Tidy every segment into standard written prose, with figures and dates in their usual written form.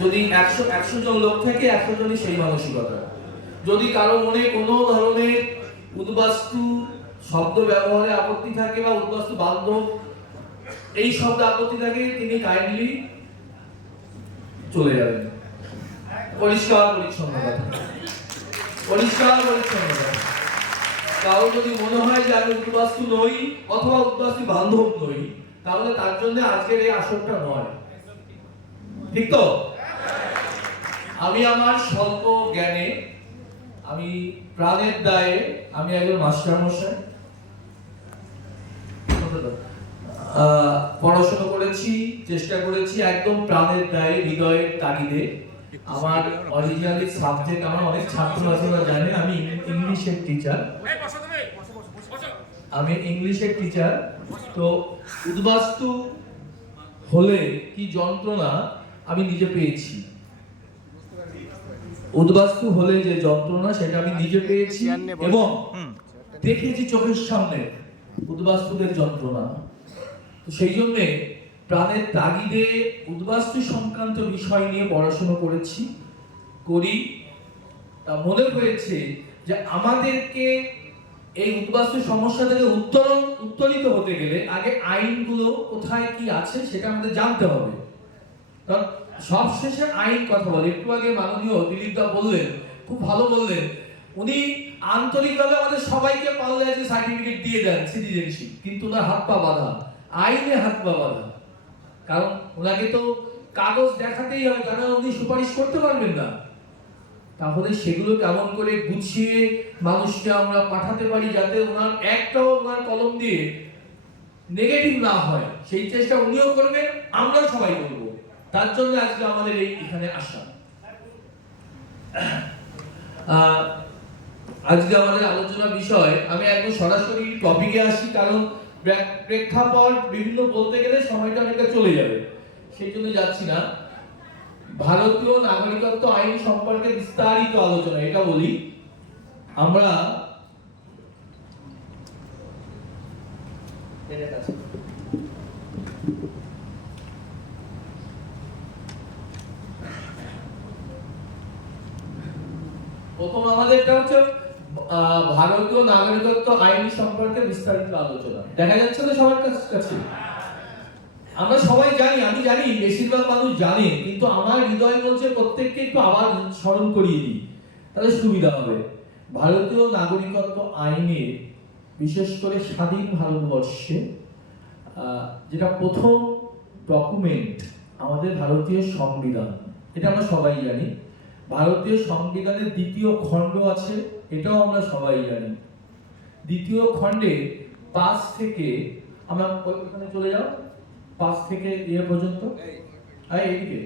যদি 100 জন লোক থাকে 100 জনই সেই মানসিকতা। যদি কারো মনে কোনো ধরনের উদ্বাস্তু শব্দ ব্যবহারে আপত্তি থাকে বা উদ্বাস্তু বান্ধব এই শব্দ আপত্তি থাকে, তিনি কাইন্ডলি চলে যাবেন। পরিষ্কার পরিচ্ছন্নতা, পরিষ্কার পরিচ্ছন্নতা। কারো যদি মনে হয় যে আমি উদ্বাস্তু নই অথবা উদ্বাস্তু বান্ধব নই, তাহলে তার জন্য আজকের এই আসরটা নয়, ঠিক তো? আমি আমার স্বল্প জ্ঞানে, আমি প্রাণের দায়ে, আমি একজন মাস্টারমশাই, পড়াশোনা করেছি, চেষ্টা করেছি একদম প্রাণের দায়ে, হৃদয়ের তাগিদে। আমার অরিজিনালি সাবজেক্ট, আমার অনেক ছাত্র আছে জানেন, আমি ইংলিশের টিচার, তো উদ্বাস্তু হলে কি যন্ত্রণা আমি নিজে পেয়েছি, উদ্বাস্তু হলে যে যন্ত্রণা সেটা আমি নিজে পেয়েছি এবং দেখেছি চোখের সামনে উদ্বাস্তুদের যন্ত্রণা। তো সেই জন্য প্রাণের তাগিদে উদ্বাস্তু সংক্রান্ত বিষয় নিয়ে পড়াশোনা করি। তা মনে হয়েছে যে আমাদেরকে এই উদ্বাস্তু সমস্যা থেকে উত্তরিত হতে গেলে আগে আইনগুলো কোথায় কি আছে সেটা আমাদের জানতে হবে। কারণ সবশেষে আইন কথা বলে। একটু আগে মাননীয় দিলীপ দা বললেন, খুব ভালো বললেন, উনি আন্তরিকভাবে আমাদের সবাইকে পারলে যে সার্টিফিকেট দিয়ে দেন সিটিজেনশিপ, কিন্তু ওনার হাত পা বাঁধা, আইনে হাত পা বাঁধা। কারণ ওনাকে তো কাগজ দেখাতেই হবে, কারণ উনি সুপারিশ করতে পারবেন না। তাহলে সেগুলো কেমন করে গুছিয়ে মানুষকে আমরা পাঠাতে পারি যাতে ওনার একটাও ওনার কলম দিয়ে নেগেটিভ না হয়, সেই চেষ্টা উনিও করবেন, আমরা সবাই করব। তার জন্য আজকে আমাদের এখানে আসা। আজকে আমাদের আলোচনা বিষয়, আমি একদম সরাসরি টপিকে আসি, কারণ প্রেক্ষাপট বিভিন্ন বলতে গেলে সময়টা অনেকটা চলে যাবে, সেই জন্য যাচ্ছি না। ভারতীয় নাগরিকত্ব আইন সম্পর্কে বিস্তারিত আলোচনা, এটা বলি আমরা প্রথম আমাদেরটা হচ্ছে ভারতীয় নাগরিকত্ব আইন সম্পর্কে বিস্তারিত আলোচনা। দেখা যাচ্ছে না সবার কাছে? আমরা সবাই জানি, আমি জানি, বেশিরভাগ মানুষ জানে, কিন্তু আমার হৃদয় বলছে প্রত্যেককে একটু আবার স্মরণ করিয়ে দিই, তাহলে সুবিধা হবে। ভারতীয় নাগরিকত্ব আইনে, বিশেষ করে স্বাধীন ভারতবর্ষে যেটা প্রথম ডকুমেন্ট আমাদের ভারতীয় সংবিধান, এটা আমরা সবাই জানি। ভারতীয় সংবিধানের দ্বিতীয় খণ্ড আছে, এটাও আমরা সবাই জানি। দ্বিতীয় খণ্ডে 5 থেকে, আমরা ওখানে চলে যাও, 5 থেকে পর্যন্ত এইদিকে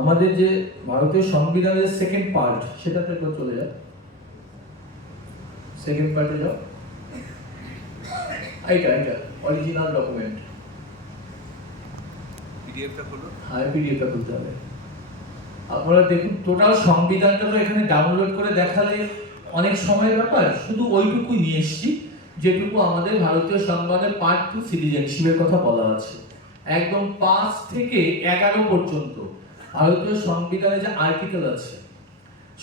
আমাদের যে ভারতীয় সংবিধানের সেকেন্ড পার্ট, সেটাতে চলে যাও, সেকেন্ড পার্টে যাও, এইটা অরিজিনাল ডকুমেন্ট, পিডিএফটা খুলো। হ্যাঁ, পিডিএফটা খুলতে হবে। আপনারা দেখুন, টোটাল সংবিধানটা তো এখানে ডাউনলোড করে দেখালে অনেক সময়ের ব্যাপার, শুধু ওইটুকু নিয়ে এসেছি যেটুকু আমাদের ভারতীয় সংবিধানের পার্ট 2 সিটিজেনশিপের কথা বলা আছে। একদম 5 থেকে 11 পর্যন্ত ভারতীয় সংবিধানে যে আর্টিকেল আছে,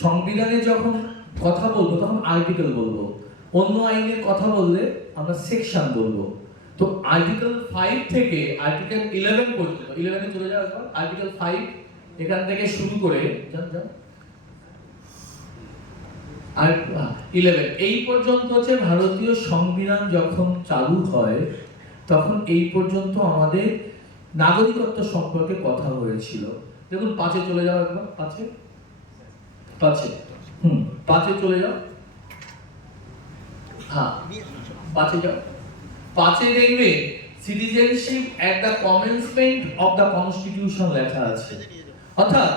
সংবিধানে যখন কথা বলবো তখন আর্টিকেল বলবো, অন্য আইনের কথা বললে আমরা সেকশন বলবো। তো আর্টিকেল 5 থেকে আর্টিকেল 11 পর্যন্ত, 11 চলে যাওয়ার পর আর্টিকেল 5 এখান থেকে শুরু করে আর 11 এই পর্যন্ত হচ্ছে ভারতীয় সংবিধান যখন চালু হয় তখন এই পর্যন্ত আমাদের নাগরিকত্ব সম্পর্কে কথা হয়েছিল। দেখুন 5-এ চলে যাও, একবার 5-এ চলে যাও, হ্যাঁ 5-এ যাও। 5-এ দেখবে citizenship at the commencement of the constitution লেখা আছে। অর্থাৎ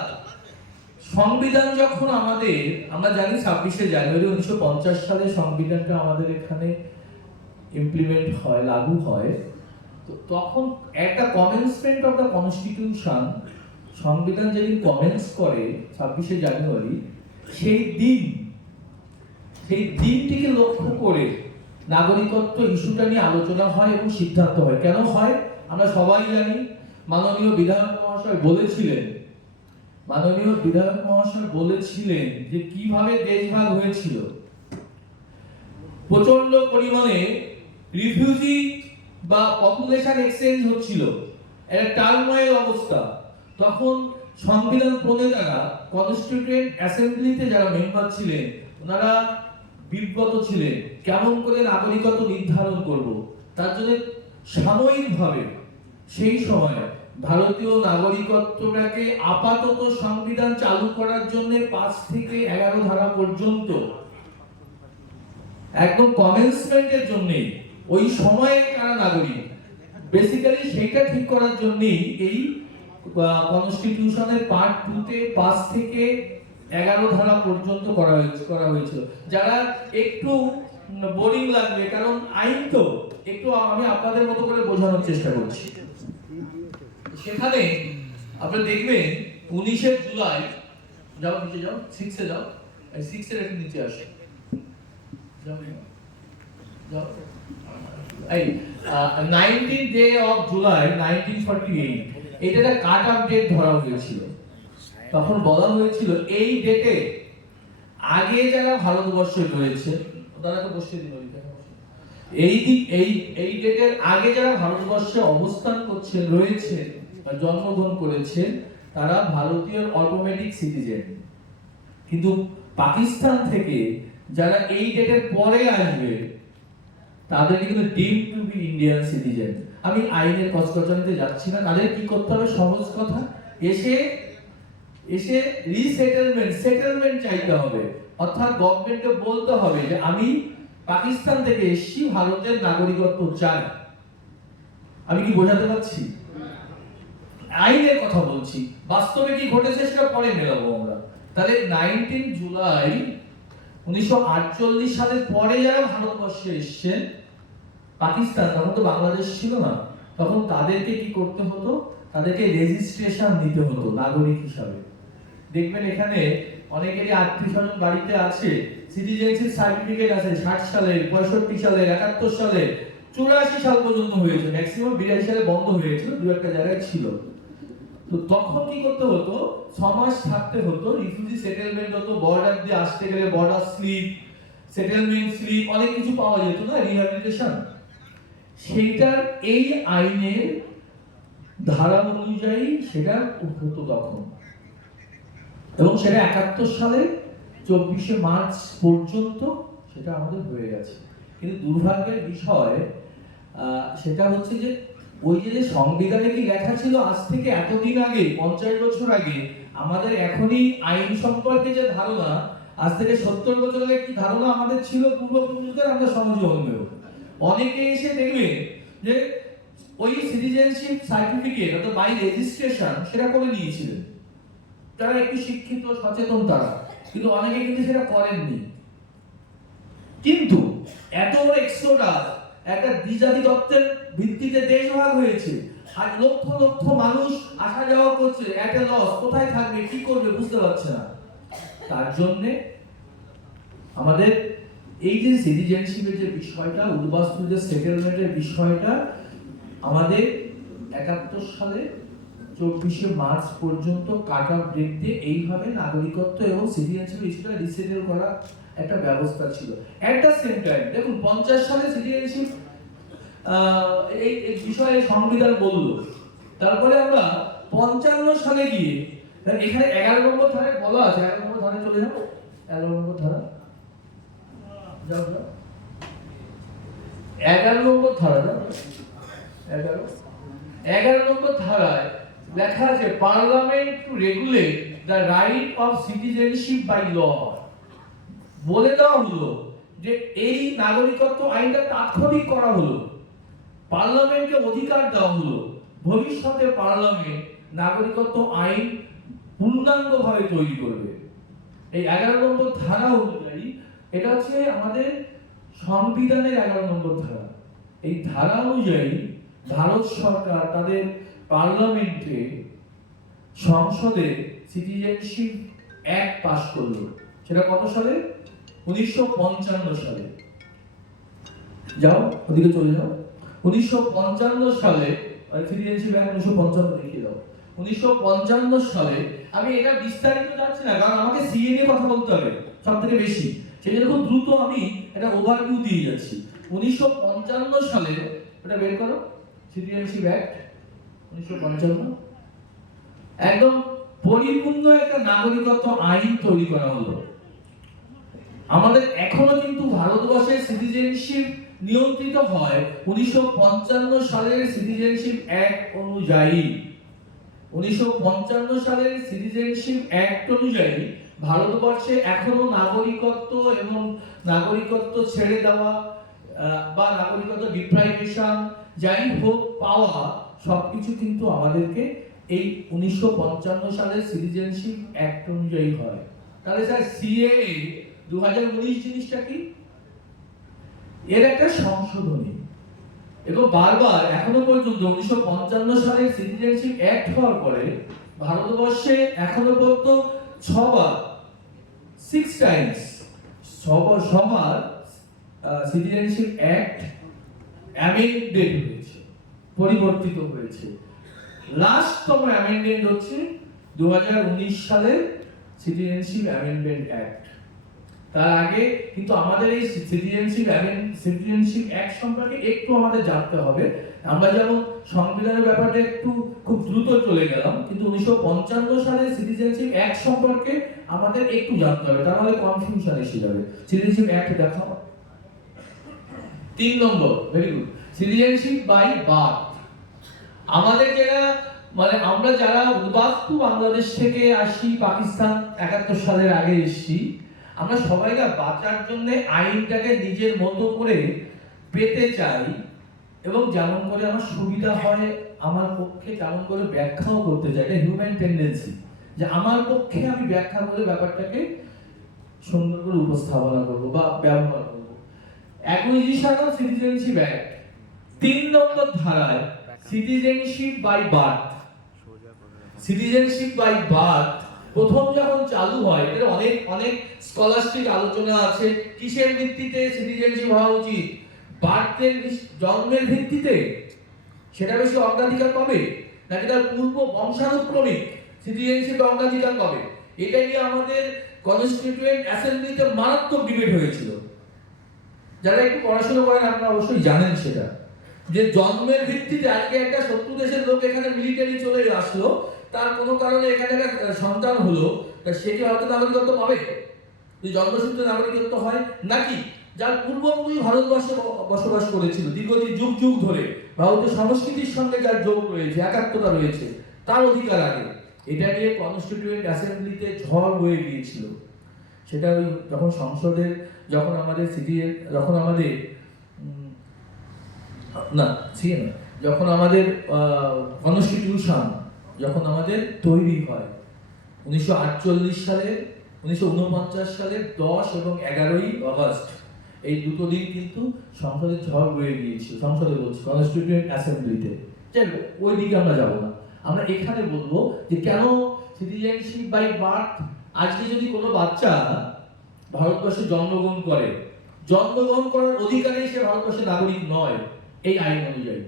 সংবিধান যখন আমাদের, আমরা জানি 26শে জানুয়ারি 1950 সালে সংবিধানটা আমাদের এখানে ইমপ্লিমেন্ট হয়, লাগু হয়, তো তখন একটা কমেন্সমেন্ট অফ দ্য কনস্টিটিউশন, সংবিধান যেদিন কমেন্স করে 26শে জানুয়ারি, সেই দিনটিকে লক্ষ্য করে নাগরিকত্ব ইস্যুটা নিয়ে আলোচনা হয় এবং সিদ্ধান্ত হয়। কেন হয় আমরা সবাই জানি, মাননীয় বিধায়ক মহাশয় বলেছিলেন মাননীয় বিধায়ক মহাশয় বলেছিলেন যে কিভাবে দেশভাগ হয়েছিল। প্রচন্ড পরিমাণে রিফিউজি বা পপুলেশন এক্সচেঞ্জ হচ্ছিল, একটা টার্মোয়েল অবস্থা। তখন সংবিধান প্রণেতারা কনস্টিটিউয়েন্ট অ্যাসেম্বলিতে যারা মেম্বার ছিলেন ওনারা বিব্রত ছিলেন কেমন করে নাগরিকত্ব নির্ধারণ করব। তার জন্য সাময়িকভাবে সেই সময় ভারতীয় নাগরিকত্বটাকে আপাতত সংবিধান চালু করার জন্য 5 থেকে 11 ধারা পর্যন্ত একদম কমেন্সমেন্টের জন্য ওই সময়ে কারা নাগরিক বেসিক্যালি সেটা ঠিক করার জন্যই এই কনস্টিটিউশনের পার্ট 2 তে 5 থেকে 11 ধারা পর্যন্ত করা হয়েছিল। যারা একটু বোরিং লাগবে কারণ আইন তো একটু আমি আপনাদের মতো করে বোঝানোর চেষ্টা করছি। সেখানে আপনি দেখবেন 19 জুলাই, যাও নিচে যাও, 6 এ যাও, 6 এর একটু নিচে আসো, যাও যাও, এই 19th day of July 1948 এটা একটা কাট অফ ডেট ধরা হয়েছিল। তখন বলা হয়েছিল এই ডেটে আগে যারা ভারতবর্ষে রয়েছে তারা তো বসে দিন এই ডেটের আগে যারা ভারতবর্ষে অবস্থান করছেন রয়েছে বা জন্মগ্রহণ করেছেন তারা ভারতীয় অটোমেটিক সিটিজেন। কিন্তু পাকিস্তান থেকে যারা এই ডেটের পরে আসবে তাদেরকে কিন্তু ডিম টু বি ইন্ডিয়ান সিটিজেন। আমি আইনের কচকচানিতে যাচ্ছি না, তাদের কি করতে হবে সহজ কথা, এসে সেটেলমেন্ট চাইতে হবে। অর্থাৎ গভর্নমেন্টকে বলতে হবে যে আমি পাকিস্তান থেকে এসেছি, ভারতের নাগরিকত্ব চাই। আমি কি বোঝাতে পারছি? আইনের কথা বলছি, বাস্তবে কি ঘটেছে সেটা পরে মেলাবো আমরা। তাহলে 19 জুলাই 1948 সালের পরে যারা ভারতবর্ষে এসেছেন পাকিস্তান, তখন তো বাংলাদেশ ছিল না, তখন তাদেরকে কি করতে হতো, তাদেরকে রেজিস্ট্রেশন দিতে হতো নাগরিক হিসাবে। দেখবেন এখানে অনেকেরই আত্মীয় স্বজন বাড়িতে আছে, সিটিজেনশিপ সার্টিফিকেট আছে 60 সালে, 65 সালে, 71 সালে, 84 সাল পর্যন্ত হয়েছে, ম্যাক্সিমাম 82 সালে বন্ধ হয়েছিল, দু একটা জায়গায় ছিল। তো তখন কি করতে হতো, 6 মাস থাকতে হতো, রিফিউজি সেটেলমেন্ট হতো, বর্ডার দিয়ে আসতে গেলে বর্ডার স্লিপ, সেটেলমেন্ট স্লিপ, অনেক কিছু পাওয়া যেত না, রিহ্যাবিলিটেশন। সেইটার এই আইনের ধারা অনুযায়ী সেটা হতো তখন, এবং সেটা 71 সালে 24 মার্চ পর্যন্ত সেটা আমাদের হয়ে গেছে। কিন্তু দুর্ভাগ্যের বিষয় সেটা হচ্ছে যে ওই যে সংবিধানে কি লেখা ছিল আজ থেকে এতদিন আগে, 50 বছর আগে, আমাদের এখনই আইন সম্পর্কে যে ধারণা আজ থেকে 70 বছর আগে কি ধারণা আমাদের ছিল পূর্বপুরুষদের, আমরা সমাজে অন্যেও অনেকে এসে দেখবে যে ওই সিটিজেনশিপ সার্টিফিকেট অর্থাৎ বাই রেজিস্ট্রেশন সেটা করে নিয়েছিলেন, তারা একটু শিক্ষিত সচেতন তারা, কিন্তু অনেকে কিন্তু সেটা করেননি। কিন্তু এত বড় এক্সোডাস, একটা দ্বিজাতি তত্ত্বের ভিত্তিতে দেশভাগ হয়েছে, আর লক্ষ লক্ষ মানুষ আসা যাওয়া করছে, একটা লস, কোথায় থাকবে, কি করবে বুঝতে পারছে না। তার জন্য আমাদের এই যে সিটিজেনশিপের যে বিষয়টা, উদ্বাস্তুদের সেটেলমেন্টের বিষয়টা আমাদের 71 সালে 24 মার্চ পর্যন্ত কাট অফ ডেট দিয়ে এইভাবে নাগরিকত্ব এবং সিটিজেনশিপ ইস্যুটা রিসেটেল করা একটা ব্যবস্থা ছিল। এট দ্য সেম টাইম দেখুন 50 সালে সিটিজেনশিপ এই বিষয়ে সংবিধান বললো, তারপরে আমরা 55 সালে গিয়ে এখানে 11 নম্বর ধারায় বলা আছে, 11 নম্বর ধারায় চলে যাবো, 11 নম্বর ধারা, যাও যাও, 11 নম্বর ধারা, 11 নম্বর ধারায় লেখা আছে parliament to regulate the right of citizenship by law. বলে দেওয়া হলো যে এই নাগরিকত্ব আইনটা তাৎক্ষণিক করা হলো, পার্লামেন্টকে অধিকার দেওয়া হলো ভবিষ্যতে পার্লামেন্ট নাগরিকত্ব আইন পূর্ণাঙ্গভাবে তৈরি করবে। এই 11 নম্বর ধারা অনুযায়ী, এটা হচ্ছে আমাদের সংবিধানের 11 নম্বর ধারা। এই ধারা অনুযায়ী ভারত সরকার তাদের পার্লামেন্টে সংসদে সিটিজেনশিপ অ্যাক্ট পাস করলো। সেটা কত সালে? 1955 সালে। যাও ওদিকে চলে যাও, 1955 সালে সিটিজেনশিপ অ্যাক্ট 1955 দেখিয়ে দাও। 1955 সালে, আমি এটা বিস্তারিত যাচ্ছি না কারণ আমাকে সিএ নিয়ে কথা বলতে হবে সবথেকে বেশি, সেই জন্য খুব দ্রুত আমি একটা ওভারভিউ দিয়ে যাচ্ছি। 1955 সালে, এটা বের করো, সিটিজেনশিপ অ্যাক্ট 1955, একদম পরিপূর্ণ একটা নাগরিকত্ব আইন তৈরি করা হলো। আমাদের এখনো কিন্তু ভারতবর্ষের সিটিজেনশিপ নিয়ন্ত্রিত হয় 1955 সালের সিটিজেনশিপ অ্যাক্ট অনুযায়ী। 1955 সালের সিটিজেনশিপ অ্যাক্ট অনুযায়ী ভারতবর্ষে এখনো নাগরিকত্ব এবং নাগরিকত্ব ছেড়ে দেওয়া বা নাগরিকত্ব ডিপ্রাইভেশন যাই হোক পাওয়া সবকিছু কিন্তু আমাদেরকে এই 1955 সালের সিটিজেনশিপ অ্যাক্ট অনুযায়ী হয়। তাহলে স্যার সিএএ 2019 জিনিসটা কি? এর একটা সংশোধনী, এবং বারবার এখনো পর্যন্ত 1955 সালের সিটিজেনশিপ অ্যাক্ট হওয়ার পরে ভারতবর্ষে এখনো পর্যন্ত 6বার 6 টাইমস সবার সিটিজেনশিপ অ্যাক্ট অ্যামেন্ডেড হয়েছে, পরিবর্তিত হয়েছে। লাস্টতম অ্যামেন্ডমেন্ট হচ্ছে 2019 সালের সিটিজেনশিপ অ্যামেন্ডমেন্ট অ্যাক্ট। তার আগে কিন্তু আমাদের এই সিটিজেনশিপ অ্যাক্ট সম্পর্কে একটু আমাদের জানতে হবে। আমরা যেমন সংবিধানের ব্যাপারটা একটু খুব দ্রুত চলে গেলাম, কিন্তু 1955 সালের সিটিজেনশিপ অ্যাক্ট সম্পর্কে আমাদের একটু জানতে হবে, তাহলে কনফিউশন এসে যাবে। সিটিজেনশিপ অ্যাক্ট দেখাও 3 নম্বর, very good. Citizenship by birth. আমাদের যারা মানে আমরা যারা উদ্বাস্তু বাংলাদেশ থেকে আসি, পাকিস্তান 71 সালের আগে এসেছি, আমরা সবাই না বাঁচার জন্য আইনটাকে নিজের মতো করে পেতে চাই, এবং যেমন করে আমার সুবিধা হয় আমার পক্ষে তেমন করে ব্যাখ্যাও করতে চাই। এটা হিউম্যান টেন্ডেন্সি, যে আমার পক্ষে আমি ব্যাখ্যা করে ব্যাপারটাকে সুন্দর করে উপস্থাপনা করব বা ব্যবহার করব। অ্যাকুইজিশন অফ সিটিজেনশিপ অ্যাক্ট 3 নম্বর ধারায় citizenship by birth. Citizenship by birth প্রথম যখন চালু হয়, এর অনেক অনেক স্কলাস্টিক আলোচনা আছে, কিসের ভিত্তিতে সিটিজেনশিপ হওয়া উচিত, বার্থের জন্মের ভিত্তিতে সেটা বেশি অগ্রাধিকার পাবে, নাকি তার পূর্ব বংশানুক্রমিক সিটিজেনশিপ অগ্রাধিকার পাবে? এটা নিয়ে আমাদের কনস্টিটিউয়েন্ট অ্যাসেম্বলিতে মারাত্মক ডিবেট হয়েছিল। যারা একটু পড়াশোনা করেন আপনারা অবশ্যই জানেন সেটা, যে জন্মের ভিত্তিতে আজকে একটা শত্রু দেশের লোক এখানে মিলিটারি চলে আসলো, তার কোনো কারণে এখানে একটা সন্তান হলো, তা সে কি ভারতের নাগরিকত্ব পাবে? যদি জন্মসূত্রে নাগরিকত্ব হয়, নাকি যার পূর্বপুরুষ ভারতবর্ষে বসবাস করেছিল দীর্ঘদিন যুগ যুগ ধরে, ভারতের সংস্কৃতির সঙ্গে যার যোগ রয়েছে, একাত্মতা রয়েছে, তার অধিকার আগে? এটা নিয়ে কনস্টিটিউয়েন্ট অ্যাসেম্বলিতে ঝড় হয়ে গিয়েছিল। সেটা ওই যখন সংসদের যখন আমাদের যখন আমাদের কনস্টিটিউশন যখন আমাদের তৈরি হয় 1948 সালে, 1949 সালের 10 এবং 11ই আগস্ট, এই দুটো দিন কিন্তু সংসদে ঝড় বয়ে গিয়েছিল। সংসদে বলছি, কনস্টিটিউয়েন্ট অ্যাসেম্বলিতে। ওই দিকে আমরা যাব না, আমরা এখানে বলবো যে কেন সিটিজেনশিপ বাই বার্থ। আজকে যদি কোনো বাচ্চা ভারতবর্ষে জন্মগ্রহণ করার অধিকারে সে ভারতবর্ষের নাগরিক নয়। এই আইন অনুযায়ী,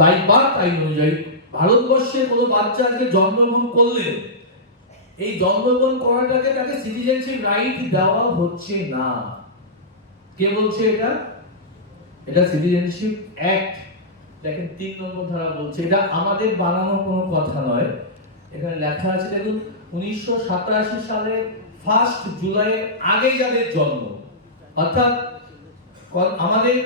বাই বার্থ আইন অনুযায়ী, ভারতবর্ষে কোনো বাচ্চা আজকে জন্মগ্রহণ করলে এই জন্মগ্রহণ করাটাকে তাকে সিটিজেনশিপ রাইট দেওয়া হচ্ছে না। কে বলছে এটা? এটা সিটিজেনশিপ অ্যাক্ট, দেখেন 3 নম্বর ধারা বলছে। এটা আমাদের বানানো কোনো কথা নয়, এখানে লেখা আছে দেখুন, 1987 সালের 1 জুলাইয়ের আগে যাদের জন্ম, অর্থাৎ আমাদের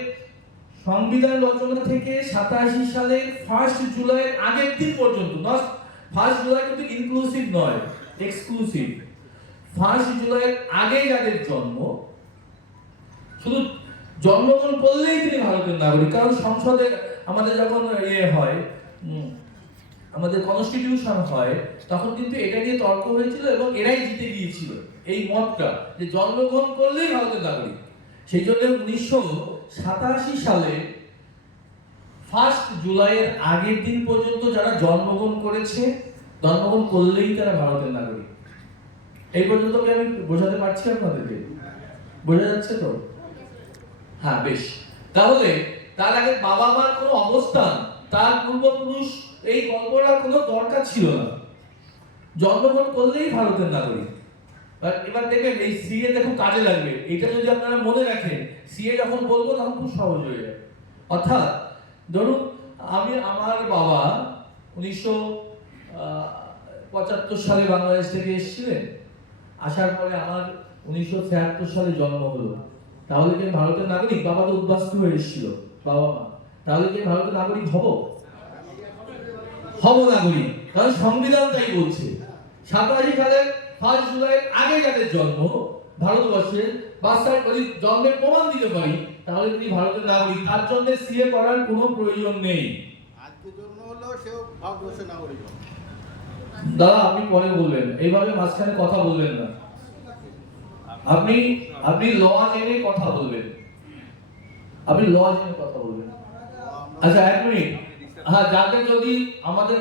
সংবিধান রচনা থেকে 87 সালের 1 জুলাইয়ের আগের দিন পর্যন্ত, 1 জুলাই কিন্তু ইনক্লুসিভ নয়, এক্সক্লুসিভ। 1 জুলাইয়ের আগে যাদের জন্ম, শুধু জন্মগ্রহণ করলেই তিনি ভারতের নাগরিক। কারণ সংসদে আমাদের যখন হয়, আমাদের কনস্টিটিউশন হয়, তখন কিন্তু এটা নিয়ে তর্ক হয়েছিল এবং এরাই জিতে গিয়েছিল এই মতটা, যে জন্মগ্রহণ করলেই ভারতের নাগরিক। সেই জন্য 1987 সালে 1 জুলাইয়ের আগের দিন পর্যন্ত যারা জন্মগ্রহণ করলেই তারা ভারতের নাগরিক। এই পর্যন্ত কি আমি বোঝাতে পারছি আপনাদেরকে? বোঝা যাচ্ছে তো? হ্যাঁ, বেশ। তাহলে তার আগে বাবা মার কোনো অবস্থান, তার পূর্বপুরুষ এই গল্পটার কোনো দরকার ছিল না, জন্মগ্রহণ করলেই ভারতের নাগরিক। এবার দেখবেন এই সিএ দেখুন কাজে লাগবে, এটা যদি আপনারা মনে রাখেন, সিএ যখন বলবো তখন খুব সহজ হয়ে যাবে। অর্থাৎ ধরুন আমার বাবা 1975 সালে বাংলাদেশ থেকে এসেছিলেন, আসার পরে আমার 1976 সালে জন্ম হলো, তাহলে কি ভারতের নাগরিক? বাবা তো উদ্বাস্তু হয়ে এসেছিল, বাবা মা, তাহলে কি ভারতের নাগরিক হব নাগরিক? কারণ সংবিধান তাই বলছে। 87 সালের 1 জুলাই আগে যাদের জন্ম ভারতবর্ষের বাচ্চার যদি জন্মের প্রমাণ দিতে পারি, তাহলে তিনি ভারতের নাগরিক, তার জন্য সিএ করার কোনো প্রয়োজন নেই। আজকে জন্ম হলো সেও ভারতবর্ষের নাগরিক। দাদা আপনি পরে বলবেন, এইভাবে মাঝখানে কথা বলবেন না। আপনি ল জেনে কথা বলবেন, আচ্ছা এক মিনিট, হ্যাঁ, যাদের যদি আমাদের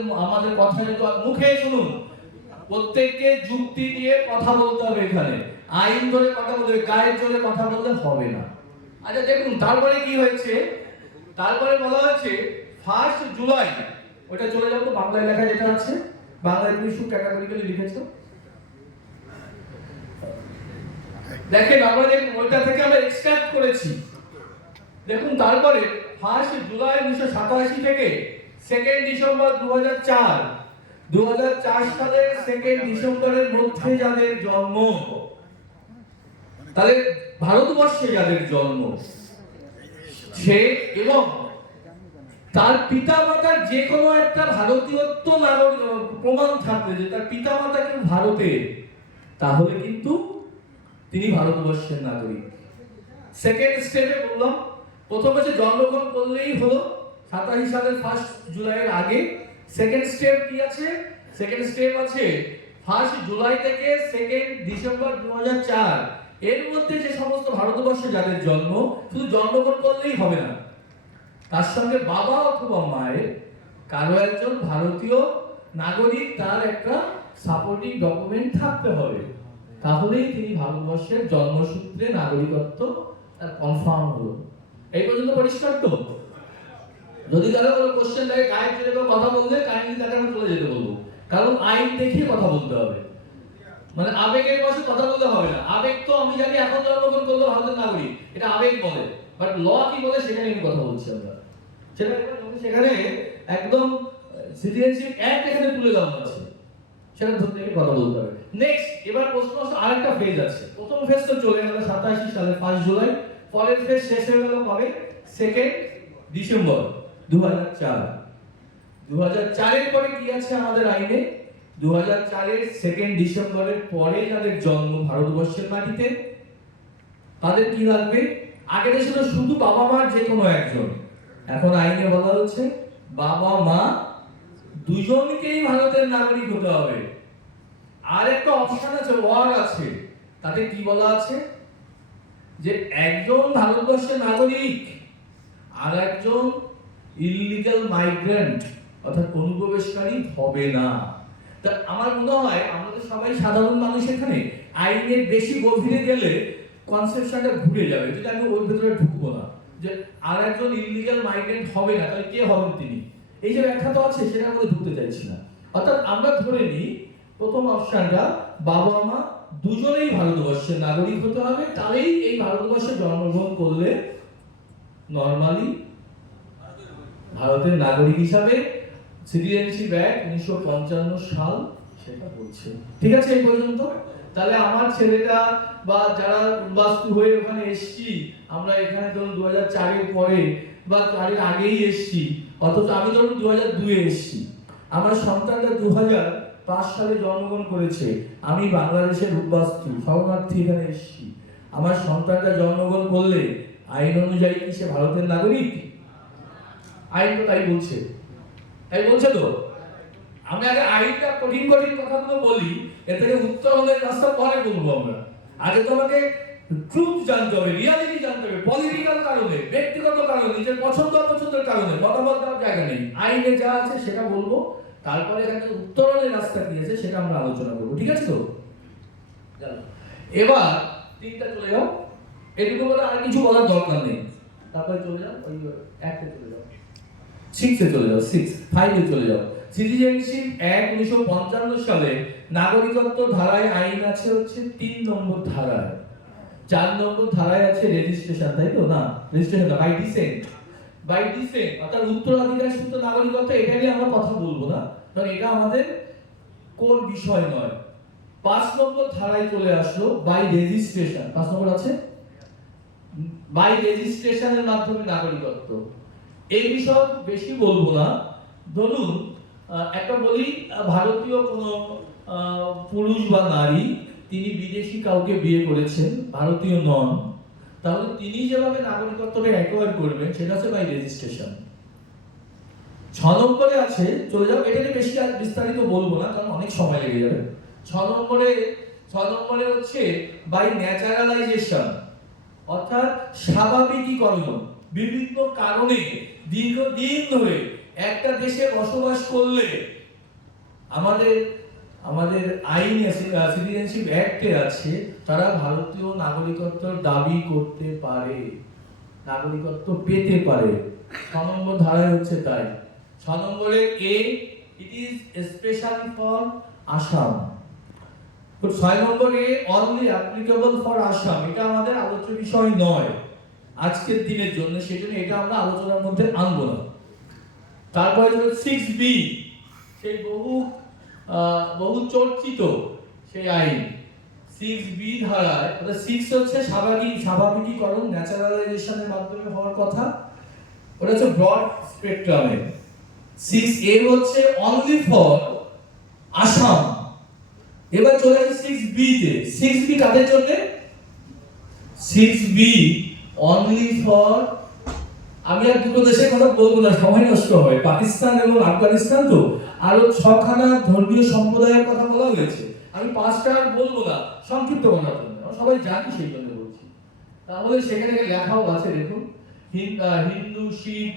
কথা যদি মুখে শুনুন, প্রত্যেককে যুক্তি দিয়ে কথা বলতে হবে, এখানে আইন ধরে কথা বলতে হবে, গায়ের জোরে কথা বলতে হবে না। আচ্ছা দেখুন তারপরে কি হয়েছে, তারপরে বলা হয়েছে 1 জুলাই, ওটা চলে যাবো তো, বাংলায় লেখা যেটা আছে, বাংলায় তুমি শুধু ক্যাটাগরিক্যালি লিখেছো, দেখেন আমরা ওইটা থেকে আমরা এক্সট্রাক্ট করেছি। দেখুন তারপরে 1 জুলাই 1987 থেকে 2 ডিসেম্বর 2004 সালের 2 ডিসেম্বরের মধ্যে যাদের জন্ম, তাহলে ভারতবর্ষে যাদের জন্ম, সে এবং তার পিতামাতার যে কোনো একটা ভারতীয়ত্ব নাগরিক প্রমাণ থাকবে যে তার পিতামাতা কিন্তু ভারতের, তাহলে কিন্তু তিনি ভারতবর্ষের নাগরিক। সেকেন্ড স্টেপে বললাম, প্রথম হচ্ছে জন্মগ্রহণ করলেই হলো 87 সালের 1 জুলাইয়ের আগে। সেকেন্ড স্টেপ কি আছে? সেকেন্ড স্টেপ আছে 1 জুলাই থেকে 2 ডিসেম্বর 2004 এর মধ্যে যে সমস্ত ভারতবর্ষে যাদের জন্ম, শুধু জন্মগ্রহণ করলেই হবে না, তার সঙ্গে বাবা অথবা মায়ের কারো একজন ভারতীয় নাগরিক, তার একটা সাপোর্টিং ডকুমেন্ট থাকতে হবে, তাহলেই তিনি ভারতবর্ষের জন্মসূত্রে নাগরিকত্ব তার কনফার্ম হলো। এই পর্যন্ত পরিষ্কার তো? যদি কারো কোনো কোশ্চেন থাকে, গায়ের জোরে কথা বললে কাইন্ডলি তাকে আমি চলে যেতে বলবো, কারণ আইন দেখিয়ে কথা বলতে হবে, মানে আবেগের বশে কথা বলতে হবে না। আবেগ তো আমি জানি এখন জন্মগ্রহণ করলো ভারতের নাগরিক, এটা আবেগ বলে, বাট ল কি বলে সেখানে আমি কথা বলছি। আমরা সেখানে একদম সিটিজেনশিপ অ্যাক্ট এখানে তুলে দেওয়া আছে, সেটা ধরতে কথা বলতে হবে। নেক্সট, এবার প্রশ্ন হচ্ছে আরেকটা ফেজ আছে। প্রথম ফেজ তো চলে গেল 87 সালের 1 জুলাই, পরের ফেজ শেষ হয়ে গেল কবে? 2 ডিসেম্বর 2004। 2004 এর পরে কি আছে আমাদের আইনে? 2004 এর 2 ডিসেম্বরের পরে যাদের জন্ম ভারতবর্ষের মাটিতে, তাদের কি লাগবে? আগে ছিল শুধু বাবা মার যে কোনো একজন, এখন আইনে বলা হচ্ছে বাবা মা দুজনকেই ভারতের নাগরিক হতে হবে। আর একটা অপশন আছে, ওয়ার আছে, তাতে কি বলা আছে? যে একজন ভারতবর্ষের নাগরিক আর একজন ইললিগাল মাইগ্রেন্ট অর্থাৎ অনুপ্রবেশকারী হবে না। তা আমার মনে হয় আমরা তো সবাই সাধারণ মানুষ, এখানে আইনের বেশি গভীরে গেলে কনসেপশনটা ঘুরে যাবে, যদি আমি ওই ভেতরে ঢুকবো না যে আর একজন ইললিগাল মাইগ্রেন্ট হবে না, তাহলে কে হবেন তিনি, এই যে ব্যাখ্যা তো আছে, সেটা আমরা ঢুকতে চাইছি না। অর্থাৎ আমরা ধরে নিই প্রথম অপশনটা, বাবা মা দুজনেই ভারতবর্ষের নাগরিক হতে হবে, তাহলেই এই ভারতবর্ষে জন্মগ্রহণ করলে নরমালি ভারতের নাগরিক হিসাবে সিটিজেনশিপ অ্যাক্ট 1955 সাল সেটা বলছে। ঠিক আছে এই পর্যন্ত? তাহলে আমার ছেলেটা বা যারা বাস্তু হয়ে ওখানে এসছি, আমরা এখানে ধরুন 2004 এর পরে বা তার আগেই এসছি, অথচ আমি ধরুন 2002 এ এসছি, আমার সন্তানটা 2005 সালে জন্মগ্রহণ করেছে, আমি বাংলাদেশের উদ্বাস্তু শরণার্থী এখানে এসছি, আমার সন্তানটা জন্মগ্রহণ করলে আইন অনুযায়ী কি সে ভারতের নাগরিক? আইন তো তাই বলছে, তাই বলছে তো। আমরা আগে আইনটা কঠিন কঠিন কথাগুলো বলি, এর থেকে উত্তরণের রাস্তা পরে বলবো। আমরা আগে তো আমাকে ট্রুথ জানতে হবে, রিয়ালিটি জানতে হবে, পলিটিক্যাল কারণে, ব্যক্তিগত কারণে, নিজের পছন্দ অপছন্দের কারণে মতামত দেওয়ার জায়গা নেই। আইনে যা আছে সেটা বলবো, তারপরে এখানে উত্তরণের রাস্তা কি আছে সেটা আমরা আলোচনা করবো। ঠিক আছে তো? এবার 3টা চলে যাও, এটুকু বলে আর কিছু বলার দরকার নেই, তারপরে চলে যাও ওই 1-তে চলে যাও। সিক্সে চলে যাও, 5-এ চলে যাও। সিটিজেনশিপ অ্যাক্ট 1955 সালে নাগরিকত্ব ধারায় আইন আছে হচ্ছে 3 নম্বর ধারায়। 4 নম্বর ধারায় আছে রেজিস্ট্রেশন, তাই তো? না, রেজিস্ট্রেশন না, বাই ডিসেন্ট অর্থাৎ উত্তরাধিকার সূত্রে নাগরিকত্ব। এটা নিয়ে আমরা কথা বলবো না, কারণ এটা আমাদের কোর বিষয় নয়। 5 নম্বর ধারায় চলে আসলো বাই রেজিস্ট্রেশন। 5 নম্বর আছে বাই রেজিস্ট্রেশনের মাধ্যমে নাগরিকত্ব। এই বিষয়ে বেশি বলবো না। ধরুন একটা বলি, ভারতীয় কোনো পুরুষ বা নারী তিনি বিদেশি কাউকে বিয়ে করেছেন, ভারতীয় নন, তাহলে তিনি যেভাবে নাগরিকত্বটা অ্যাকোয়ার করবেন সেটা হচ্ছে বাই রেজিস্ট্রেশন। 6 নম্বরে আছে, চলে যাও, এটা নিয়ে বেশি বিস্তারিত বলবো না কারণ অনেক সময় লেগে যাবে। 6 নম্বরে হচ্ছে বাই ন্যাচারালাইজেশন অর্থাৎ স্বাভাবিকীকরণ। বিভিন্ন কারণে দীর্ঘদিন ধরে একটা দেশে বসবাস করলে আমাদের আইনে সিটিজেনশিপ অ্যাক্টে আছে তারা ভারতীয় নাগরিকত্ব দাবি করতে পারে, নাগরিকত্ব পেতে পারে। 6 নম্বর ধারায় হচ্ছে তাই। 6 নম্বরে A, it is specially for Assam. 6 নম্বরে অনলি অ্যাপ্লিকেবল ফর আসাম, এটা আমাদের আলোচ্য বিষয় নয় আজকের দিনের জন্য, সেজন্য এটা আমরা আলোচনার মধ্যে আনবো না। তারপরে 6B, সেই বহু চর্চিত সেই আইন 6B ধারায়, অর্থাৎ 6 হচ্ছে স্বাভাবিকীকরণ, ন্যাচারালাইজেশনের মাধ্যমে হওয়ার কথা, ওটা হচ্ছে ব্রড স্পেকট্রামে। 6A হচ্ছে অনলি ফর আসাম। এবার চলে আসে 6B তে। 6B কাদের জন্য? 6B অনলি ফর, আমি আর দুটো দেশের কথা বলবো না, সময় নষ্ট হয়, পাকিস্তান এবং আফগানিস্তান, তো আরো 6খানা ধর্মীয় সম্প্রদায়ের কথা বলা হয়েছে। আমি 5টা আর বলবো না সংক্ষিপ্ত করার জন্য, সবাই জানি সেই জন্য বলছি। তাহলে সেখানে লেখাও আছে, দেখুন, হিন্দু, শিখ,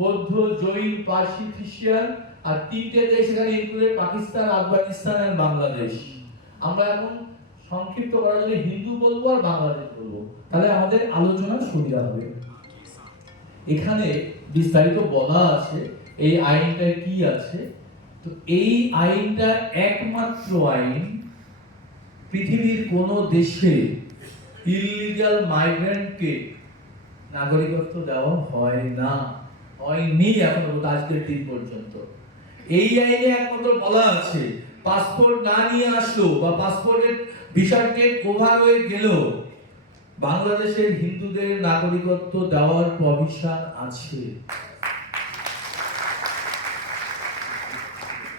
বৌদ্ধ, জৈন, পার্সি, খ্রিস্টান, আর 3টে দেশ এখানে ইনক্লুডেড, পাকিস্তান, আফগানিস্তান আর বাংলাদেশ। আমরা এখন সংক্ষিপ্ত করার জন্য হিন্দু বলবো আর বাংলাদেশ বলবো, তাহলে আমাদের আলোচনা সুবিধা হবে। এখানে বিস্তারিত বলা আছে এই আইনটা কি আছে। তো এই আইনটা একমাত্র আইন, পৃথিবীর কোন দেশে ইললিগাল মাইগ্রেন্টকে নাগরিকত্ব দেওয়া হয় না, হয়নি এখনো আজকের দিন পর্যন্ত। এই আইনে একমাত্র বলা আছে পাসপোর্ট না নিয়ে আসলো বা পাসপোর্টের ভিসা ডেট ওভার হয়ে গেল, বাংলাদেশের হিন্দুদের নাগরিকত্ব দেওয়ার প্রভিশন আছে।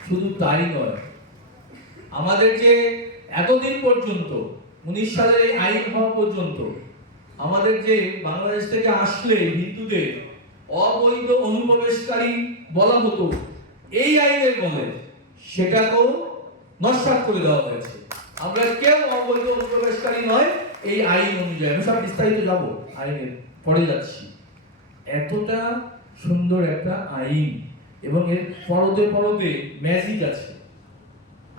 শুধু তাই নয়, আমাদের যে এতদিন পর্যন্ত 19 সালের এই আইন হওয়া পর্যন্ত আমাদের যে বাংলাদেশ থেকে আসলে হিন্দুদের অবৈধ অনুপ্রবেশকারী বলা হতো এই আইনের বলে, সেটাকেও নস্যাৎ করে দেওয়া হয়েছে। আমরা কেউ অবৈধ অনুপ্রবেশকারী নয় এই আইন অনুযায়ী। আমি সব বিস্তারিত যাবো, আইনের পরে যাচ্ছি। এতটা সুন্দর একটা আইন এবং এর পরতে পরতে ম্যাজিক আছে।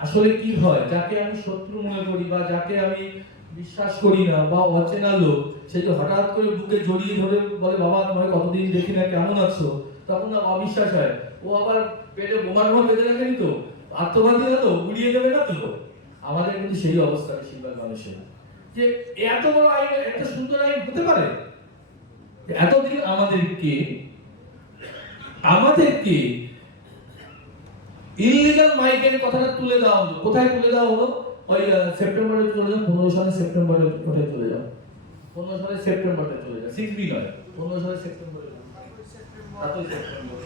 আসলে কি হয়, যাকে আমি শত্রু মনে করি বা যাকে আমি বিশ্বাস করি না বা অচেনা লোক, সে যে হঠাৎ করে বুকে জড়িয়ে ধরে বলে বাবা তোমায় কতদিন দেখি না, কেমন আছো, তখন না অবিশ্বাস হয়। ও আবার পেটে বোমা বেঁধে রাখেনি তো, আত্মঘাতী না তো, উড়িয়ে দেবে না তো। আমাদের কিন্তু সেই অবস্থা বেশিরভাগ মানুষের, যে এত বড় আইন, এত সুন্দর আইন হতে পারে। এতদিন আমাদেরকে ইললিগাল মাইগ্রেন্ট কথাটা তুলে দেওয়া হলো। কোথায় তুলে দেওয়া হলো? ওই সেপ্টেম্বরে চলে যাও, 15 সালে সেপ্টেম্বরে কোথায় চলে যাও, 15 সালে সেপ্টেম্বরে চলে যাও, 6B নয়, 15 সালে সেপ্টেম্বরে, 7 সেপ্টেম্বর,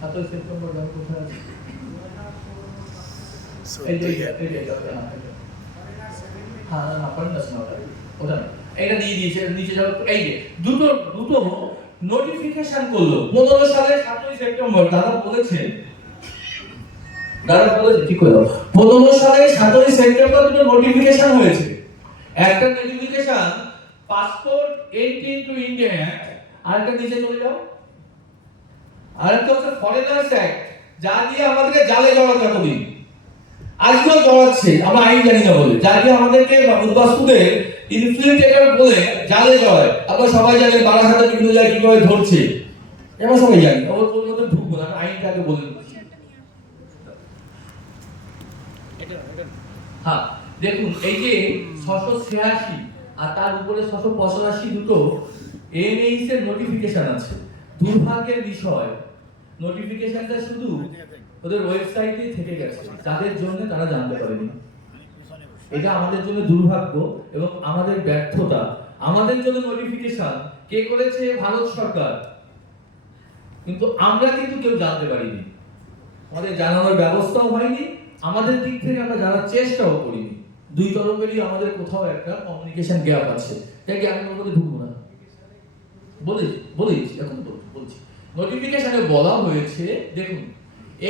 7 সেপ্টেম্বর যাও, কোথায় আছে? এই যে হ্যাঁ না পড়েন না ওটা, এটা দিয়ে দিয়েছে নিচে যাও। এই যে দুটো নোটিফিকেশন করলো 15 সালে 7 সেপ্টেম্বর। দাদা বলেছেন ঠিক করে দাও, 15 সালে 7 সেপ্টেম্বর দুটো নোটিফিকেশন হয়েছে। একটা notification passport entry into India act, আর একটা নিচে চলে যাও, আর একটা হচ্ছে ফরেনার্স অ্যাক্ট, যা দিয়ে আমাদেরকে জালে জড়াতে হবে, আজকেও জড়াচ্ছে, আমরা আইন জানি না বলে, যা দিয়ে আমাদেরকে উদ্বাস্তুদের ইনফিল্ট্রেটর বলে জালে জড়ায়। আমরা সবাই জানেন বারাসাতে বিভিন্ন জায়গায় কিভাবে ধরছে, আমরা সবাই জানি, ওর মধ্যে ঢুকবো না, আইনটাকে বলে দিচ্ছি। হ্যাঁ দেখুন, এই যে 686 আর তার উপরে 685 দুটো এনএইচ এর নোটিফিকেশন আছে। দুর্ভাগ্যের বিষয়, নোটিফিকেশনটা শুধু ওদের ওয়েবসাইটে থেকে গেছে, তাদের জন্য তারা জানতে পারেনি। এটা আমাদের জন্য দুর্ভাগ্য এবং আমাদের ব্যর্থতা। আমাদের জন্য নোটিফিকেশন কে করেছে? ভারত সরকার, কিন্তু আমরা কিন্তু কেউ জানতে পারিনি, আমাদের জানানোর ব্যবস্থাও হয়নি, আমাদের দিক থেকে আমরা জানার চেষ্টাও করিনি। দুই তরফেরই আমাদের কোথাও একটা কমিউনিকেশন গ্যাপ আছে। তাই আমি ওর মধ্যে ঢুকবো না, বলেছি এখন বলছি। নোটিফিকেশনে বলা হয়েছে, দেখুন,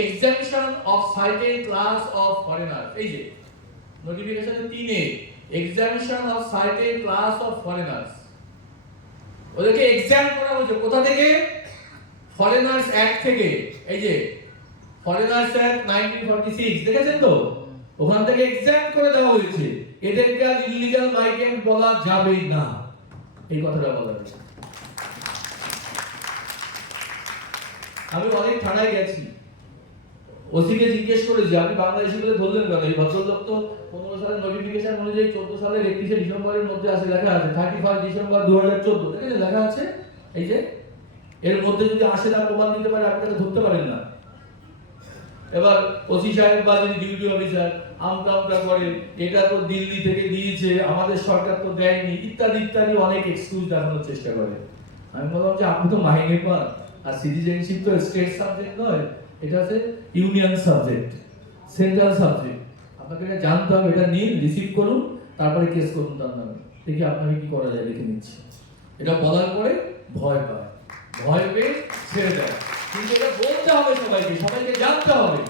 examination of certain class of foreigner, এই যে নোটিফিকেশনে 3 examination of certain class of foreigners, ওদেরকে এক্সাম করা হয়েছে কোথা থেকে? ফরেনার্স অ্যাক্ট থেকে। এই যে ফরেনার্স অ্যাক্ট 1946 দেখেছেন তো, ওখান থেকে এক্সাম করে দেওয়া হয়েছে, এদেরকে আর ইলিগাল মাইগ্রেন্ট বলা যাবে না, এই কথাটা বলা হয়েছে। আমি অনেক থানায় গেছি, ওসিকে জিজ্ঞেস করেছি আপনি বাংলাদেশি বলে ধরলেন কেন? এই ভদ্রলোক তো 15 সালের নোটিফিকেশন অনুযায়ী 14 সালের 31শে ডিসেম্বরের মধ্যে আছে, লেখা আছে 31 ডিসেম্বর 2014, দেখেন লেখা আছে। এই যে এর মধ্যে যদি আসে না প্রমাণ দিতে পারে, আপনি তাকে ধরতে পারেন না। এবার ওসি সাহেব বা যিনি ডিউটি অফিসার আমটা করে, এটা তো দিল্লি থেকে দিয়েছে, আমাদের সরকার তো দেয়নি, ইত্যাদি ইত্যাদি অনেক এক্সকিউজ দেখানোর চেষ্টা করে। আমি বললাম যে আপনি তো মাইনে পান, আর সিটিজেনশিপ তো স্টেট সাবজেক্ট নয়, এটা হচ্ছে ইউনিয়ন সাবজেক্ট, সেন্ট্রাল সাবজেক্ট। আপনাকে এটা জানতে হবে, এটা নিন, রিসিভ করুন, তারপরে কেস করুন তার নামে। দেখি আপনাকে কি করা যায়, দেখে নিচ্ছি। এটা বলার পরে ভয় পায়, ভয় পেয়ে ছেড়ে দেয়। কিন্তু এটা বলতে হবে সবাইকে, সবাইকে জানতে হবে।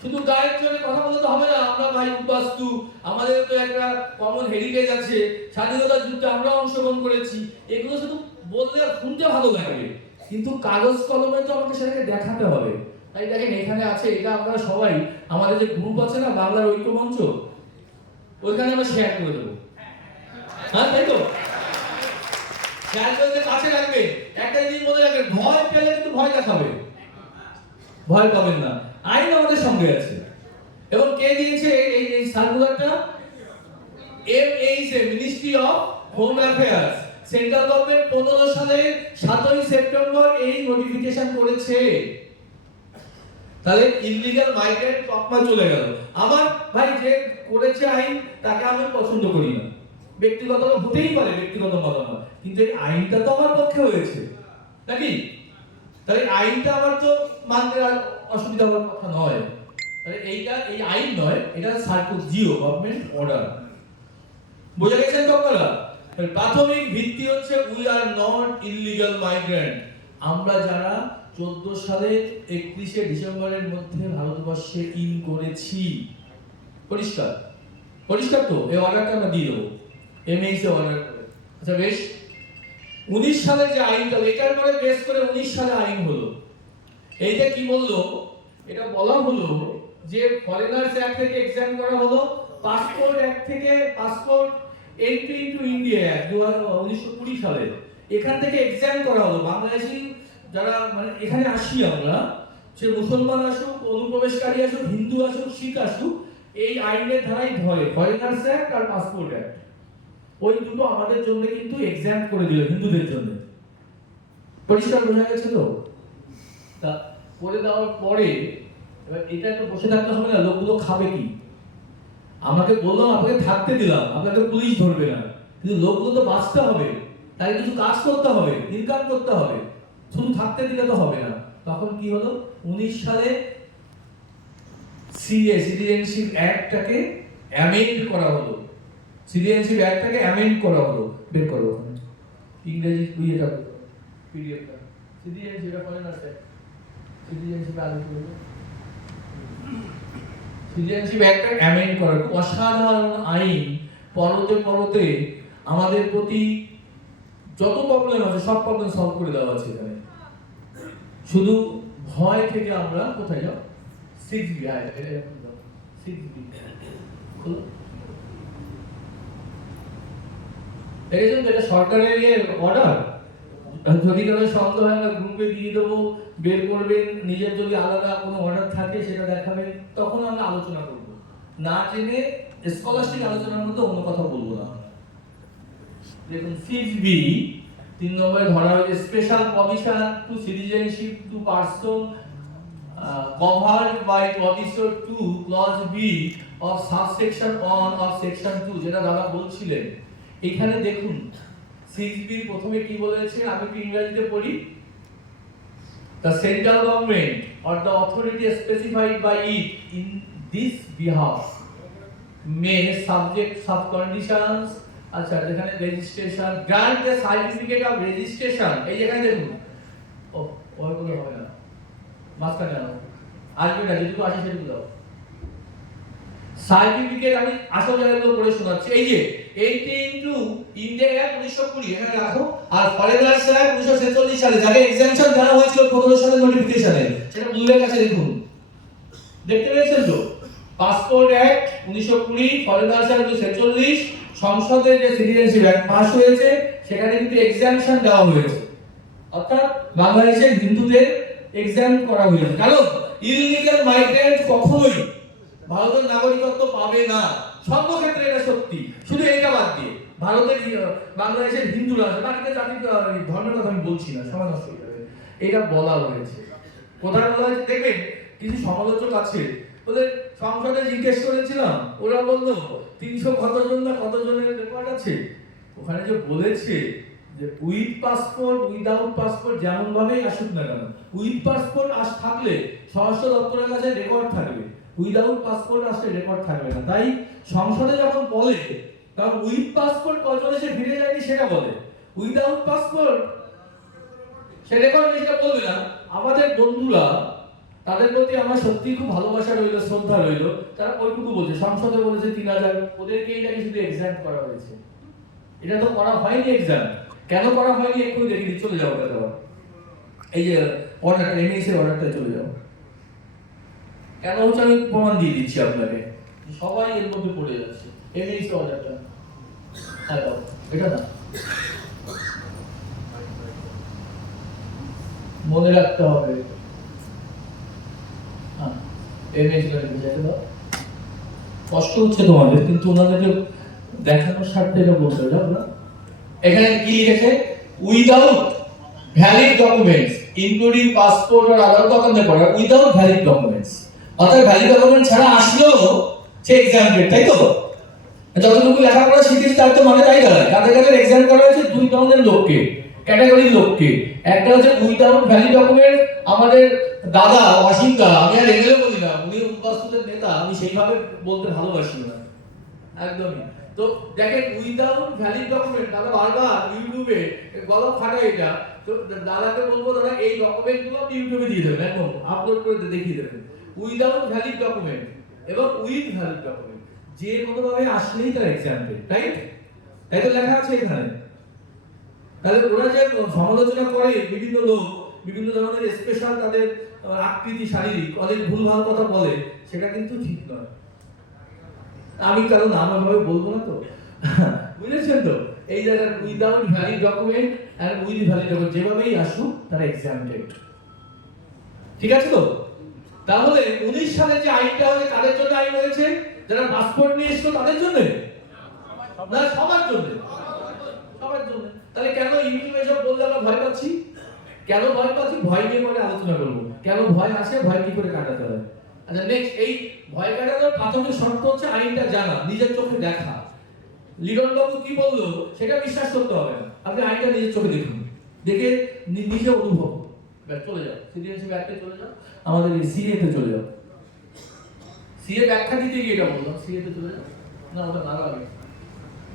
শুধু গায়ের জন্য কথা বলতে হবে না, আমরা ভাই উদ্বাস্তু, আমাদের তো একটা কমন হেরিটেজ আছে, স্বাধীনতা যুদ্ধে আমরা অংশগ্রহণ করেছি, এগুলো শুধু বললে শুনতে ভালো লাগে, কিন্তু কাগজ কলমে তো আমাকে সেটাকে দেখাতে হবে। তাই দেখেন এখানে আছে, এটা আমরা সবাই, আমাদের যে গ্রুপ আছে না বাংলার ঐক্য মঞ্চ, ওইখানে আমরা শেয়ার করে দেবো। হ্যাঁ তাই তো, শেয়ার করে কাছে রাখবে। একটা জিনিস মনে রাখবেন, ভয় পেলে কিন্তু ভয় দেখাবে, ভয় পাবেন না। আইন আমাদের সঙ্গে আছে। এবং কে দিয়েছে এই সার্কুলারটা? MHA, ministry of home affairs, central government 15 সালের 7ই সেপ্টেম্বর এই নোটিফিকেশন করেছে। তাহলে ইললিগাল মাইগ্রেন্ট তকমা চলে গেল। আমার ভাই যে করেছে আইন, তাকে আমি পছন্দ করি না, ব্যক্তিগত হতেই পারে, ব্যক্তিগত মতামত, কিন্তু এই আইনটা তো আমার পক্ষে হয়েছে নাকি? তাহলে আইনটা আমার তো মানতে আর অসুবিধা হওয়ার কথা নয়। তাহলে এইটা এই আইন নয়, এটা সার্কুলার, জিও গভর্নমেন্ট অর্ডার। বুঝে গেছেন তো আপনারা? প্রাথমিক ভিত্তি হচ্ছে we are not illegal migrant. আমরা যারা 14 সালে 31শে ডিসেম্বরের মধ্যে ভারতবর্ষে ইন করেছি, পরিষ্কার পরিষ্কার তো, এই অর্ডারটা আমরা দিয়ে দেবো, এমএইচে অর্ডার করে। আচ্ছা বেশ, 19 সালে যে আইনটা, এটার পরে বেস করে 19 সালে আইন হলো। এইটা কি বললো? এটা বলা হলো যে ফরেনার্স অ্যাক্ট থেকে এক্সাম করা হলো, পাসপোর্ট অ্যাক্ট থেকে, passport entry into India act 1920 সালে, এখান থেকে এক্সাম করা হলো। বাংলাদেশি যারা মানে এখানে আসি আমরা, সে মুসলমান আসুক, অনুপ্রবেশকারী আসুক, হিন্দু আসুক, শিখ আসুক, এই আইনের ধারাই ধরে, ফরেনার্স অ্যাক্ট আর পাসপোর্ট অ্যাক্ট। ওই দুটো আমাদের জন্য কিন্তু এক্সাম করে দিল, হিন্দুদের জন্য। পরিষ্কার বোঝা গেছে তো? তা করে দেওয়ার পরে এবার এটা তো বসে থাকতে হবে না, লোকগুলো খাবে কি? আমাকে বললাম, আপনাকে থাকতে দিলাম, আপনাকে পুলিশ ধরবে না, কিন্তু লোকগুলো তো বাঁচতে হবে, তাই কিছু কাজ করতে হবে, ইনকাম করতে হবে, শুধু থাকতে দিলে তো হবে না। তখন কি হলো? 19 সালে সিটিজেনশিপ অ্যাক্টটাকে অ্যামেন্ড করা হলো, সিটিজেনশিপ অ্যাক্টটাকে অ্যামেন্ড করা হলো। বের করো ওখানে ইংরেজি এটা পিডিএফটা, সিটিজেনশিপ ফরেনার্স অ্যাক্ট, সিটিজেনশিপ আলু করে সিটিজেনশিপ অ্যাক্টটা অ্যামেন্ড করা। অসাধারণ আইন, পরতে পরতে আমাদের প্রতি যত প্রবলেম আছে সব প্রবলেম সলভ করে দেওয়া আছে এখানে। শুধু ভয় থেকে আমরা কোথায় যাও? 6B, 6B খুলো। এটা সরকারের অর্ডার, যদি কারো সন্দেহ হয় আমরা গ্রুপে দিয়ে দেবো, বের করবেন, নিজের যদি আলাদা কোনো অর্ডার থাকে সেটা দেখাবেন, তখন আমরা আলোচনা করব। না জেনে স্কলারশিপ আলোচনার মধ্যে অন্য কথা বলবো না। দেখুন 6B 3 নম্বরে ধরা হয়েছে special provision two citizenship two person covered by provision 2 clause B of subsection 1 of section 2, যেটা দাদা বলছিলেন। এখানে দেখুন 6B প্রথমে কি বলেছে, আমি একটু ইংরেজিতে পড়ি। The central government or the authority specified by it in this behalf may subject sub conditions, আচ্ছা যেখানে registration, grant the certificate of registration, এই যেখানে দেখুন ওর কোনো হবে না, মাঝখানে আনো, আসবে না, যেটুকু আছে সেটুকু দাও। সার্টিফিকেট আমি আসল জায়গাগুলো পড়ে শোনাচ্ছি। এই যে 18 ইন্ডিয়া অ্যাক্ট 1920 এখানে রাখো, আর ফরেনার্স অ্যাক্ট 1946 সালে যাকে এক্সাম্পশন দেওয়া হয়েছিল 15 সালের নোটিফিকেশনে, সেটা উল্লেখ আছে দেখুন, দেখতে পেয়েছেন তো? পাসপোর্ট অ্যাক্ট 1920, ফরেনার্স অ্যাক্ট 1946, সংসদের যে সিটিজেনশিপ অ্যাক্ট পাস হয়েছে সেখানে কিন্তু এক্সাম্পশন দেওয়া হয়েছে, অর্থাৎ বাংলাদেশের হিন্দুদের এক্সাম করা হয়েছে। কারণ ইললিগাল মাইগ্রেন্ট কখনোই ভারতের নাগরিকত্ব পাবে না, সর্বক্ষেত্রে এটা সত্যি, শুধু এইটা বাদ দিয়ে ভারতের বাংলাদেশের হিন্দুরা, বাকিটা জাতি ধর্মের কথা আমি বলছি না, সমাজ নষ্ট হয়ে যাবে, এটা বলা হয়েছে। কোথায় বলা হয়েছে দেখবেন, কিছু সমালোচক আছে, ওদের সংসদে জিজ্ঞেস করেছিলাম, ওরা বললো 300 কতজন না কতজনের রেকর্ড আছে, ওখানে যে বলেছে যে উইথ পাসপোর্ট উইদাউট পাসপোর্ট যেমন ভাবেই আসুক না কেন, উইথ পাসপোর্ট থাকলে স্বরাষ্ট্র দপ্তরের কাছে রেকর্ড থাকবে, উইদাউট পাসপোর্ট আসলে রেকর্ড থাকবে না। তাই সংসদে যখন বলে, তখন উইথ পাসপোর্ট কজন এসে ফিরে যায়নি সেটা বলে, উইদাউট পাসপোর্ট সে রেকর্ড নেই সেটা বলবে না। আমাদের বন্ধুরা, তাদের প্রতি আমার সত্যি খুব ভালোবাসা রইল, শ্রদ্ধা রইল, তারা ওইটুকু বলছে, সংসদে বলেছে 3000, ওদেরকে এইটাকে শুধু এক্সাম করা হয়েছে, এটা তো করা হয়নি এক্সাম। কেন করা হয়নি একটু দেখিনি, চলে যাও দাদা, এই যে অর্ডারটা এনএইচ এর অর্ডারটা চলে যাও, কেন হচ্ছে আমি প্রমাণ দিয়ে দিচ্ছি আপনাকে, সবাই এর মধ্যে পড়ে যাচ্ছে। এনএইচ এর অর্ডারটা হ্যাঁ দাও, এটা না মনে রাখতে হবে, হ্যাঁ এনএইচ এর বুঝাতে দাও, কষ্ট হচ্ছে তোমাদের, কিন্তু ওনাদেরকে দেখানোর স্বার্থে এটা বলতে হবে না। এখানে কি লিখেছে, without valid documents including passport আর আদার ডকুমেন্ট পড়া, উইদাউট ভ্যালিড ডকুমেন্টস, অর্থাৎ ভ্যালিড ডকুমেন্ট ছাড়া আসলেও সে এক্সাম্পটেড, তাই তো? যতটুকু লেখাপড়া শিখেছি তার তো মানে তাই দাঁড়ায়। কাদের কাদের এক্সাম করা হয়েছে, 2 ধরনের লোককে, ক্যাটাগরির লোককে। একটা হচ্ছে উইদাউট ভ্যালিড ডকুমেন্ট, আমাদের দাদা অসীমদা, আমি আর এগুলো বলি না, উনি উপস্থিতের নেতা, আমি সেইভাবে বলতে ভালোবাসি না একদমই। তো দেখেন উইদাউট ভ্যালিড ডকুমেন্ট, দাদা বারবার ইউটিউবে গলা ফাটা এটা, তো দাদাকে বলবো দাদা এই ডকুমেন্টগুলো আপনি ইউটিউবে দিয়ে দেবেন, একদম আপলোড করে দেখিয়ে দেবেন। উইদাউট ভ্যালিড ডকুমেন্ট এবং উইথ ভ্যালিড ডকুমেন্ট, যে কোনো ভাবে আসলেই তার এক্সাম্পল, রাইট? তাই তো লেখা আছে এখানে। তাহলে ওরা যে সমালোচনা করে বিভিন্ন লোক, বিভিন্ন ধরনের স্পেশাল তাদের আকৃতি শারীরিক অনেক ভুলভাল কথা বলে, সেটা কিন্তু ঠিক নয়। আমি কারণ নাম ভাবে বলবো না তো, বুঝেছেন তো? এই জায়গায় without valid document and with valid document যেভাবেই আসুক তার এক্সাম্পটেড, ঠিক আছে তো? তাহলে 19 সালে যে আইনটা হয়েছে কাদের জন্য আইন হয়েছে? যারা পাসপোর্ট নিয়ে এসেছিল তাদের জন্য না, সবার জন্য, সবার জন্য। তাহলে কেন ইউটিউবে সব বললে আমরা ভয় পাচ্ছি? কেন ভয় পাচ্ছি? ভয় নিয়ে পরে আলোচনা করবো, কেন ভয় আসে, ভয় কি করে কাটাতে হয়। আচ্ছা নেক্সট, এই ভয় কাটানোর প্রাথমিক শর্ত হচ্ছে আইনটা জানা, নিজের চোখে দেখা। লিডন বাবু কি বললো সেটা বিশ্বাস করতে হবে না, আপনি আইনটা নিজের চোখে দেখুন, দেখে নিজে অনুভব চলে যাও, সিটিজেনশিপ অ্যাক্টে চলে যাও, আমাদের এই সিএ তে চলে যাও। সিএ ব্যাখ্যা দিতে গিয়ে এটা বললাম, সিএ তে চলে যাও না, ওটা না আগে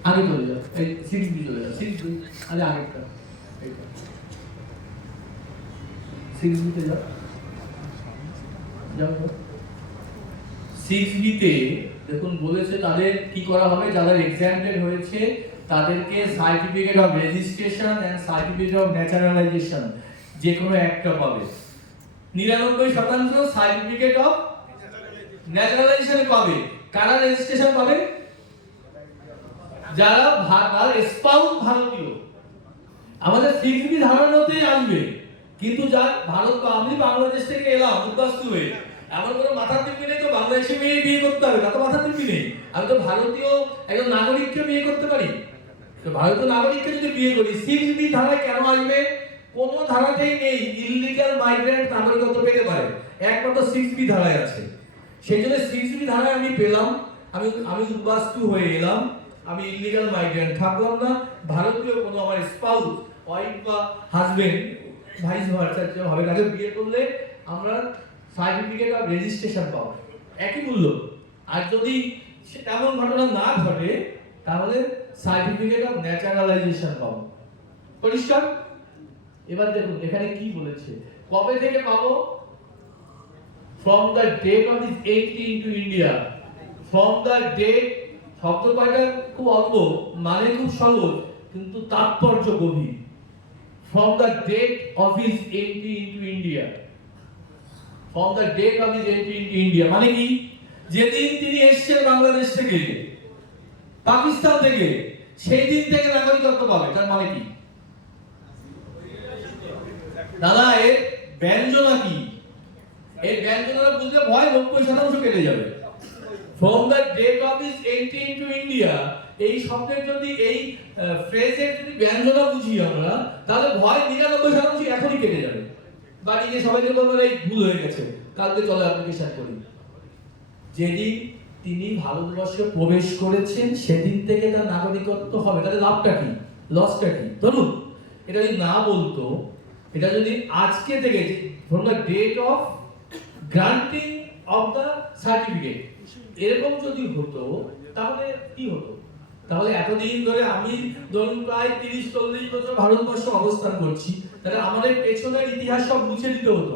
আগে চলে যাও, এই 6B চলে যাও, 6B আরে আগেরটা, এইটা 6B তে যাও, যাও 6B তে দেখুন বলেছে তাদের কি করা হবে, যাদের এক্সাম্পটেড হয়েছে তাদেরকে certificate of registration and certificate of naturalisation যে কোনো একটা পাবে। 99% সার্টিফিকেট অফ ন্যাচারালাইজেশন পাবে। কারা রেজিস্ট্রেশন পাবে? যারা স্পাউস ভারতীয়। আমাদের 6B ধারার মধ্যেই আসবে, কিন্তু যা ভারত বা আমি বাংলাদেশ থেকে এলাম উদ্বাস্তু হয়ে, এমন কোনো মাথার দিব্যি নেই তো বাংলাদেশে মেয়ে বিয়ে করতে হবে, তা তো মাথার দিব্যি নেই। আমি তো ভারতীয় একজন নাগরিককে বিয়ে করতে পারি। তো ভারতীয় নাগরিককে যদি বিয়ে করি 6B ধারায় কেন আসবে? কোন ধারাতেই নেই ইললিগ্যাল মাইগ্রেন্ট নাগরিকত্ব পেতে পারে, একমাত্র 6B ধারায় আছে। সেই জন্য 6B ধারায় আমি পেলাম, আমি আমি উদ্বাস্তু হয়ে এলাম, আমি ইললিগ্যাল মাইগ্রেন্ট থাকলাম না, ভারতীয় কোনো আমার স্পাউস ওয়াইফ বা হাজবেন্ড ভাইস ভার্সা হবে, তাকে বিয়ে করলে আমরা সার্টিফিকেট অফ রেজিস্ট্রেশন পাবো, একই মূল্য। আর যদি এমন ঘটনা না ঘটে তাহলে সার্টিফিকেট অফ ন্যাচারালাইজেশন পাবো। পরিষ্কার? এবার দেখুন এখানে কি বলেছে, কবে থেকে পাবো? From the date of this entry into India. From the date শব্দ কয়টা খুব অল্প, মানে খুব সহজ, কিন্তু তাৎপর্য গভীর। From the date of his entry into India. From the date of his entry into India মানে কি? যেদিন তিনি এসেছেন বাংলাদেশ থেকে, পাকিস্তান থেকে, সেই দিন থেকে নাগরিকত্ব পাবে। তার মানে কি দাদা? এর ব্যঞ্জনা কি? এই ব্যঞ্জনা বুঝলে ভয় 90% কেটে যাবে। From the date of his entry into India, এই শব্দের যদি এই ফ্রেজের যদি ব্যঞ্জনা বুঝি আমরা, তাহলে ভয় 99% এখনই কেটে যাবে। বাড়ি গিয়ে সবাইকে বলবেন এই ভুল হয়ে গেছে, কালকে চলো অ্যাপ্লিকেশন করি। যেদিন তিনি ভারতবর্ষে প্রবেশ করেছেন সেদিন থেকে তার নাগরিকত্ব হবে। তাহলে লাভটা কি, লসটা কি? ধরুন এটা যদি না বলতো, এটা যদি আজকে থেকে from the date of granting of the certificate এরকম যদি হতো, তাহলে কি হতো? তাহলে এতদিন ধরে আমি ধরুন প্রায় 30-40 বছর ভারতবর্ষে অবস্থান করছি, তাহলে আমাদের পেছনের ইতিহাস সব মুছে দিতে হতো।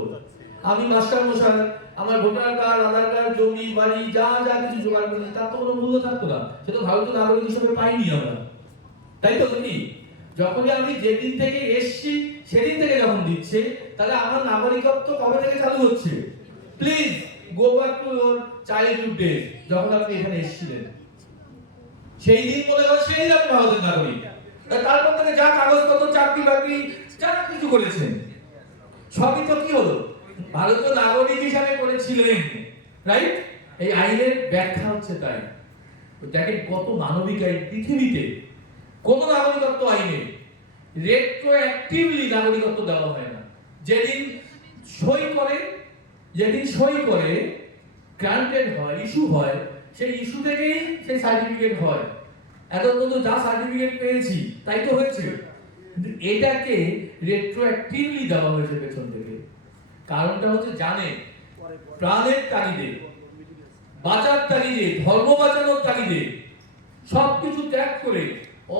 আমি মাস্টার মশাই, আমার ভোটার কার্ড, আধার কার্ড, জমি বাড়ি যা যা কিছু জোগাড় করেছি তার তো কোনো মূল্য থাকতো না, সেটা ভারতীয় নাগরিক হিসেবে পাইনি আমরা, তাই তো? কি যখনই আমি যেদিন থেকে এসছি সেদিন থেকে যখন দিচ্ছে, তাহলে আমার নাগরিকত্ব কবে থেকে চালু হচ্ছে? Please go back to your childhood days, যখন আপনি এখানে এসেছিলেন সেই দিন মনে হয় সেই দিন আপনি ভারতের নাগরিক। তারপর থেকে যা কাগজপত্র, চাকরি বাকরি যা কিছু করেছেন সবই তো কি হলো? ভারতীয় নাগরিক হিসাবে করেছিলেন, রাইট? এই আইনের ব্যাখ্যা হচ্ছে তাই। দেখেন কত মানবিক আইন পৃথিবীতে, কোন নাগরিকত্ব আইনে রেট্রোঅ্যাক্টিভলি নাগরিকত্ব দেওয়া হয় না। যেদিন সই করে গ্রান্টেড হয়, ইস্যু হয়, সেই ইস্যু থেকেই সেই সার্টিফিকেট হয়। এত পর্যন্ত যা সার্টিফিকেট পেয়েছি তাই তো হয়েছে, কিন্তু এটাকে রেট্রোঅ্যাক্টিভলি দেওয়া হয়েছে পেছন থেকে। কারণটা হচ্ছে জানে প্রাণের তাগিদে, বাঁচার তাগিদে, ধর্ম বাঁচানোর তাগিদে সবকিছু ত্যাগ করে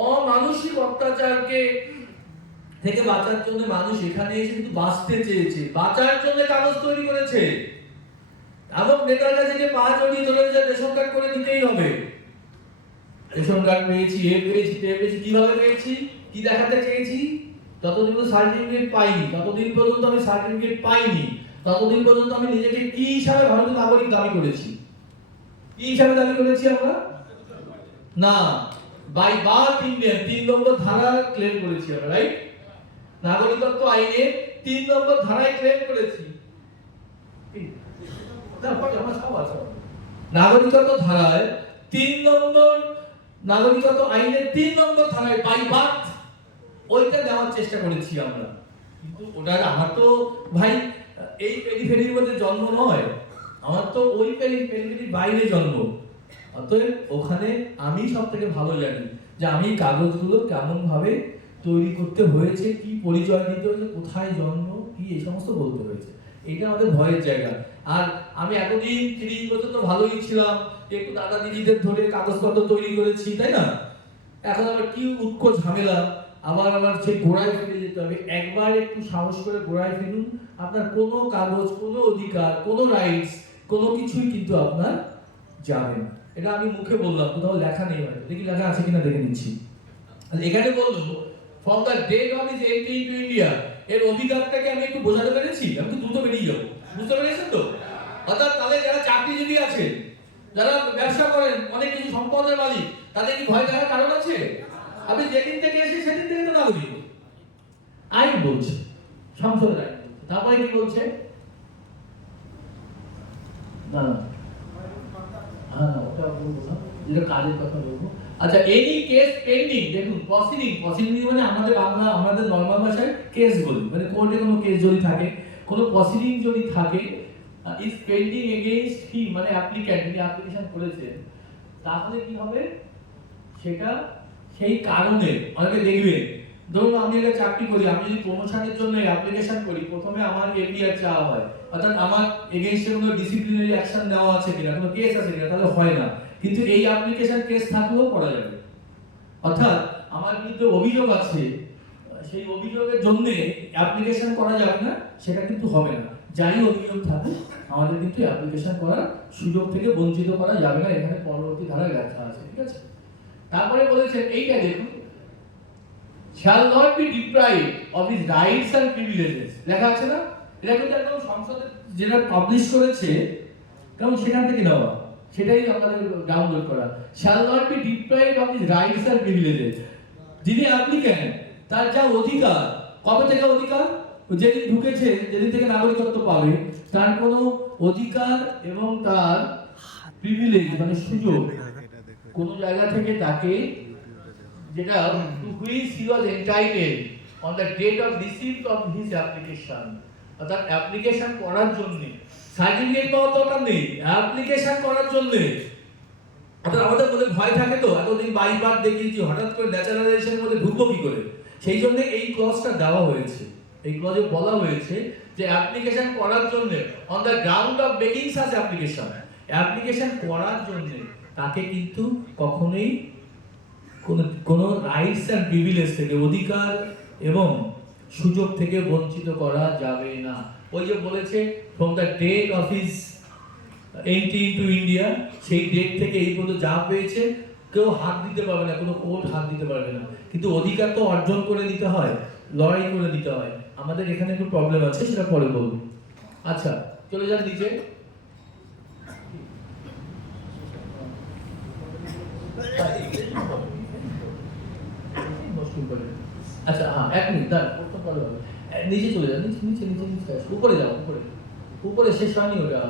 অমানসিক অত্যাচারকে থেকে বাঁচার জন্য মানুষ এখানে এসে কিন্তু বাঁচতে চেয়েছে, বাঁচার জন্য কাগজ তৈরি করেছে। এবং নেতার কাছে যে পা জড়িয়ে ধরে যে রেশন কার্ড করে দিতেই হবে, রেশন কার্ড পেয়েছি, এ পেয়েছি, তে পেয়েছি, কিভাবে পেয়েছি, কি দেখাতে চেয়েছি? যতদিন পর্যন্ত সার্টিফিকেট পাইনি, ততদিন পর্যন্ত আমি নিজেকে কি হিসাবে ভারতীয় নাগরিক দাবি করেছি? কি হিসাবে দাবি করেছি আমরা? না, বাই বার্থ ইন্ডিয়ান 3 নম্বর ধারা ক্লেম করেছি আমরা, রাইট? নাগরিকত্ব আইনে 3 নম্বর ধারায় ক্লেম করেছি। নাগরিকত্ব ধারায় 3 নম্বর, নাগরিকত্ব আইনের 3 নম্বর ধারায় বাই বার্থ ওইটা দেওয়ার চেষ্টা করেছি আমরা। কিন্তু ওটা আমার তো ভাই এই পেরিফেরির মধ্যে জন্ম নয়, আমার তো ওই পেরিফেরির বাইরে জন্ম। অতএব ওখানে আমি সব থেকে ভালো জানি যে আমি কাগজগুলো কেমন ভাবে তৈরি করতে হয়েছে, কি পরিচয় দিতে হয়েছে, কোথায় জন্ম, কি এই সমস্ত বলতে হয়েছে। এটা আমাদের ভয়ের জায়গা। আর আমি এতদিন 30 বছর তো ভালোই ছিলাম, একটু দাদা দিদিদের ধরে কাগজপত্র তৈরি করেছি, তাই না? এখন আবার কি উৎকট ঝামেলা, আবার সেই গোড়ায় ফিরে যেতে হবে। একবার একটু সাহস করে গোড়ায় ফিরুন, আপনার কোনো কাগজ, কোনো অধিকার, কোনো রাইটস, কোনো কিছুই কিন্তু আপনার যাবে না। এটা আমি মুখে বললাম, কোথাও লেখা নেই, হয়তো দেখি লেখা আছে কিনা দেখে নিচ্ছি। এখানে বললো from the date of his entry into India, এর অধিকারটাকে আমি একটু বোঝাতে পেরেছি? আমি তো দ্রুত বেরিয়ে যাবো, বুঝতে পেরেছেন তো? অর্থাৎ তাহলে যারা চাকরিজীবী আছে, যারা ব্যবসা করেন, অনেক কিছু সম্পদের মালিক, তাদের কি ভয় দেখার কারণ আছে? আপনি যেদিন থেকে এসে সেদিন থেকে তো নাগরিক, আইন বলছে, সংসদের আইন বলছে। তারপরে কি বলছে? না না, হ্যাঁ না, ওটা বলবো না, যেটা কাজের কথা বলবো। আচ্ছা, এনি কেস পেন্ডিং, দেখুন প্রসিডিং, প্রসিডিং মানে আমাদের বাংলা, আমাদের নর্মাল ভাষায় কেস বলি, মানে কোর্টে কোনো কেস যদি থাকে, কোনো প্রসিডিং যদি থাকে, ইজ পেন্ডিং এগেইনস্ট হি, মানে অ্যাপ্লিক্যান্ট, যিনি অ্যাপ্লিকেশন করেছেন, তাহলে কি হবে? সেটা সেই কারণে, অনেকে দেখবেন, ধরুন আমি একটা চাকরি করি, আমি যদি প্রমোশনের জন্য অ্যাপ্লিকেশন করি, প্রথমে আমার এপিআর চাওয়া হয়, অর্থাৎ আমার এগেইনস্টে কোনো ডিসিপ্লিনারি অ্যাকশন নেওয়া আছে কিনা, কোনো কেস আছে কিনা, তাহলে হয় না। কিন্তু এই অ্যাপ্লিকেশন কেস থাকলেও করা যাবে। অর্থাৎ আমার বিরুদ্ধে অভিযোগ আছে, সেই অভিযোগের জন্য অ্যাপ্লিকেশন করা যাবে না, সেটা কিন্তু হবে না। যাই অভিযোগ থাকে আমাদের কিন্তু অ্যাপ্লিকেশন করার সুযোগ থেকে বঞ্চিত করা যাবে না, এখানে পরবর্তী ধারায় লেখা আছে, ঠিক আছে? তারপরে বলেছেন এইটা দেখুন, shall not be deprived of his rights and privileges, লেখা আছে না? এটা কিন্তু একদম সংসদে যেটা পাবলিশ করেছে, কারণ সেখান থেকে নেওয়া, সেটাই আমাদের ডাউনলোড করা। shall not be deprived of his rights and privileges, যিনি অ্যাপ্লিক্যান্ট তার যা অধিকার, কবে থেকে অধিকার? যেদিন ঢুকেছে, যেদিন থেকে নাগরিকত্ব পাবে, তার কোনো অধিকার এবং তার প্রিভিলেজ মানে সুযোগ কোন জায়গা থেকে তাকে, যেটা to which he was entitled on the date of receipt of his application, অর্থাৎ অ্যাপ্লিকেশন করার জন্য সার্টিফিকেট পাওয়ার দরকার নেই, অ্যাপ্লিকেশন করার জন্য। অর্থাৎ আমাদের মধ্যে ভয় থাকে তো, এতদিন বাইপার দেখিয়েছি, হঠাৎ করে ন্যাচারালাইজেশনের মধ্যে ঢুকবো কি করে, সেই জন্য এই ক্লজটা দেওয়া হয়েছে। এই ক্লজে বলা হয়েছে যে অ্যাপ্লিকেশন করার জন্য on the ground of making such application, application করার জন্য তাকে কিন্তু কখনোই কোনো রাইটস এন্ড প্রিভিলেজ থেকে, অধিকার এবং সুযোগ থেকে বঞ্চিত করা যাবে না। ওই যে বলেছে from the date of his entry into India, সেই ডেট থেকে এই পর্যন্ত যা পেয়েছে কেউ হাত দিতে পারবে না, কোনো কোর্ট হাত দিতে পারবে না। কিন্তু অধিকার তো অর্জন করে দিতে হয়, লড়াই করে দিতে হয়। আমাদের এখানে একটু প্রবলেম আছে, সেটা পরে বলবো। আচ্ছা, চলে যান নিচে। আচ্ছা হ্যাঁ, এক মিনিট দাঁড়ান, প্রথম ভালো হবে। নিচে চলে যান, নিচে নিচে নিচে নিচে উপরে যাও, উপরে উপরে শেষ হয়নি, ওটা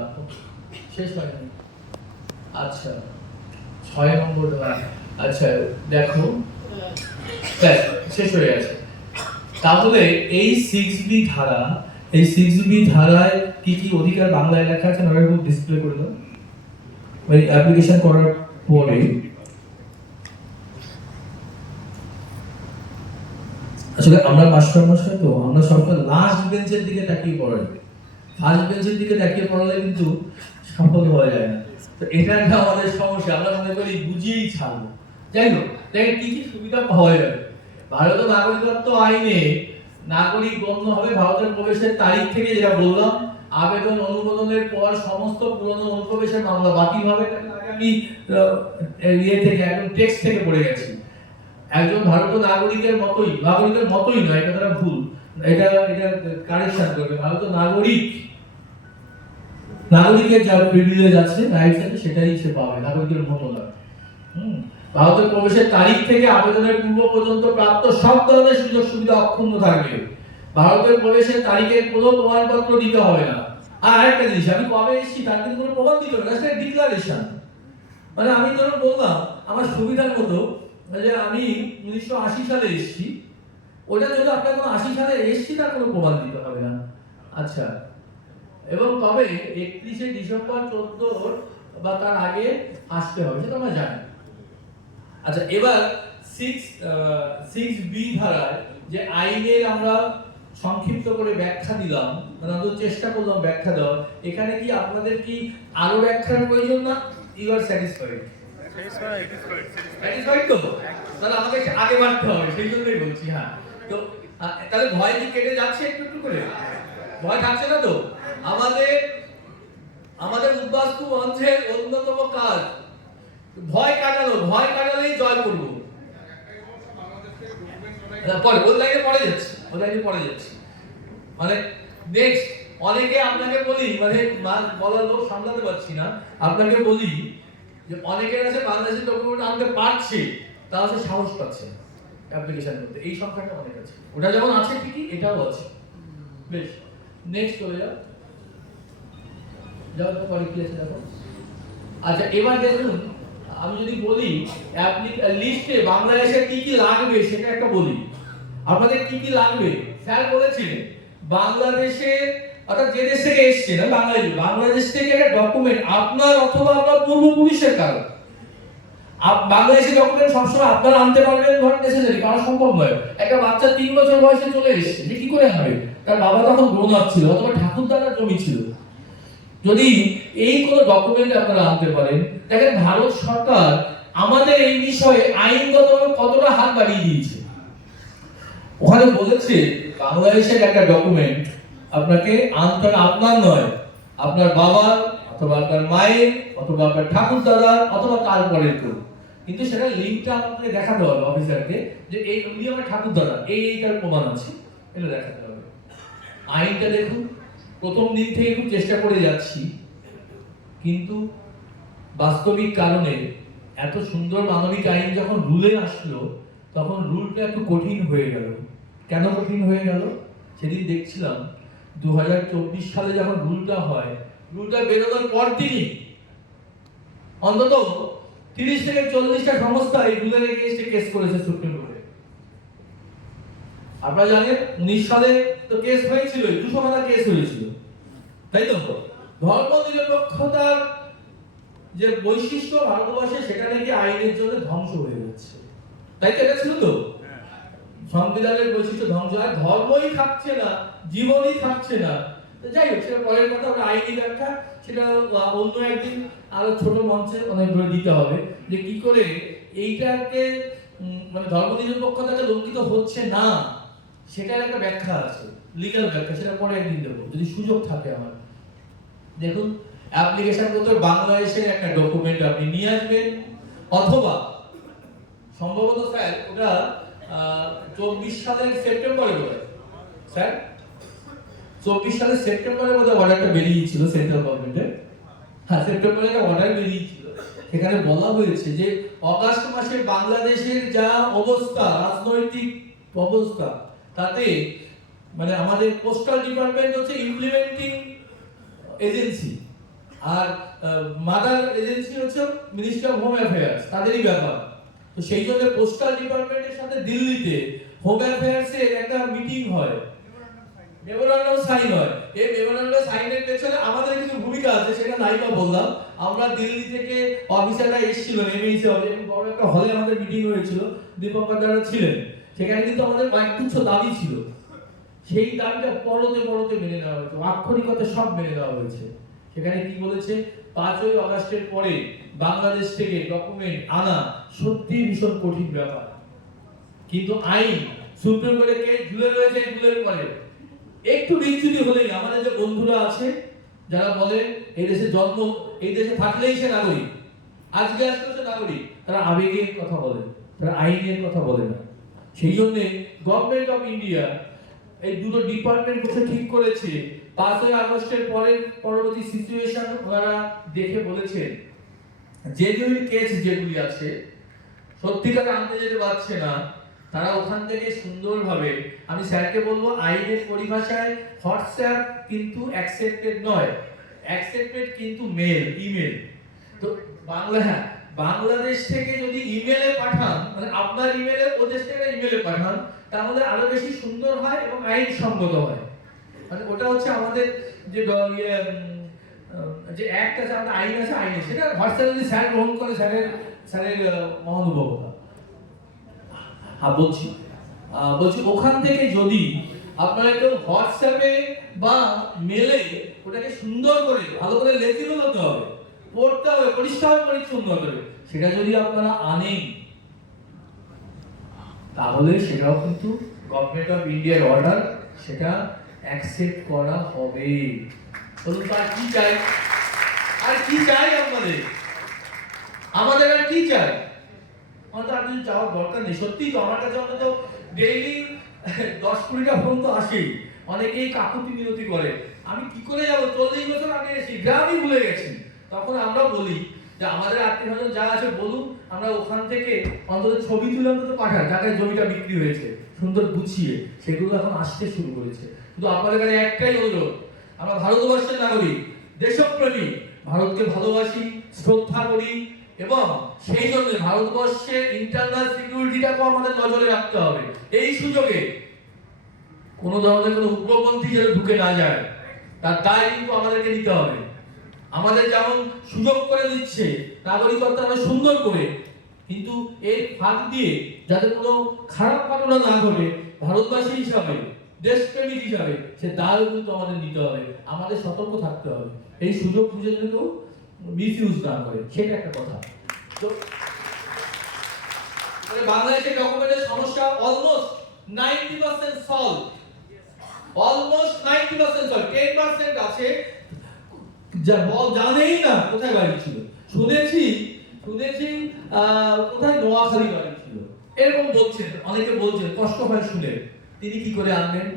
শেষ হয়নি। আচ্ছা 6 নম্বর, আচ্ছা দেখো শেষ হয়ে গেছে। তাহলে এই 6B ধারা, এই 6B ধারায় কি কি অধিকার বাংলায় লেখা আছে ওটা একটু ডিসপ্লে করে দাও। মানে অ্যাপ্লিকেশন করার পরে আসলে আমরা মাস্টার মশাই তো, আমরা সবসময় লাস্ট বেঞ্চের দিকে তাকিয়ে পড়াই, ফার্স্ট বেঞ্চের দিকে তাকিয়ে পড়ালে কিন্তু সফল হওয়া যায় না। তো এটা একটা আমাদের সমস্যা, আমরা মনে করি বুঝিয়েই ছাড়বো। যাই হোক, দেখেন কি কি সুবিধা পাওয়া যাবে। ভারতীয় নাগরিকত্ব আইনে নাগরিক গণ্য হবে ভারতের প্রবেশের তারিখ থেকে, যেটা বললাম, আবেদন অনুমোদনের পর সমস্ত পুরনো অনুপ্রবেশের মামলা বাতিল হবে। আমি ইয়ে থেকে একদম টেক্সট থেকে পড়ে গেছি। একজন ভারতীয় নাগরিকের মতোই, নাগরিকের মতোই নয়, এটা তারা ভুল, এটা কারেকশন করবে। ভারতীয় নাগরিকের যা প্রিভিলেজ আছে, রাইটস আছে, সেটাই সে পাবে, নাগরিকের মতো না। ভারতের প্রবেশের তারিখ থেকে আবেদনের পূর্ব পর্যন্ত প্রাপ্ত সব ধরনের সুযোগ সুবিধা অক্ষুণ্ণ থাকবে। ভারতের প্রবেশের তারিখের কোনো প্রমাণপত্র দিতে হবে না। আর আরেকটা জিনিস, আমি কবে এসেছি তার কিন্তু কোনো প্রমাণ দিতে হবে না, সেটা ডিক্লারেশন। মানে আমি ধরুন বললাম আমার সুবিধার মতো যে আমি 1980 সালে এসেছি, ওটা যদি আপনার কোনো 80 সালে এসেছি তার কোনো প্রমাণ দিতে হবে না। আচ্ছা, এবং তবে 31শে ডিসেম্বর 14 বা তার আগে আসতে হবে, সেটা আমরা জানি। আচ্ছা, এবার 6B ধারায় যে আইনের আমরা সংক্ষিপ্ত করে ব্যাখ্যা দিলাম, মানে আমরা চেষ্টা করলাম ব্যাখ্যা দেওয়ার। এখানে কি আপনাদের কি আরো ব্যাখ্যার প্রয়োজন না? You R satisfied? স্যাটিসফাইড তো? তাহলে আমাদের আগে বাড়তে হবে, সেই জন্যই বলছি। হ্যাঁ, তো তাহলে ভয় কি কেটে যাচ্ছে একটু একটু করে? ভয় থাকছে না তো? আমাদের উদ্বাস্তু মঞ্চের অন্যতম কাজ ভয় কাটানো, ভয় কাটালেই জয় করব। পরে ওই লাইনে পড়ে যাচ্ছে, মানে নেক্সট অনেকে আপনাকে বলি, মানে বলার লোক সামলাতে পারছি না, আপনাকে বলি যে অনেকের কাছে বাংলাদেশের ডকুমেন্ট আনতে পারছে, তারা সে সাহস পাচ্ছে। অ্যাপ্লিকেশন করতে, এই সংখ্যাটা অনেক আছে। ওটা যেমন আছে ঠিকই এটাও আছে। বেশ, নেক্সট চলে যাও, যাও তো পরে কি আছে দেখো। আচ্ছা এবার দেখুন, আমি যদি বলি লিস্টে বাংলাদেশে কি কি লাগবে সেটা একটা বলি। আপনাদের কি কি লাগবে? স্যার বলেছেন বাংলাদেশে, অর্থাৎ যে দেশ থেকে এসছে না বাংলাদেশ থেকে একটা ডকুমেন্ট আপনার অথবা আপনার পূর্বপুরুষের কারো, বাংলাদেশের ডকুমেন্ট সবসময় আপনারা আনতে পারবেন, ধরেন নেসেসারি, কারণ সম্ভব নয়। একটা বাচ্চা 3 বছর বয়সে চলে এসেছে, সে কি করে হবে? তার বাবা তখন গ্রোন আপ ছিল অথবা ঠাকুরদাদার জমি ছিল। যদি এই কোনো ডকুমেন্ট আপনারা আনতে পারেন, দেখেন ভারত সরকার আমাদের এই বিষয়ে আইনগতভাবে কতটা হাত বাড়িয়ে দিয়েছে। ওখানে বলেছে বাংলাদেশের একটা ডকুমেন্ট আপনাকে আনতে হবে, আপনার নয়, আপনার বাবার অথবা আপনার মায়ের অথবা আপনার ঠাকুরদাদার অথবা তারপরের কেউ, কিন্তু সেটা লিঙ্কটা আপনাকে দেখাতে হবে অফিসারকে, যে এই উনি আমার ঠাকুরদাদা, এইটার প্রমাণ আছে, এটা দেখাতে হবে। আইনটা দেখুন, প্রথম দিন থেকে খুব চেষ্টা করে যাচ্ছি, কিন্তু বাস্তবিক কারণে এত সুন্দর মানবিক আইন যখন রুলে আসলো তখন রুলটা একটু কঠিন হয়ে গেল। কেন কঠিন হয়ে গেল? সেদিন দেখছিলাম 2024 সালে যখন রুলটা হয়, রুলটা বেরোনোর পর দিনই অন্তত 30 থেকে 40টা সংস্থা এই রুলের এগেইনস্টে কেস করেছে সুপ্রিম কোর্টে। আপনারা জানেন 19 সালে তো কেস হয়েছিল, 200 খানা কেস হয়েছিল, তাই তো? ধর্ম নিরপেক্ষতার যে বৈশিষ্ট্য ভারতবর্ষে, সেটা নাকি আইনের জন্য ধ্বংস হয়ে যাচ্ছে, তাই তো? এটা ছিল তো সংবিধানের বৈশিষ্ট্য ধ্বংস, আর ধর্মই থাকছে না, জীবনই থাকছে না। তো যাই হোক, সেটা পরের কথা, ওটা আইনি ব্যাখ্যা, সেটা অন্য একদিন আরো ছোট মঞ্চে অনেক ধরে দিতে হবে, যে কি করে এইটাকে মানে ধর্ম নিরপেক্ষতাকে লঙ্ঘিত হচ্ছে না, সেটার একটা ব্যাখ্যা আছে, লিগ্যাল ব্যাখ্যা, সেটা পরে একদিন দেবো যদি সুযোগ থাকে আমার। দেখুন, অ্যাপ্লিকেশন করতে বাংলাদেশের একটা ডকুমেন্ট আপনি নিয়ে আসবেন, অথবা সম্ভবত স্যার ওটা 24 সালের সেপ্টেম্বরে বোধহয়, স্যার 24 সালের সেপ্টেম্বরে বোধহয় অর্ডারটা বেরিয়েছিল সেন্ট্রাল গভর্নমেন্টের। হ্যাঁ, সেপ্টেম্বরে একটা অর্ডার বেরিয়েছিল, সেখানে বলা হয়েছে যে অগাস্ট মাসে বাংলাদেশের যা অবস্থা, রাজনৈতিক অবস্থা, তাতে মানে আমাদের পোস্টাল ডিপার্টমেন্ট হচ্ছে ইমপ্লিমেন্টিং এজেন্সি, আর মাদার এজেন্সি হচ্ছে মিনিস্ট্রি অফ হোম অ্যাফেয়ার্স, তাদেরই ব্যাপার। তো সেই জন্য পোস্টাল ডিপার্টমেন্টের সাথে দিল্লিতে হোম অ্যাফেয়ার্স এর একটা মিটিং হয়, মেমোরান্ডাম সাইন হয়। এই মেমোরান্ডাম সাইনের পেছনে আমাদের কিছু ভূমিকা আছে, সেটা নাইবা বললাম। আমরা দিল্লি থেকে অফিসাররা এসেছিল, এমএইসি হবে, বড় একটা হলে আমাদের মিটিং হয়েছিল, দীপঙ্কর দাদা ছিলেন সেখানে, কিন্তু আমাদের কয়েকগুচ্ছ দাবি ছিল, সেই দাবিটা পরতে পরতে মেনে নেওয়া হয়েছে, আক্ষরিকতা সব মেনে নেওয়া হয়েছে। সেখানে কি বলেছে, 5ই আগস্টের পরে বাংলাদেশ থেকে ডকুমেন্ট আনা সত্যি ভীষণ কঠিন ব্যাপার, কিন্তু আইন সুপ্রিম কোর্টে কে ঝুলে রয়েছে, ঝুলের পরে একটু বিচ্যুতি হলেই আমাদের যে বন্ধুরা আছে যারা বলে এই দেশে জন্ম, এই দেশে থাকলেই সে নাগরিক, আজকে আসলে সে নাগরিক, তারা আবেগের কথা বলে, তারা আইনের কথা বলে না। সেই জন্য গভর্নমেন্ট অফ ইন্ডিয়া এই দুটো ডিপার্টমেন্ট বসে ঠিক করেছে 5ই আগস্টের পরের পরবর্তী সিচুয়েশন ওনারা দেখে বলেছেন জেনুইন কেস যেগুলি আছে, সত্যিকার আনতে যেতে পারছে না, তারা ওখান থেকে সুন্দরভাবে, আমি স্যারকে বলবো আইনের পরিভাষায় হোয়াটসঅ্যাপ কিন্তু অ্যাকসেপ্টেড নয়, অ্যাকসেপ্টেড কিন্তু মেল, ইমেল। তো বাংলাদেশ থেকে যদি ইমেলে পাঠান, মানে আপনার ইমেলে ওদের থেকে ইমেলে পাঠান, তাহলে আরো বেশি সুন্দর হয় এবং আইনসঙ্গত হয়। মানে ওটা হচ্ছে আমাদের যে যে অ্যাক্ট আছে, আমাদের আইন আছে, আইনে সেটা হোয়াটসঅ্যাপে যদি স্যার গ্রহণ করে, স্যারের মহানুভবতা। বলছি ওখান থেকে যদি আপনারা কেউ হোয়াটসঅ্যাপে বা মেলে ওটাকে সুন্দর করে ভালো করে লেখিত হতে হবে, পড়তে হবে পরিষ্কার পরিচ্ছন্ন করে, সেটা যদি আপনারা আনেন তাহলে সেটাও কিন্তু গভর্নমেন্ট অফ ইন্ডিয়ার অর্ডার, সেটা অ্যাকসেপ্ট করা হবে। বলুন তার কি চাই, আর কি চাই আমাদের আর কি চাই? আমাদের আর কিছু চাওয়ার দরকার নেই। সত্যি তো আমার কাছে অন্তত ডেইলি 10-20টা ফোন তো আসেই, অনেকেই কাকুতি মিনতি করে, আমি কি করে যাবো, 40 বছর আগে এসেছি, গ্রামই ভুলে গেছি। তখন আমরা বলি যে আমাদের আত্মীয় স্বজন যা আছে বলুন, আমরা ওখান থেকে অন্তত ছবি তুলে অন্তত পাঠাই, যাদের জমিটা বিক্রি হয়েছে সুন্দর গুছিয়ে, সেগুলো এখন আসতে শুরু করেছে। কিন্তু আপনাদের কাছে একটাই অনুরোধ, আমরা ভারতবর্ষের নাগরিক, দেশপ্রেমী, ভারতকে ভালোবাসি, শ্রদ্ধা করি, এবং সেই জন্য ভারতবর্ষের ইন্টারনাল সিকিউরিটিটাকেও আমাদের নজরে রাখতে হবে। এই সুযোগে কোনো ধরনের কোনো উগ্রপন্থী যেন ঢুকে না যায়, তার দায় কিন্তু আমাদেরকে নিতে হবে। আমাদের যেমন সুযোগ করে দিচ্ছে নাগরিকত্ব আমরা সুন্দর করে, কিন্তু এই ফাঁক দিয়ে যাতে কোনো খারাপ ঘটনা না ঘটে, ভারতবাসী হিসাবে, দেশপ্রেমিক হিসাবে সে দায় কিন্তু আমাদের নিতে হবে, আমাদের সতর্ক থাকতে হবে। এই সুযোগ বুঝে যদি কেউ মিসইউজ না করে, সেটা একটা কথা। তো বাংলাদেশের ডকুমেন্টের সমস্যা অলমোস্ট 90% সলভ, অলমোস্ট 90% সলভ। 10% আছে যা জানেই না কোথায় বাড়ি ছিল, শুনেছি কোথায় নোয়াখালী বাড়ি ছিল, এরকম বলছেন, অনেকে বলছেন, কষ্ট হয় শুনে। তিনি কি করে আনবেন?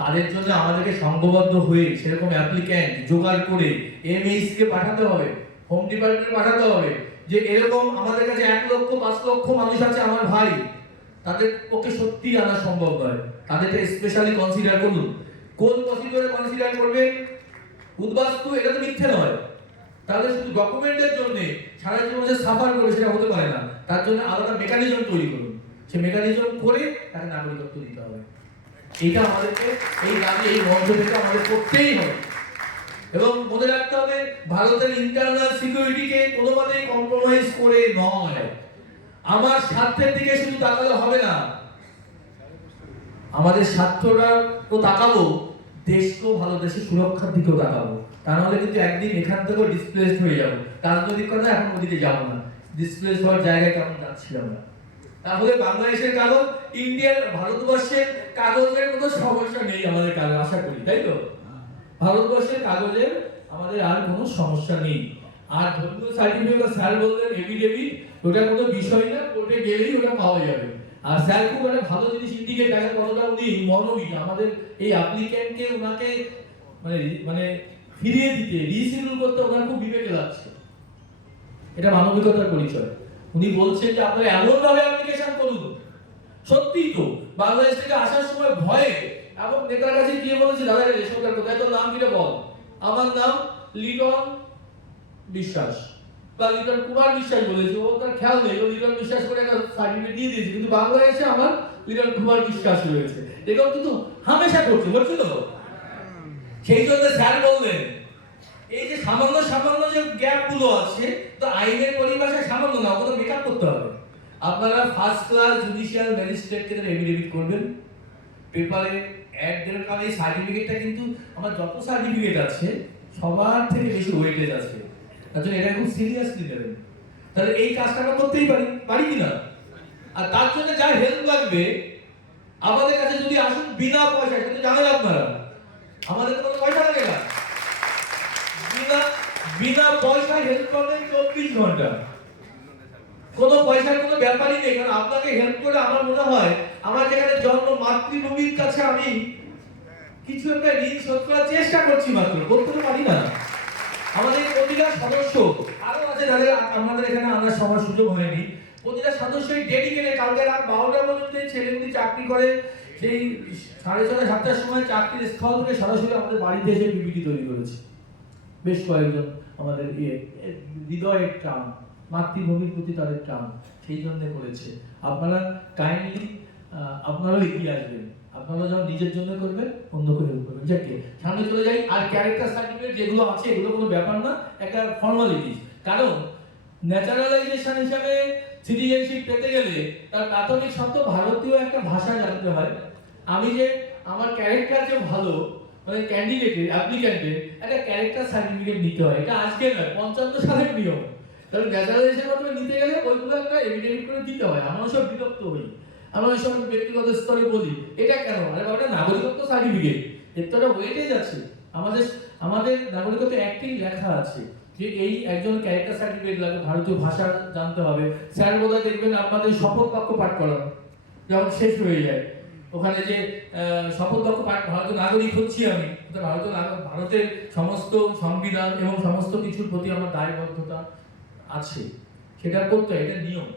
তাদের জন্য আমাদেরকে সংঘবদ্ধ হয়ে সেরকম অ্যাপ্লিক্যান্ট জোগাড় করে এমএইচ কে পাঠাতে হবে, হোম ডিপার্টমেন্টে পাঠাতে হবে, যে এরকম আমাদের কাছে 1 লক্ষ 5 লক্ষ মানুষ আছে আমার ভাই, তাদের পক্ষে সত্যি আনা সম্ভব নয়, তাদেরকে স্পেশালি কনসিডার করুন। কোন প্রসিডিউরে কনসিডার করবেন? উদ্বাস্তু, এটা তো মিথ্যে নয়। তাহলে শুধু ডকুমেন্টের জন্য সারা জীবন যে সাফার করবে সেটা হতে পারে না, তার জন্য আলাদা মেকানিজম তৈরি করুন, সে মেকানিজম করে তাকে নাগরিকত্ব দিতে হবে। এটা আমাদেরকে এই দাবি এই মঞ্চ থেকে আমাদের করতেই হবে। এবং মনে রাখতে হবে, ভারতের ইন্টারনাল সিকিউরিটিকে কোনোভাবেই কম্প্রোমাইজ করে নয়। আমার স্বার্থের দিকে শুধু তাকালে হবে না, আমাদের স্বার্থটা তো তাকাবো, দেশকেও ভালো, দেশের সুরক্ষার দিকেও তাকাবো। তা নাহলে কিন্তু একদিন এখান থেকেও ডিসপ্লেসড হয়ে যাবো। রাজনৈতিক কথা এখন ওদিকে যাবো না, ডিসপ্লেস হওয়ার জায়গায় কেমন যাচ্ছি আমরা। তাহলে বাংলাদেশের কাগজ, ইন্ডিয়ার, ভারতবর্ষের কাগজের কোনো সমস্যা নেই আমাদের কাগজ, আশা করি, তাই তো? ভারতবর্ষের কাগজের আমাদের আর কোনো সমস্যা নেই। আর ধর্মীয় সার্টিফিকেট, স্যার বললেন এফিডেভিট, ওটা কোনো বিষয় না, কোর্টে গেলেই ওটা পাওয়া যাবে। আর স্যার খুব একটা ভালো জিনিস ইন্ডিকেট দেখেন, কতটা উনি মনোবিদ, আমাদের এই অ্যাপ্লিক্যান্টকে ওনাকে মানে ফিরিয়ে দিতে, রিসিডিউল করতে ওনার খুব বিবেকে লাগছে। এটা মানবিকতার পরিচয়। উনি বলছেন যে আপনারা এমন ভাবে অ্যাপ্লিকেশন করুন, সত্যি তো বাংলাদেশ থেকে আসার সময় ভয়ে এবং নেতার কাছে গিয়ে বলেছে, দাদা রেশন কার্ড কোথায়, তোর নাম কিটা বল। আমার নাম লিটন বিশ্বাস বা লিটন কুমার বিশ্বাস বলেছে, ও তার খেয়াল নেই, ও লিটন বিশ্বাস করে একটা সার্টিফিকেট দিয়ে দিয়েছে, কিন্তু বাংলাদেশে আমার লিটন কুমার বিশ্বাস রয়েছে। এটাও কিন্তু হামেশা করছে, বলছো তো। সেই জন্য স্যার বললেন, এই যে সামান্য সামান্য যে গ্যাপ গুলো আছে, তো আইনের পরিভাষায় সামান্য না, ওগুলো মেকআপ করতে হবে। আপনারা ফার্স্ট ক্লাস জুডিশিয়াল ম্যাজিস্ট্রেট কে এফিডেভিট করবেন, পেপারে অ্যাড দেবেন, কারণ এই সার্টিফিকেটটা কিন্তু আমার যত সার্টিফিকেট আছে সবার থেকে বেশি ওয়েটেজ আছে, তার জন্য এটা খুব সিরিয়াসলি নেবেন। তাহলে এই কাজটা আমরা করতেই পারি কিনা? আর তার জন্য যা হেল্প লাগবে আমাদের কাছে যদি আসুন বিনা পয়সায়, কিন্তু জানেন আপনারা আমাদের কোনো পয়সা লাগে না, বিনা পয়সায় হেল্প করবেন 24 ঘন্টা, কোনো পয়সার কোনো ব্যাপারই নেই। কারণ আপনাকে হেল্প করে আমার মনে হয় আমার যেখানে জন্ম, মাতৃভূমির কাছে আমি কিছু একটা ঋণ শোধ করার চেষ্টা করছি, মাত্র করতে তো পারি না। আমাদের প্রতিটা সদস্য, আরো আছে যাদের আমাদের এখানে আনার সবার সুযোগ হয়নি, প্রতিটা সদস্যই ডেডিকেটেড। কালকে রাত 12টা পর্যন্ত ছেলেগুলি চাকরি করে, সেই 6:30 7টার সময় চাকরির স্থল থেকে সরাসরি আমাদের বাড়িতে এসে পিপিটি তৈরি করেছে। বেশ কয়েকজন আমাদের হৃদয়ের টান, মাতৃভূমির প্রতি তাদের টান, সেই জন্য করেছে। আপনারা কাইন্ডলি আপনারাও এগিয়ে আসবেন, আপনারা যখন নিজের জন্য করবেন অন্যকে হেল্প করবেন। যাকে সামনে চলে যাই। আর ক্যারেক্টার সার্টিফিকেট যেগুলো আছে এগুলো কোনো ব্যাপার না, একটা ফর্মালিটি। কারণ ন্যাচারালাইজেশন হিসাবে সিটিজেনশিপ পেতে গেলে তার প্রাথমিক শর্ত ভারতীয় একটা ভাষা জানতে হয়। আমি যে আমার ক্যারেক্টার যে ভালো, মানে ক্যান্ডিডেটের, অ্যাপ্লিক্যান্টের একটা ক্যারেক্টার সার্টিফিকেট নিতে হয়। এটা আজকে নয়, 55 সালের নিয়ম। তাহলে ন্যাচারালাইজেশন মাধ্যমে নিতে গেলে ওইগুলো একটা এভিডেন্ট করে দিতে হয়। আমরা সব বিরক্ত হই, আমরা সব ব্যক্তিগত স্তরে বলি এটা কেন, আরে বাবা নাগরিকত্ব সার্টিফিকেট, এর তো একটা ওয়েটেজ আছে। আমাদের নাগরিকত্ব একটাই লেখা আছে যে এই একজন ক্যারেক্টার সার্টিফিকেট লাগে, ভারতীয় ভাষা জানতে হবে। স্যার বোধহয় দেখবেন আপনাদের শপথ বাক্য পাঠ করানো যখন শেষ হয়ে যায়, ওখানে যে শপথ বাক্য পাঠ, ভারতীয় নাগরিক হচ্ছি আমি, কিন্তু ভারতের সমস্ত সংবিধান এবং সমস্ত কিছুর প্রতি আমার দায়বদ্ধতা আছে, সেটা করতে হয়, এটা নিয়ম,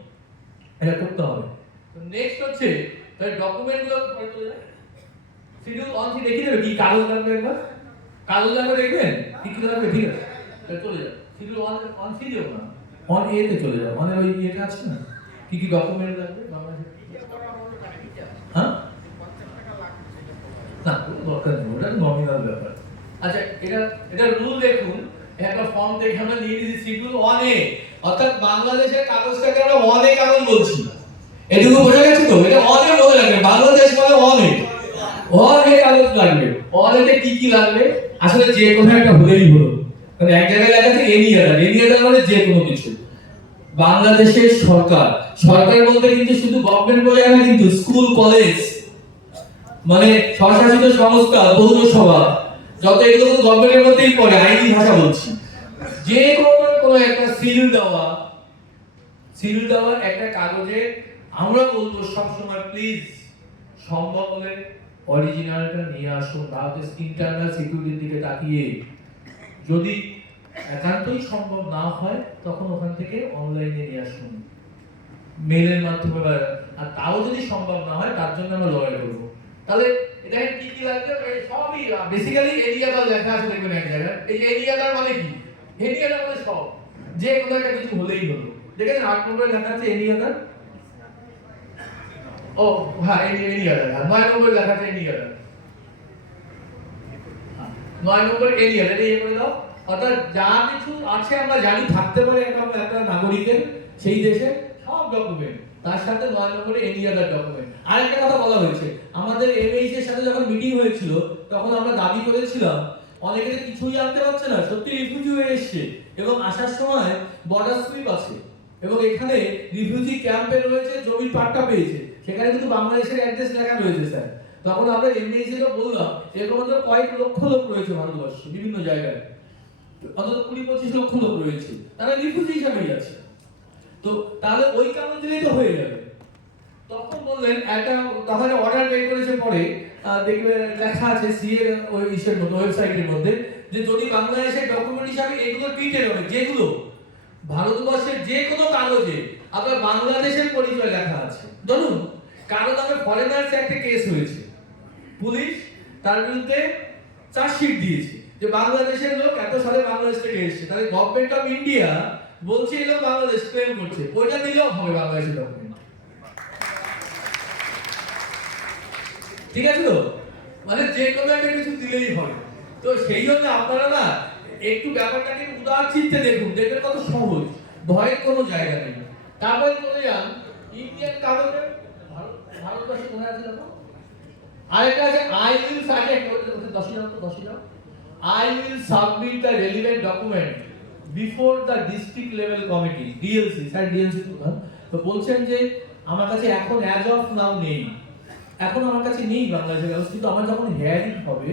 এটা করতে হবে। তো নেক্সট হচ্ছে তাই ডকুমেন্টগুলো শিডিউল অন দেখি দেবে কি কাগজ লাগবে, একবার কাগজ লাগবে দেখবেন কি কি লাগবে, ঠিক আছে তাহলে চলে যাও শিডিউল অন শিডিউল না অন এ তে চলে যাও, মানে ওই ইয়েটা আছে না কি কি ডকুমেন্ট লাগবে বাংলাদেশে। হ্যাঁ না কোনো দরকার নেই, ওটা নমিনাল ব্যাপার। আচ্ছা এটা রুল দেখুন, একটা ফর্ম দেখে আমরা নিয়ে নিয়েছি শিডিউল অন এ, অর্থাৎ বাংলাদেশের কাগজটাকে আমরা অন এ কাগজ বলছি, এটুকু বোঝা গেছে তো, এটা অন এ মনে লাগবে, বাংলাদেশ মানে অন এ, অন এ কাগজ লাগবে। অন এতে কি কি লাগবে, আসলে যে কোনো একটা হলেই হলো, মানে এক জায়গায় লেখা আছে এনি আদার মানে যে কোনো কিছু। বাংলাদেশের সরকার, সরকার বলতে কিন্তু শুধু গভর্নমেন্ট বোঝায় না, কিন্তু স্কুল কলেজ মানে স্বশাসিত সংস্থা পৌরসভা যত, এগুলো কিন্তু গভর্নমেন্টের মধ্যেই পড়ে, আইনি ভাষা বলছি। যে কোনো একটা সিল দেওয়া একটা কাগজে আমরা বলবো সবসময় প্লিজ সম্ভব হলে অরিজিনালটা নিয়ে আসুন, ভারতের ইন্টারনাল সিকিউরিটির দিকে তাকিয়ে। যদি একান্তই সম্ভব না হয় তখন ওখান থেকে অনলাইনে নিয়ে আসুন, মেলের মাধ্যমে, আর তাও যদি সম্ভব না হয় তার জন্য আমরা লড়াই করবো। তাহলে এটা কি কি লাগবে, সবই বেসিক্যালি এরিয়াটা লেখা আছে দেখবেন এক জায়গায়। এই যে এরিয়াটা মানে কি, এরিয়াটা মানে সব, যে কোনো একটা কিছু হলেই হলো। দেখেন 8 নম্বরে লেখা আছে এরিয়াটা, ও হ্যাঁ এরিয়াটা, 9 নম্বরে লেখা আছে এরিয়াটা, 9 নম্বর এরিয়াটা এই করে দাও। অর্থাৎ যা কিছু আছে আমরা জানি থাকতে পারে একটা নাগরিকের সেই দেশে সব ডকুমেন্ট, তার সাথে 9 নম্বরে এরিয়াটা ডকুমেন্ট। আরেকটা কথা বলা হয়েছে, আমাদের এমএইচ এর সাথে যখন মিটিং হয়েছিল তখন আমরা দাবি করেছিলাম অনেকে কিছুই জানতে পারছে না, সত্যি রিফিউজি হয়ে এসেছে এবং আসার সময় বর্ডার সুইপ আছে এবং এখানে রিফিউজি ক্যাম্পে রয়েছে, জমির পাট্টা পেয়েছে, সেখানে কিন্তু বাংলাদেশের অ্যাড্রেস লেখা রয়েছে স্যার। তখন আমরা এমএইচ এর বললাম এরকম তো কয়েক লক্ষ লোক রয়েছে ভারতবর্ষে বিভিন্ন জায়গায়, অন্তত 20-25 লক্ষ লোক রয়েছে, তারা রিফিউজি হিসাবেই আছে। তো তাহলে ওই কারণ দিলেই তো হয়ে যাবে। তখন বললেন একটা তখন অর্ডার বের করেছে, পরে দেখবে লেখা আছে সিএ ওই ইসের মধ্যে, ওয়েবসাইটের মধ্যে, যে যদি বাংলাদেশের ডকুমেন্ট হিসাবে এগুলো ট্রিটেড হবে, যেগুলো ভারতবর্ষের যে কোনো কাগজে আপনার বাংলাদেশের পরিচয় লেখা আছে। ধরুন কারো নামে ফরেনার্স একটা কেস হয়েছে, পুলিশ তার বিরুদ্ধে চার্জশিট দিয়েছে যে বাংলাদেশের লোক এত সালে বাংলাদেশ থেকে এসেছে, তাহলে গভর্নমেন্ট অফ ইন্ডিয়া বলছে এই লোক বাংলাদেশ ক্লেম করছে, ওইটা দিলেও হবে বাংলাদেশের ডকুমেন্ট, ঠিক আছে তো, মানে যে কোনো একটা কিছু দিলেই হবে। তো সেই জন্য আপনারা না একটু ব্যাপারটাকে উদার চিত্তে দেখুন, দেখবেন কত সহজ, ভয়ের কোনো জায়গা নেই। তারপরে চলে যান ইন্ডিয়ান কাগজে, ভারতবর্ষে কোথায় আছে দেখো, আরেকটা আছে I will submit, 10 now, I will submit the relevant document before the district level committee DLC, sir DLC তো বলছেন যে আমার কাছে এখন as of now নেই, এখন আমার কাছে নেই বাংলাদেশের কাগজ, কিন্তু আমার যখন হিয়ারিং হবে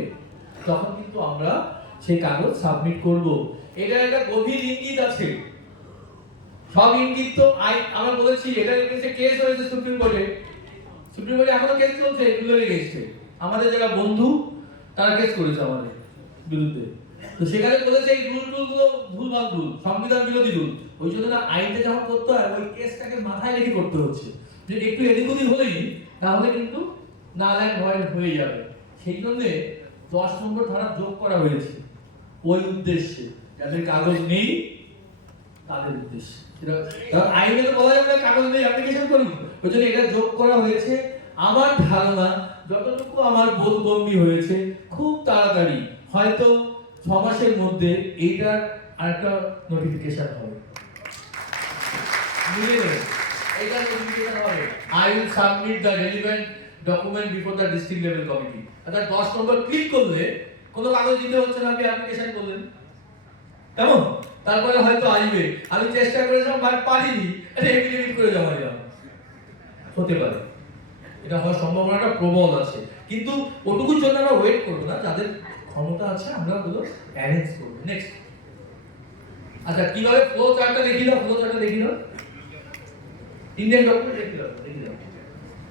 তখন কিন্তু আমরা সেই কাগজ সাবমিট করব। এটা একটা গভীর ইঙ্গিত আছে, সব ইঙ্গিত তো আমরা বলেছি, এটা এগেইনস্টে কেস হয়েছে সুপ্রিম কোর্টে, এখনো কেস চলছে, এগুলো এগেইনস্টে আমাদের যারা বন্ধু তারা কেস করেছে আমাদের বিরুদ্ধে। তো সেখানে বলেছে এই রুলগুলো ভুলভাল রুল, সংবিধান বিরোধী রুল, ওই জন্য আইনটা যখন করতে হয় ওই কেসটাকে মাথায় রেখে করতে হচ্ছে, যে একটু এদিক ওদিক হলেই তাহলে কিন্তু নালায় ভয় হয়ে যাবে। সেই জন্য 10 নম্বর ধারা যোগ করা হয়েছে ওই উদ্দেশ্যে, যাদের কাগজ নেই তাদের উদ্দেশ্যে। কারণ আইনে তো বলা যাবে না কাগজ নেই অ্যাপ্লিকেশন করুন, ওই জন্য এটা যোগ করা হয়েছে। আমার ধারণা যতটুকু আমার বোধগম্য হয়েছে, খুব তাড়াতাড়ি হয়তো 6 মাসের মধ্যে এইটার আরেকটা নোটিফিকেশন হবে, এইটা নোটিফিকেশন হবে, I will submit the relevant document before the district level committee। অর্থাৎ 10 নম্বর ক্লিক করলে কোনো কাগজ দিতে হচ্ছে না, আপনি অ্যাপ্লিকেশন করলেন, কেমন, তারপরে হয়তো আসবে, আমি চেষ্টা করেছিলাম বাট পারিনি, এটা এগ্রিমেন্ট করে জমা দিলাম, হতে পারে, এটা হওয়ার সম্ভাবনাটা প্রবল আছে। কিন্তু ওটুকুর জন্য আমরা ওয়েট করবো না, যাদের ক্ষমতা আছে আমরা ওগুলো অ্যারেঞ্জ করব। নেক্সট, আচ্ছা কিভাবে ফ্লো চার্টটা দেখি দাও, ইন্ডিয়ান ডকুমেন্ট দেখি দাও,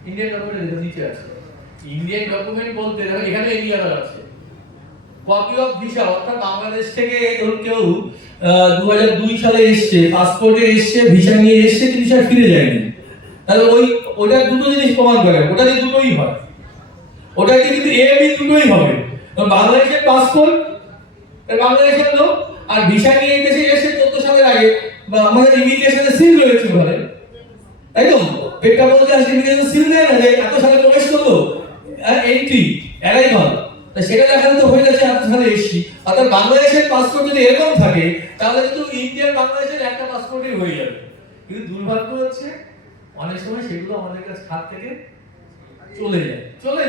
ইন্ডিয়ান ডকুমেন্ট দেখো নিচে আছে, ইন্ডিয়ান ডকুমেন্ট বলতে দেখো এখানে এরিয়া আছে, কপি অফ ভিসা, অর্থাৎ বাংলাদেশ থেকে ধরুন কেউ 2002 সালে এসছে, পাসপোর্টে এসছে, ভিসা নিয়ে এসছে, কিন্তু সে ফিরে যায়নি, তাহলে ওটা দুটো জিনিস প্রমাণ করে, ওটা দিয়ে দুটোই হয়, ওটা দিয়ে কিন্তু এ বি দুটোই হবে। বাংলাদেশের পাসপোর্ট, বাংলাদেশের লোক, আর ভিসা নিয়ে দেশে এসে 14 সালের আগে বা আমাদের ইমিগ্রেশনে সিল রয়েছে বলে, তাই তো প্রেক্ষাপটে আসলে ইমিগ্রেশন সিল দেয় না যে এত সালে প্রবেশ করলো, এন্ট্রি অ্যারাইভাল, তা সেটা দেখানো তো হয়ে যাচ্ছে এত সালে এসছি। অর্থাৎ বাংলাদেশের পাসপোর্ট যদি এরকম থাকে তাহলে কিন্তু ইন্ডিয়ার বাংলাদেশের একটা পাসপোর্টই হয়ে যাবে। কিন্তু দুর্ভাগ্য হচ্ছে অনেক সময় সেগুলো আমাদের কাছে হাত থেকে চলে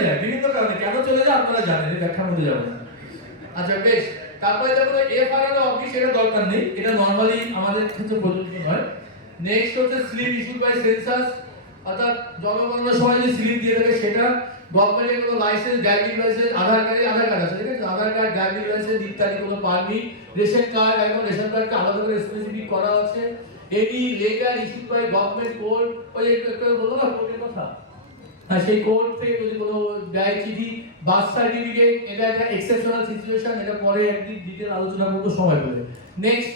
যায় বিভিন্ন কারণে। কেন চলে যায় আপনারা জানেন, ব্যাখ্যার মধ্যে যাবো না। আচ্ছা বেশ, তারপরে দেখো এফ আর অফিস, এটা দরকার নেই, এটা নরমালি আমাদের ক্ষেত্রে প্রযোজ্য নয়। নেক্সট হচ্ছে স্লিপ ইস্যুড বাই সেন্সাস, অর্থাৎ জনগণনার সময় যে স্লিপ দিয়ে দেবে সেটা, গভর্নমেন্টের কোনো licence, driving licence, Aadhaar card আছে, ঠিক আছে, আধার কার্ড, ড্রাইভিং লাইসেন্স ইত্যাদি কোনো পারমিট, রেশন কার্ড, এখন রেশন কার্ডকে আলাদা করে স্পেসিফিক করা আছে। Any letter issued by government court, ওই একটা বললো না কোর্টের কথা, হ্যাঁ সেই কোর্ট থেকে যদি কোনো ব্যয় চিঠি, বার্থ সার্টিফিকেট, এটা একটা এক্সেপশনাল সিচুয়েশন, এটা পরে একদিন ডিটেইল আলোচনা করতে সময় পেলে। নেক্সট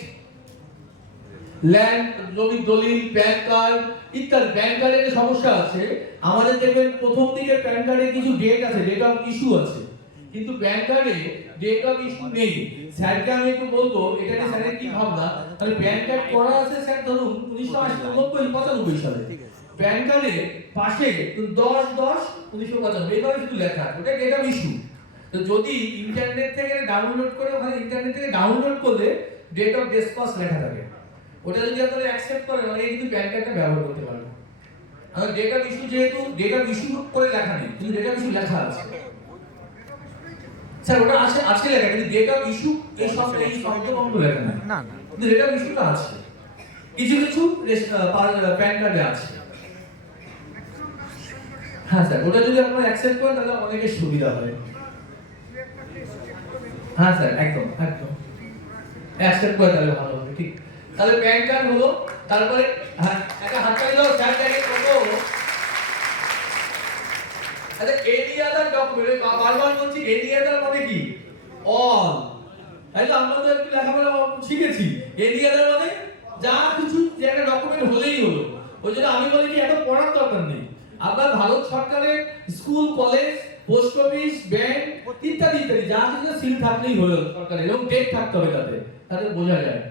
ল্যান্ড, জমির দলিল, প্যান কার্ড ইত্যাদি। প্যান কার্ডের সমস্যা আছে আমাদের, দেখবেন প্রথম দিকে প্যান কার্ডে কিছু ডেট আছে, ডেট অফ ইস্যু আছে, কিন্তু প্যান কার্ডে ডেট অফ ইস্যু নেই। স্যারকে আমি একটু বলবো এটা নিয়ে স্যারের কি ভাবনা, তাহলে প্যান কার্ড করা আছে স্যার ধরুন 1995 সালে, প্যান কার্ডে পাশে 10/10/1995 এইভাবে শুধু লেখা আছে, ওটা ডেট অফ ইস্যু। তো যদি ইন্টারনেট থেকে ডাউনলোড করে, ওখানে ইন্টারনেট থেকে ডাউনলোড করলে ডেট অফ ডিসপাস লেখা থাকে, ওটা যদি আপনারা অ্যাকসেপ্ট করেন মানে কিন্তু প্যান কার্ডটা ব্যবহার করতে পারবেন। আর ডেট অফ ইস্যু, যেহেতু ডেট অফ ইস্যু করে লেখা নেই, কিন্তু ডেট অফ ইস্যু লেখা আছে স্যার, ওটা আছে লেখা, কিন্তু ডেট অফ ইস্যু এই শব্দ লেখা নেই, না কিন্তু ডেট অফ ইস্যুটা আছে, কিছু প্যান কার্ডে আছে। হ্যাঁ স্যার, ওটা যদি আপনারা অ্যাকসেপ্ট করেন তাহলে অনেকের সুবিধা হয়। হ্যাঁ স্যার, একদম অ্যাকসেপ্ট করে তাহলে ভালো হবে, ঠিক। তাহলে প্যান কার্ড হলো, তারপরে হ্যাঁ একটা হাততালি দাও স্যার, দেখে কত। আচ্ছা এনি আদার ডকুমেন্ট, বারবার বলছি এনি আদার মানে কি, অল, তাই তো আমরা তো একটু লেখাপড়া শিখেছি। এনি আদার মানে যা কিছু, যে একটা ডকুমেন্ট হলেই হলো, ওই জন্য আমি বলি কি এত পড়ার দরকার নেই। আপনার ভারত সরকারের school, college, post office, bank ইত্যাদি ইত্যাদি যা কিছু সিল থাকলেই হলো সরকারের, এবং ডেট থাকতে হবে তাতে বোঝা যায়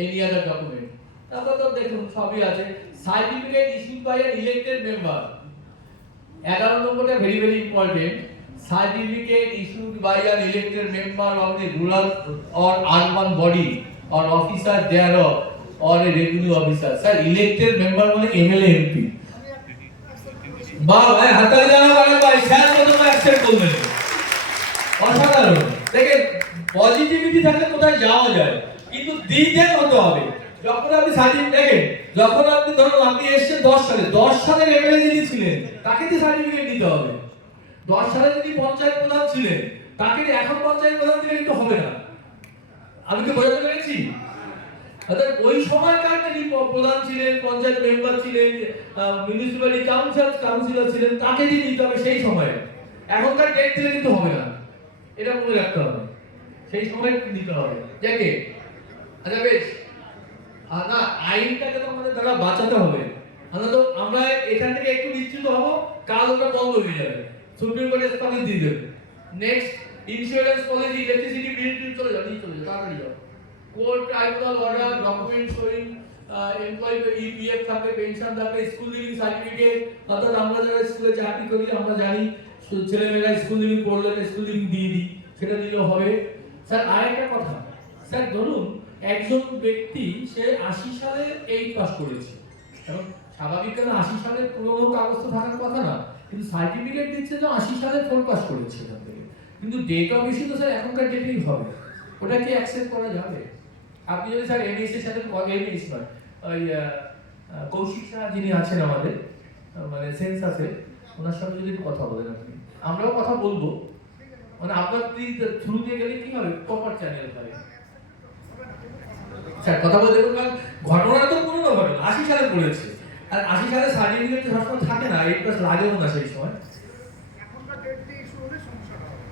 এনি আদার ডকুমেন্ট। তারপর তো দেখুন সবই আছে। Certificate issued by an elected member, 11 নম্বরটা very very important. Certificate issued by an elected member of the rural or urban body or officer thereof or a revenue officer. Sir elected member মানে MLA, MP. বাহ ভাই, হাততালি দাও ভাই, sir প্রথমে accept করলেন, অসাধারণ। দেখেন পজিটিভিটি থাকলে কোথায় যাওয়া যায়, কিন্তু ডিটেইল হতে হবে। যখন আপনি সার্টিফিকেট দেখেন, যখন আপনি ধরুন আপনি এসেছেন 10 সালের এমএলএ যিনি ছিলেন তাকে দিয়ে সার্টিফিকেট দিতে হবে। 10 সালে যদি পঞ্চায়েত প্রধান ছিলেন তাকে দিয়ে এখন পঞ্চায়েত প্রধান দিলে কিন্তু হবে না। আমি কি বোঝাতে পেরেছি? অর্থাৎ ওই সময়কার যিনি প্রধান ছিলেন, পঞ্চায়েত মেম্বার ছিলেন, মিউনিসিপ্যালিটি কাউন্সিলর ছিলেন, তাকে দিয়ে দিতে হবে সেই সময়ে। এখনকার ডেট দিলে কিন্তু হবে না, এটা মনে রাখতে হবে, সেই সময় দিতে হবে যাকে। আচ্ছা বেশ, না আইনটাকে তো আমাদের দ্বারা বাঁচাতে হবে, আমরা এখান থেকে একটু বিচ্যুত হব, কাল ওটা বন্ধ হয়ে যাবে, সুপ্রিম কোর্টে স্থগিত দিয়ে দেবে। Next insurance policy, electricity bill চলে যাবে, তাড়াতাড়ি যাও। Court tribunal order, document showing employee EPF থাকে, পেনশন থাকে, স্কুল লিভিং সার্টিফিকেট, অর্থাৎ আমরা যারা স্কুলে চাকরি করি আমরা জানি ছেলেমেয়েরা স্কুল লিভিং পড়লে স্কুল লিভিং দিয়ে দিই, সেটা দিলেও হবে। স্যার আরেকটা কথা, স্যার ধরুন একজন ব্যক্তি সে 80 সালে 8 পাস করেছে, এবং স্বাভাবিক কেন 80 সালের পুরনো কাগজ তো থাকার কথা না, কিন্তু সার্টিফিকেট দিচ্ছে যে 80 সালে 4 পাস করেছে এখান থেকে, কিন্তু ডেট অফ ইস্যু তো স্যার এখনকার ডেটেই হবে, ওটা কি অ্যাকসেপ্ট করা যাবে? আপনি যদি স্যার এমএস এর সাথে এমএস নয়, ওই কৌশিক শাহ যিনি আছেন আমাদের মানে সেন্সাসে, ওনার সঙ্গে যদি কথা বলেন আপনি, আমরাও কথা বলবো, মানে আপনার থ্রু দিয়ে গেলে কি হবে, প্রপার চ্যানেল হবে স্যার, কথা বলতে বলবেন। ঘটনা তো পুরনো ঘটনা, 80 সালে পড়েছে, আর 80 সালে সার্টিফিকেট সবসময় থাকে না, 8 প্লাস লাগেও না সেই সময়,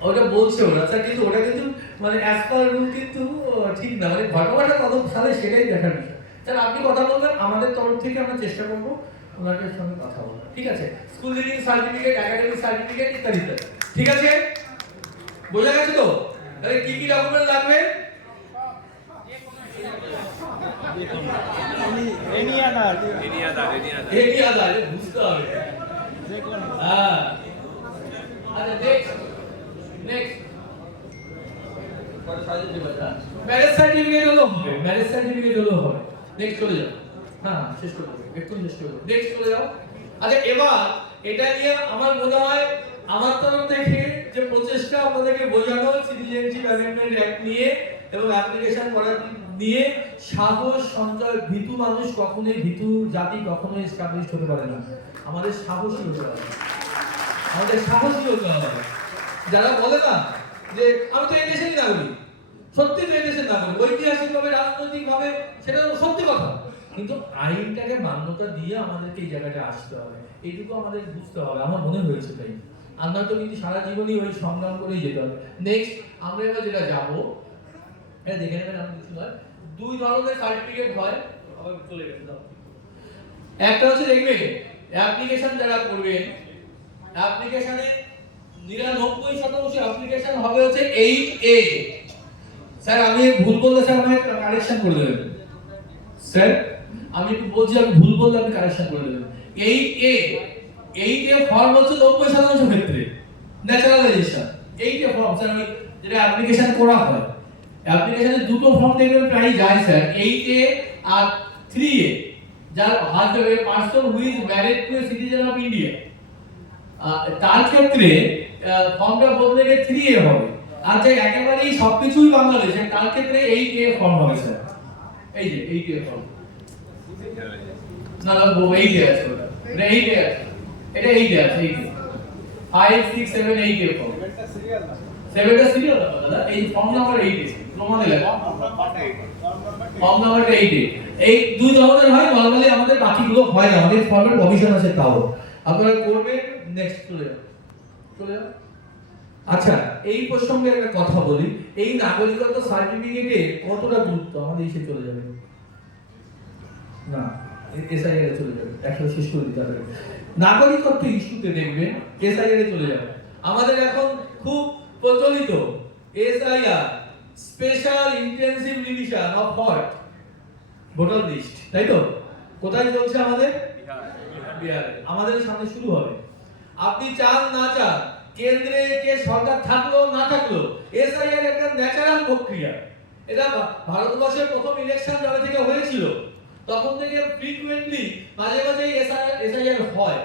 ওটা বলছে ওরা স্যার, কিন্তু ওটা কিন্তু মানে অ্যাজ পার রুল কিন্তু ঠিক না, মানে ঘটনাটা কত সালে সেটাই দেখার বিষয়। স্যার আপনি কথা বলবেন, আমাদের তরফ থেকে আমরা চেষ্টা করবো ওনাদের সঙ্গে কথা বলা, ঠিক আছে? School living certificate, academic certificate ইত্যাদি ইত্যাদি, ঠিক আছে? বোঝা গেছে তো? তাহলে কি কি ডকুমেন্ট লাগবে? এনি আদার বুঝতে হবে। হ্যাঁ, আচ্ছা নেক্সট ম্যারেজ সার্টিফিকেট হলো হবে, ম্যারেজ সার্টিফিকেট হলো হবে। নেক্সট চলে যাও। হ্যাঁ, শেষ করে দেবো, একটু শেষ করে দেবো। নেক্সট চলে যাও। আচ্ছা এবার এটা নিয়ে আমার মনে হয় আমার তরফ থেকে যে প্রচেষ্টা আপনাদেরকে বোঝানো সিটিজেনশিপ অ্যামেন্ডমেন্ট অ্যাক্ট নিয়ে এবং অ্যাপ্লিকেশন করার নিয়ে, সাহস সঞ্চয়, ভীতু মানুষ কখনোই, ভীতু জাতি কখনোই এস্টাবলিশড হতে পারে না। আমাদের সাহসী হতে হবে, আমাদের সাহসী হতে হবে। যারা বলে না যে আমি তো এই দেশেরই নাগরিক, সত্যি তো এই দেশের নাগরিক, ঐতিহাসিকভাবে রাজনৈতিকভাবে সেটা তো সত্যি কথা, কিন্তু আইনটাকে মান্যতা দিয়ে আমাদেরকে এই জায়গাটা আসতে হবে, এইটুকু আমাদের বুঝতে হবে। আমার মনে হয়েছে তাই, আমরা তো কিন্তু সারা জীবনই ওই সংগ্রাম করেই যেতে হবে। নেক্সট আমরা এবার যেটা যাবো, এটা দেখে নেবেন, আমি কিছু নয়, দুই ধরনের সার্টিফিকেট হয়, আবার চলে গেছে দাও। একটা হচ্ছে দেখবেন অ্যাপ্লিকেশন যারা করবেন, অ্যাপ্লিকেশনে 99% অ্যাপ্লিকেশন হবে হচ্ছে 8A। স্যার আমি ভুল বললে স্যার আমাকে কারেকশন করে দেবেন। স্যার আমি একটু বলছি, আমি ভুল বললে আপনি কারেকশন করে দেবেন। 8A ফর্ম হচ্ছে 90% ক্ষেত্রে ন্যাচারালাইজেশন। 8A ফর্ম স্যার, আমি যেটা অ্যাপ্লিকেশন করা হয়, অ্যাপ্লিকেশনে দুটো ফর্ম দেখবেন প্রায় যায় স্যার, 8A আর 3A, যার husband person who is married to a citizen of India, তার ক্ষেত্রে ফর্মটা বদলে গিয়ে 3A হবে। আর যে একেবারেই সবকিছুই বাংলাদেশে, তার ক্ষেত্রে 8A ফর্ম হবে স্যার। এই যে 8A ফর্ম, না না 8A আছে, এটা 8A আছে, এটা 8A আছে, 8A 5 6 7 8A form, 7টা serial number দাদা, এই ফর্ম নাম্বার 8A প্রমাণে লেখা ফর্ম নাম্বারটা 8A। এই দুই ধরনের হয়, নরমালি আমাদের বাকিগুলো হয় না, আমাদের ফর্মের প্রভিশন আছে তাও আপনারা করবেন। নেক্সট চলে যাও, চলে যাও। আচ্ছা এই প্রসঙ্গে একটা কথা বলি, এই নাগরিকত্ব সার্টিফিকেটে কতটা গুরুত্ব আমাদের এসে চলে যাবে না, এসআইআর চলে যাবে, একসাথে শেষ করে দিতে হবে। নাগরিকত্ব ইস্যুতে দেখবেন এসআইআর চলে যাবে। আমাদের এখন খুব প্রচলিত SIR, special intensive revision of what, voter list, তাই তো? কোথায় চলছে আমাদের? বিহারে। আমাদের সামনে শুরু হবে। আপনি চান না চান, কেন্দ্রে কে সরকার থাকলো না থাকলো, এসআইআর একটা ন্যাচারাল প্রক্রিয়া। এটা ভারতবর্ষের প্রথম ইলেকশন যবে থেকে হয়েছিল তখন থেকে ফ্রিকুয়েন্টলি মাঝে মাঝে এসআইআর হয়।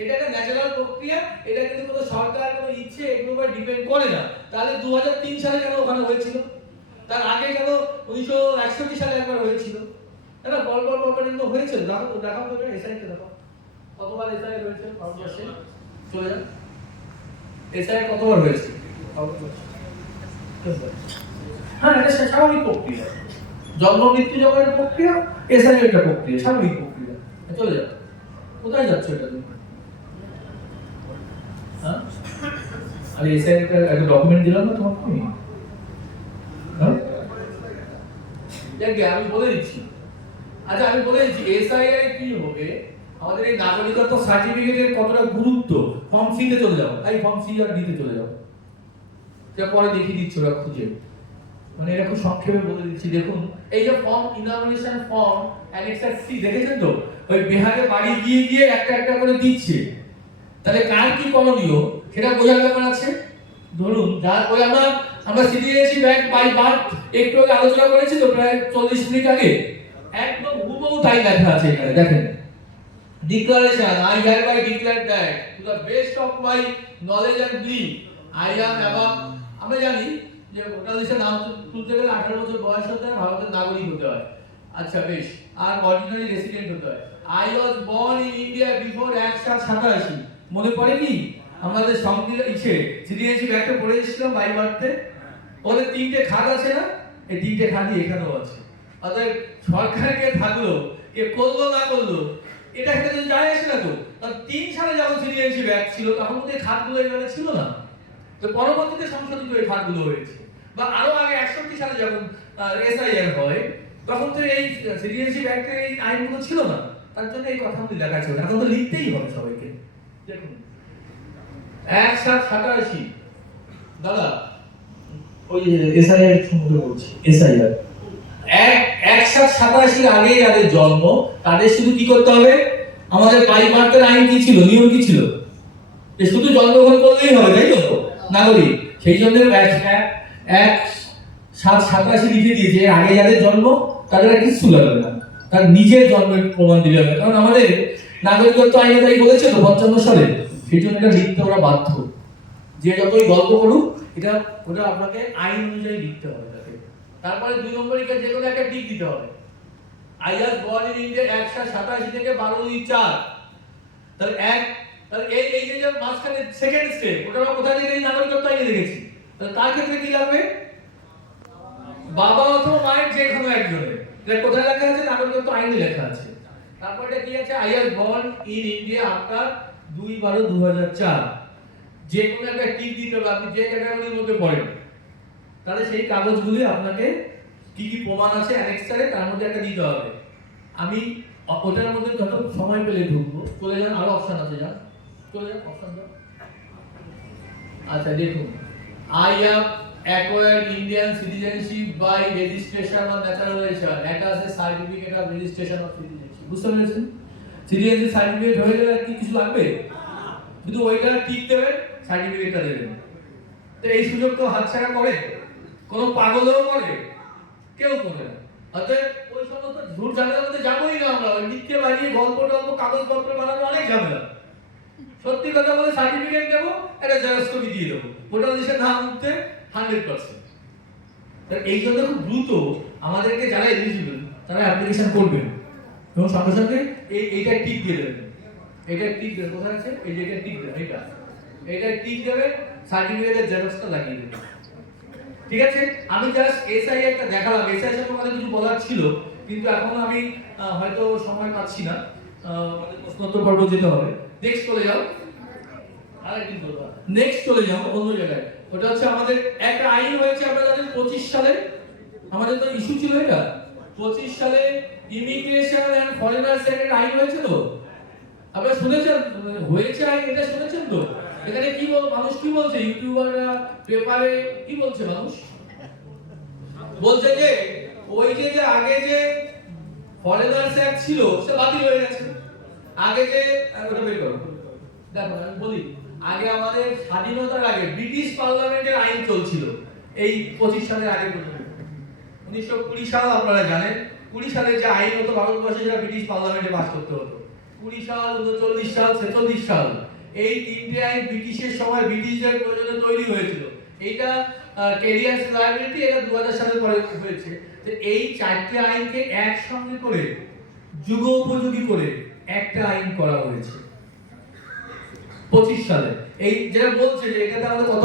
এটা একটা ন্যাচারাল প্রক্রিয়া, এটা কিন্তু কোনো সরকার কোনো ইচ্ছে এগুলোর উপর ডিপেন্ড করে না। তাহলে 2003 সালে কেন ওখানে হয়েছিল, তার আগে কেন 1961 সালে একবার হয়েছিল, না বল কিন্তু হয়েছিল। দেখো তো, দেখাও তো এসআইআর, দেখো কতবার এসআইআর হয়েছে ভারতবর্ষে, চলে যান। এসআইআর কতবার হয়েছে হ্যাঁ, এটা স্বাভাবিক প্রক্রিয়া, জন্ম মৃত্যু যখন প্রক্রিয়া, এসআইআর একটা প্রক্রিয়া, স্বাভাবিক প্রক্রিয়া। চলে যাও, কোথায় যাচ্ছে এটা তুমি? হ্যাঁ, আরে এসআইআর একটা ডকুমেন্ট দিলাম না তোমাকে আমি, হ্যাঁ আমি বলে দিচ্ছি। আচ্ছা আমি বলে দিচ্ছি এসআইআর কি হবে, আমাদের এই নাগরিকত্ব সার্টিফিকেটের কতটা গুরুত্ব। ফর্ম সি তে চলে যাও, এই ফর্ম সি আর ডি তে চলে যাও, এটা পরে দেখিয়ে দিচ্ছি ওরা খুঁজে, মানে এটা খুব সংক্ষেপে বলে দিচ্ছি। দেখুন এই যে ফর্ম ইনামুলেশন ফর্ম অ্যানেক্সার সি দেখেছেন তো, ওই বিহারে বাড়ি গিয়ে গিয়ে একটা একটা করে দিচ্ছে। তাহলে কার কি করণীয় সেটা বোঝার ব্যাপার আছে। ধরুন যার ওই আমরা সিটিজেনশিপ অ্যাক্ট বাই বার্থ একটু আগে আলোচনা করেছি তো, প্রায় 40 মিনিট আগে, একদম হুবহু তাই লেখা আছে এখানে দেখেন। Declaration, I hereby declare that to the best of my knowledge and belief, I am above, আমরা জানি যে ভোটার লিস্টে নাম তুলতে গেলে 18 বছর বয়স হতে হয়, ভারতের নাগরিক হতে হয়। আচ্ছা বেশ, আর অর্ডিনারি রেসিডেন্ট হতে হয়। I was born in India before 187, মনে পড়ে কি আমাদের সংবিধান সিটিজেনশিপ অ্যাক্টে পড়ে এসেছিলাম বাই বার্থে, ওদের 3টে খাত আছে না, এই 3টে খাতই এখানেও আছে। অর্থাৎ সরকারকে থাকলো কে করলো না করলো এটা ক্ষেত্রে যায় আসে না তো। কারণ 3 সালে যখন সিটিজেনশিপ অ্যাক্ট ছিল তখন তো এই খাতগুলো এখানে ছিল না, তো পরবর্তীতে সংশোধিত এই খাতগুলো হয়েছে। বা আরো আগে 61 সালে যখন এসআইআর হয় তখন তো এই সিটিজেনশিপ অ্যাক্টের এই আইনগুলো ছিল না, তার জন্য এই কথাগুলি লেখা ছিল। এখন তো লিখতেই হবে সবাইকে। দেখুন 1787 দাদা ওই এসআইআর সম্বন্ধে বলছি। এসআইআর 1787 আগে যাদের জন্ম তাদের শুধু কি করতে হবে, আমাদের বাড়ি মার্কের আইন কি ছিল, নিয়ম কি ছিল, যে শুধু জন্মগ্রহণ করলেই হবে, তাই তো নাগরিক। সেই জন্য 1787 লিখে দিয়েছে আগে যাদের জন্ম তাদের আর কিছু লাগবে না, তার নিজের জন্মের প্রমাণ দিলে হবে। কারণ আমাদের নাগরিকত্ব আইনে তাই বলেছে তো 55 সালে, সেই জন্য এটা লিখতে ওরা বাধ্য। যে যতই গল্প করুক এটা ওটা আপনাকে আইন অনুযায়ী লিখতে হবে তাকে। তারপরে 2 নম্বরে যে কোনো একটা টিক দিতে হবে। I was born in India 1787 থেকে 12/4। তাহলে তাহলে এই যে মাঝখানে সেকেন্ড স্টেপ ওটা আমরা কোথায় থেকে নাগরিকত্ব আইনে দেখেছি। তাহলে তার ক্ষেত্রে কি লাগবে, বাবা অথবা মায়ের যে কোনো একজনের। এটা কোথায় লেখা আছে, নাগরিকত্ব আইনে লেখা আছে। তারপরে এটা কি আছে, I was born in India after 2/12/2004। যে কোনো একটা টিক দিতে হবে, আপনি যে ক্যাটাগরির মধ্যে পড়েন। তাহলে সেই কাগজগুলি আপনাকে কি কি প্রমাণ আছে অ্যানেক্সারে তার মধ্যে একটা দিতে হবে। আমি ওটার মধ্যে যত সময় পেলে ঢুকবো। চলে যান, আরো অপশন আছে, যান চলে যান অপশন দাও। আচ্ছা দেখুন, I have acquired Indian citizenship by registration or naturalisation. এটা আছে certificate of registration of citizenship. বুঝতে পেরেছেন? সিটিজেনশিপ সার্টিফিকেট হয়ে গেলে কি কিছু লাগবে, শুধু ওইটা টিক দেবেন, সার্টিফিকেটটা দেবেন। তো এই সুযোগ তো হাতছাড়া করে কোনো পাগলও করে, কেউ করে না। অতএব ওই সমস্ত ঝুট ঝামেলার মধ্যে যাবোই না আমরা। ওই লিখতে বানিয়ে গল্প টল্প কাগজপত্র বানানো অনেক ঝামেলা। সত্যি কথা বলে সার্টিফিকেট দেবো, একটা জেরক্স কপি দিয়ে দেবো, ওটা দেশের নাম উঠতে 100%। এই জন্য খুব দ্রুত আমাদেরকে যারা এলিজিবল তারা অ্যাপ্লিকেশন করবেন এবং সঙ্গে সঙ্গে এইটা টিক দিয়ে দেবেন। এটা টিক দেবেন, কোথায় আছে এই যে এটা টিক দেবেন, এটা টিক দেবেন, সার্টিফিকেটের জেরক্সটা লাগিয়ে দেবেন। ঠিক আছে? আমি জাস্ট এসআইআরটা দেখালাম। এসআইআর সম্পর্কে কিছু বলার ছিল কিন্তু এখন আমি হয়তো সময় পাচ্ছি না, আমাদের প্রশ্নোত্তর পর্ব যেতে হবে। নেক্সট চলে যাও, আরেকদিন বলবো। নেক্সট চলে যাও অন্য জায়গায়। ওটা হচ্ছে আমাদের একটা আইন হয়েছে আপনারা জানেন 25 সালে, আমাদের তো ইস্যু ছিল এটা 25 সালে ইমিগ্রেশন এন্ড ফরেনার্স এর আইন হয়েছে তো, আপনারা শুনেছেন হয়েছে আইন, এটা শুনেছেন তো? এখানে কি মানুষ কি বলছে, ইউটিউবাররা পেপারে কি বলছে, মানুষ বলছে যে ওই যে আগে যে ফরেনার্স অ্যাক্ট ছিল সে বাতিল হয়ে গেছে। আগে যে ওটা বের করো, দেখো আমি বলি, আগে আমাদের স্বাধীনতার আগে ব্রিটিশ পার্লামেন্টের আইন চলছিল এই 25 সালের আগে পর্যন্ত। 1920 সাল আপনারা জানেন, 20 সালে যে আইন হতো ভারতবর্ষে সেটা ব্রিটিশ পার্লামেন্টে পাস করতে হতো। 20 সাল, 39 সাল, 46 সাল, এই তিনটে আইন ব্রিটিশের সময় ব্রিটিশদের প্রয়োজনে তৈরি হয়েছিল। এইটা ক্যারিয়ার্স লায়াবিলিটি, এটা 2000 সালের পরে হয়েছে। তো এই চারটি আইনকে একসঙ্গে করে যুগোপযোগী করে একটা আইন করা হয়েছে 25 সালে। এই যেটা বলছে যে এটাতে আমাদের কত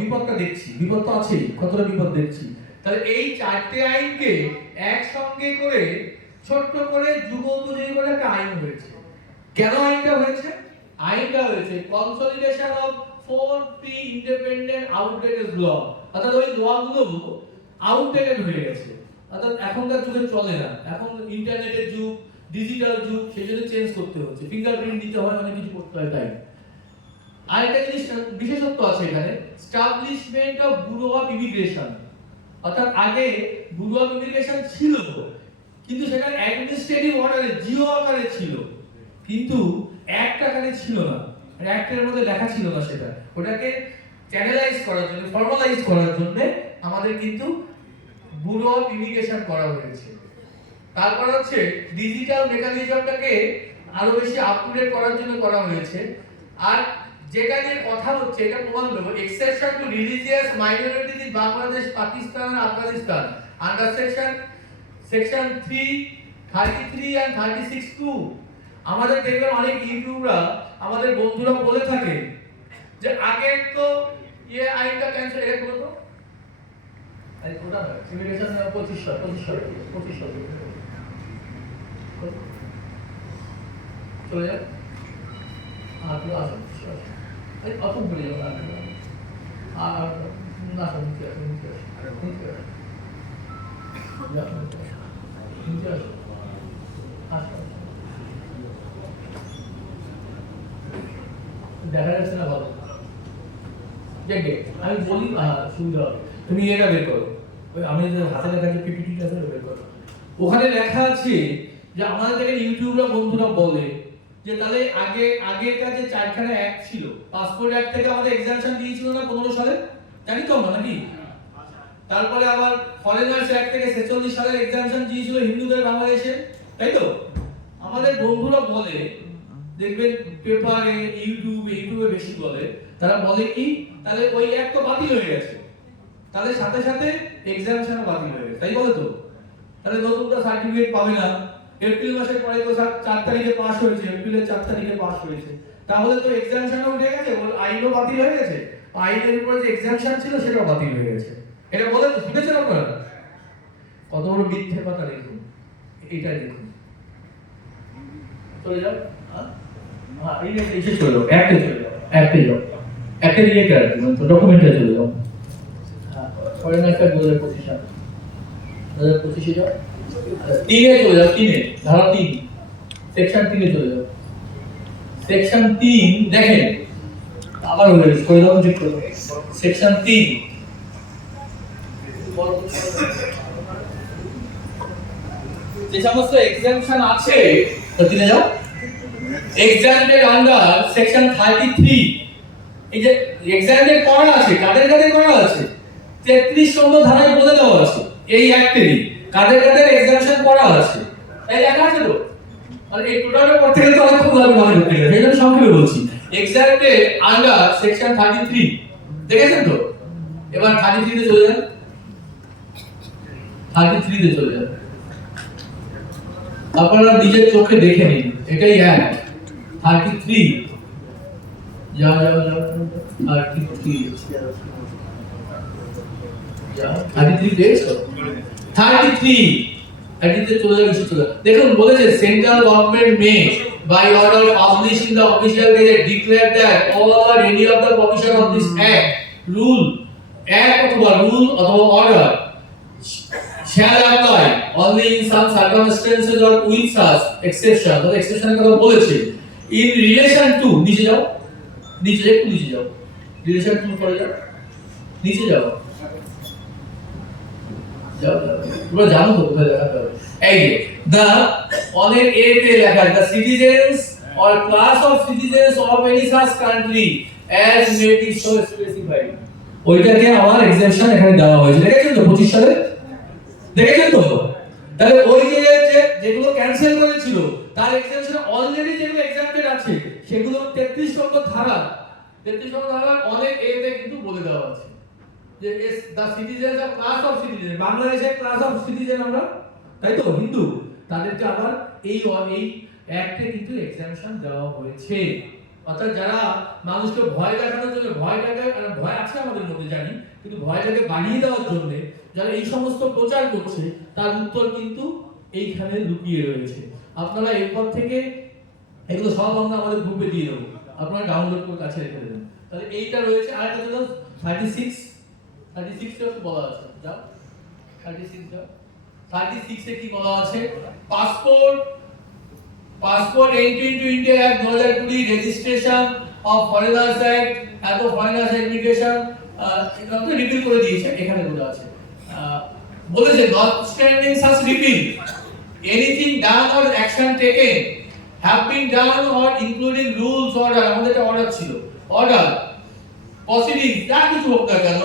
বিপদটা দেখছি, বিপদ তো আছেই, কতটা বিপদ দেখছি। তাহলে এই চারটি আইনকে একসঙ্গে করে ছোট্ট করে যুগোপযোগী করে একটা আইন হয়েছে। কেন আইনটা হয়েছে? আইনটা হয়েছে consolidation of 4 pre independent outdated law. অর্থাৎ ওই লগুলো আউটডেটেড হয়ে গেছে, অর্থাৎ এখনকার যুগে চলে না। এখন ইন্টারনেটের যুগ, ডিজিটাল যুগ, সেই জন্য চেঞ্জ করতে হচ্ছে, ফিঙ্গারপ্রিন্ট দিতে হয়, অনেক কিছু করতে হয়। তাই আরেকটা জিনিস বিশেষত্ব আছে এখানে, establishment of bureau of immigration. অর্থাৎ আগে ব্যুরো অফ ইমিগ্রেশন ছিল কিন্তু সেটা অ্যাডমিনিস্ট্রেটিভ অর্ডারে জিও আকারে ছিল, কিন্তু অ্যাক্ট আকারে ছিল না, অ্যাক্টের মধ্যে লেখা ছিল না। সেটা ওটাকে চ্যানেলাইজ করার জন্য, ফর্মালাইজ করার জন্য আমাদের কিন্তু ব্যুরো অফ ইমিগ্রেশন করা হয়েছে। তারপর হচ্ছে ডিজিটাল মেকানিজমটাকে আরো বেশি আপ টু ডেট করার জন্য করা হয়েছে। আর যেটা নিয়ে কথা হচ্ছে এটা প্রমাণ দেবো, exception to religious minorities in Bangladesh, Pakistan আর আফগানিস্তান আন্ডার সেকশন 333 এন্ড 36(2). আমাদের দেখবেন অনেক ইউটিউবরা, আমাদের বন্ধুরা বলে থাকে যে আগে তো আইনটা ক্যান্সেল হয়ে গেল, তো এই ওটা ইমিগ্রেশন 25 চলে যাও আর আসুন, অত ভুলে যাও আর না স্যার, নিচে আসো, নিচে আসো, নিচে আসো। যাও, নিচে আসো। আসো, আসো। দেখা যাচ্ছে না ভালো। দেখবে আমি বলি সুবিধা হবে, তুমি এটা বের করো, ওই আমি যে হাতে লেখা যে পিপিটিটা আছে ওটা বের করো। ওখানে লেখা আছে যে আমাদের দেখেন ইউটিউবরা বন্ধুরা বলে যে তাহলে আগের কাছে চারখানা অ্যাক্ট ছিল, পাসপোর্ট অ্যাক্ট থেকে আমাদের এক্সামশন দিয়েছিল না 15 সালে, জানি তো আমরা নাকি? তারপরে আবার ফরেনার্স অ্যাক্ট থেকে 46 সালের এক্সামশন দিয়েছিল হিন্দুদের বাংলাদেশে, তাই তো? আমাদের বন্ধুরা বলে, দেখবেন পেপারে ইউটিউবে বেশি বলে, তারা বলে কি তাহলে ওই অ্যাক্ট তো বাতিল হয়ে গেছে, তাহলে সাথে সাথে এক্সামশনও বাতিল হয়ে গেছে, তাই বলে তো? তাহলে নতুনটা সার্টিফিকেট পাবে না। এপ্রিল মাসের পরে তো 4 তারিখে পাস হয়েছে, এপ্রিলের 4 তারিখে পাস হয়েছে, তাহলে তো এক্সামশনও উঠে গেছে, আইনও বাতিল হয়ে গেছে, আইনের উপরে যে এক্সামশন ছিল সেটাও বাতিল হয়ে গেছে। এটা বলে তো শুনেছেন আপনারা? কত বড় মিথ্যে কথা দেখুন, এইটাই দেখুন। চলে যাও, হ্যাঁ এই যে এসে চলে যাও, অ্যাক্টে চলে যাও, অ্যাক্টে যাও, অ্যাক্টে রিলেটেড তো ডকুমেন্টে চলে যাও। হ্যাঁ ফরেনার কার্ড 2025 সাল, 2025 যাও, 3 এ চলে যাও, 3 এ ধারা 3 সেকশন 3 এ চলে যাও। সেকশন 3 দেখেন আবার হয়ে গেছে, করে দাও, চেক করো। সেকশন 3 যে সমস্ত এক্সামশন আছে তো দিনে যাও। এক্সাম্পটেড আন্ডার সেকশন 33, এই যে এক্সাম্পটেড করা আছে কাদের কাদের করা আছে 33 নম্বর ধারায় বলে দেওয়া আছে এই অ্যাক্টেরই কাদের কাদের এক্সামশন করা আছে, তাই লেখা আছে তো। আর এই টোটালটা পড়তে গেলে তো অনেক খুব ভাবে মনে করতে গেলে, সেজন্য সংক্ষেপে বলছি। এক্সাম্পটেড আন্ডার সেকশন 33 দেখেছেন তো? এবার 33 তে চলে যান, 33 তে চলে যান, আপনারা নিজের চোখে দেখে নিন, এটাই অ্যাক্ট 33। যাও যাও যাও 33 যাও 33 দেখছো 33 তে চলে যাও, এসে চলে দেখুন বলেছে central government may by order publish in the official gazette declare that all or any of the provision of this act rule act অথবা রুল অথবা order shall apply only in some circumstances or with such exception, তো exception কথা বলেছে in relation to, নিচে যাও, নিচে একটু নিচে যাও, রিলেশন টু পড়ে যাও, নিচে যাও, যাও যাও তোমরা জানো তো কোথায় লেখা হবে। এই যে the অনেক এ তে লেখা the citizens or class of citizens of any such country as may be so specified, ওইটাকে আমার এক্সেপশন এখানে দেওয়া হয়েছে, দেখেছেন তো 25 সালে, দেখেছেন তো? তাহলে ওই যে যেগুলো ক্যান্সেল করেছিল তার এক্সেপশন অলরেডি যেগুলো এক্সাম্পটেড আছে সেগুলো 33 নম্বর ধারা, 33 নম্বর ধারা অনেক এতে কিন্তু বলে দেওয়া আছে যে the citizens of class of citizen, বাংলাদেশের ক্লাস অফ সিটিজেন আমরা, তাই তো হিন্দু, তাদেরকে আবার এই অ্যাক্টে কিন্তু এক্সাম্পশন দেওয়া হয়েছে। অর্থাৎ যারা মানুষকে ভয় দেখানোর জন্য ভয় আছে আমাদের মধ্যে জানি, কিন্তু ভয়টাকে বাড়িয়ে দেওয়ার জন্য যারা এই সমস্ত প্রচার করছে তার উত্তর কিন্তু এইখানে লুকিয়ে রয়েছে। আপনারা এরপর থেকে এগুলো সব আমরা আমাদের গ্রুপে দিয়ে দেবো, আপনারা ডাউনলোড করে কাছে রেখে দেবেন। তাহলে এইটা রয়েছে, আর একটা হলো 36 এর বলা আছে, যাও 36 যাও, 36 এ কি বলা আছে? Passport entry into India act 2020, registration of foreigners act, এত ফরেনার্স এডুকেশন এটা তো রিপিল করে দিয়েছে, এখানে বলা আছে বলেছে notwithstanding such repeal anything done or action taken have been done or including rules order, আমাদের একটা অর্ডার ছিল, অর্ডার প্রসিডিং যা কিছু হোক না কেন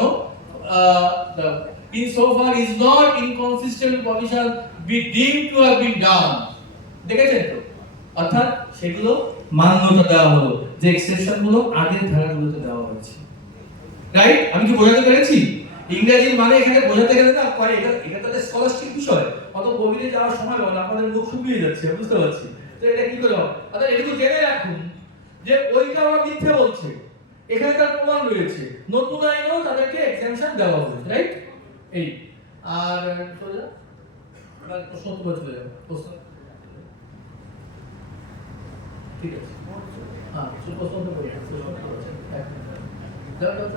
in so far is not inconsistent with provision be deemed to have been done, দেখেছেন তো? অর্থাৎ সেগুলো মান্যতা দেওয়া হলো যে এক্সেপশন গুলো আগের ধারাগুলোতে দেওয়া হয়েছে, রাইট? আমি কি বোঝাতে পেরেছি? ইংরেজি মানে এখানে বোঝাতে গেলে না পরে এটা তো একটা স্কলাস্টিক বিষয়, অত গভীরে যাওয়ার সময় হবে না, আপনাদের মুখ শুকিয়ে যাচ্ছে, বুঝতে পারছি। তো এটা কি করে হবে? অর্থাৎ এটুকু জেনে রাখুন যে ওইটা ওরা মিথ্যে বলছে, এখানে তার প্রমাণ রয়েছে, নতুন আইনেও তাদেরকে এক্সাম্পশন দেওয়া হয়েছে, রাইট? এই আর সোজা প্রশ্ন তো চলে যাবে, প্রশ্ন ঠিক আছে, হ্যাঁ প্রশ্ন তো বলি, প্রশ্ন তো আছে, যাও যাও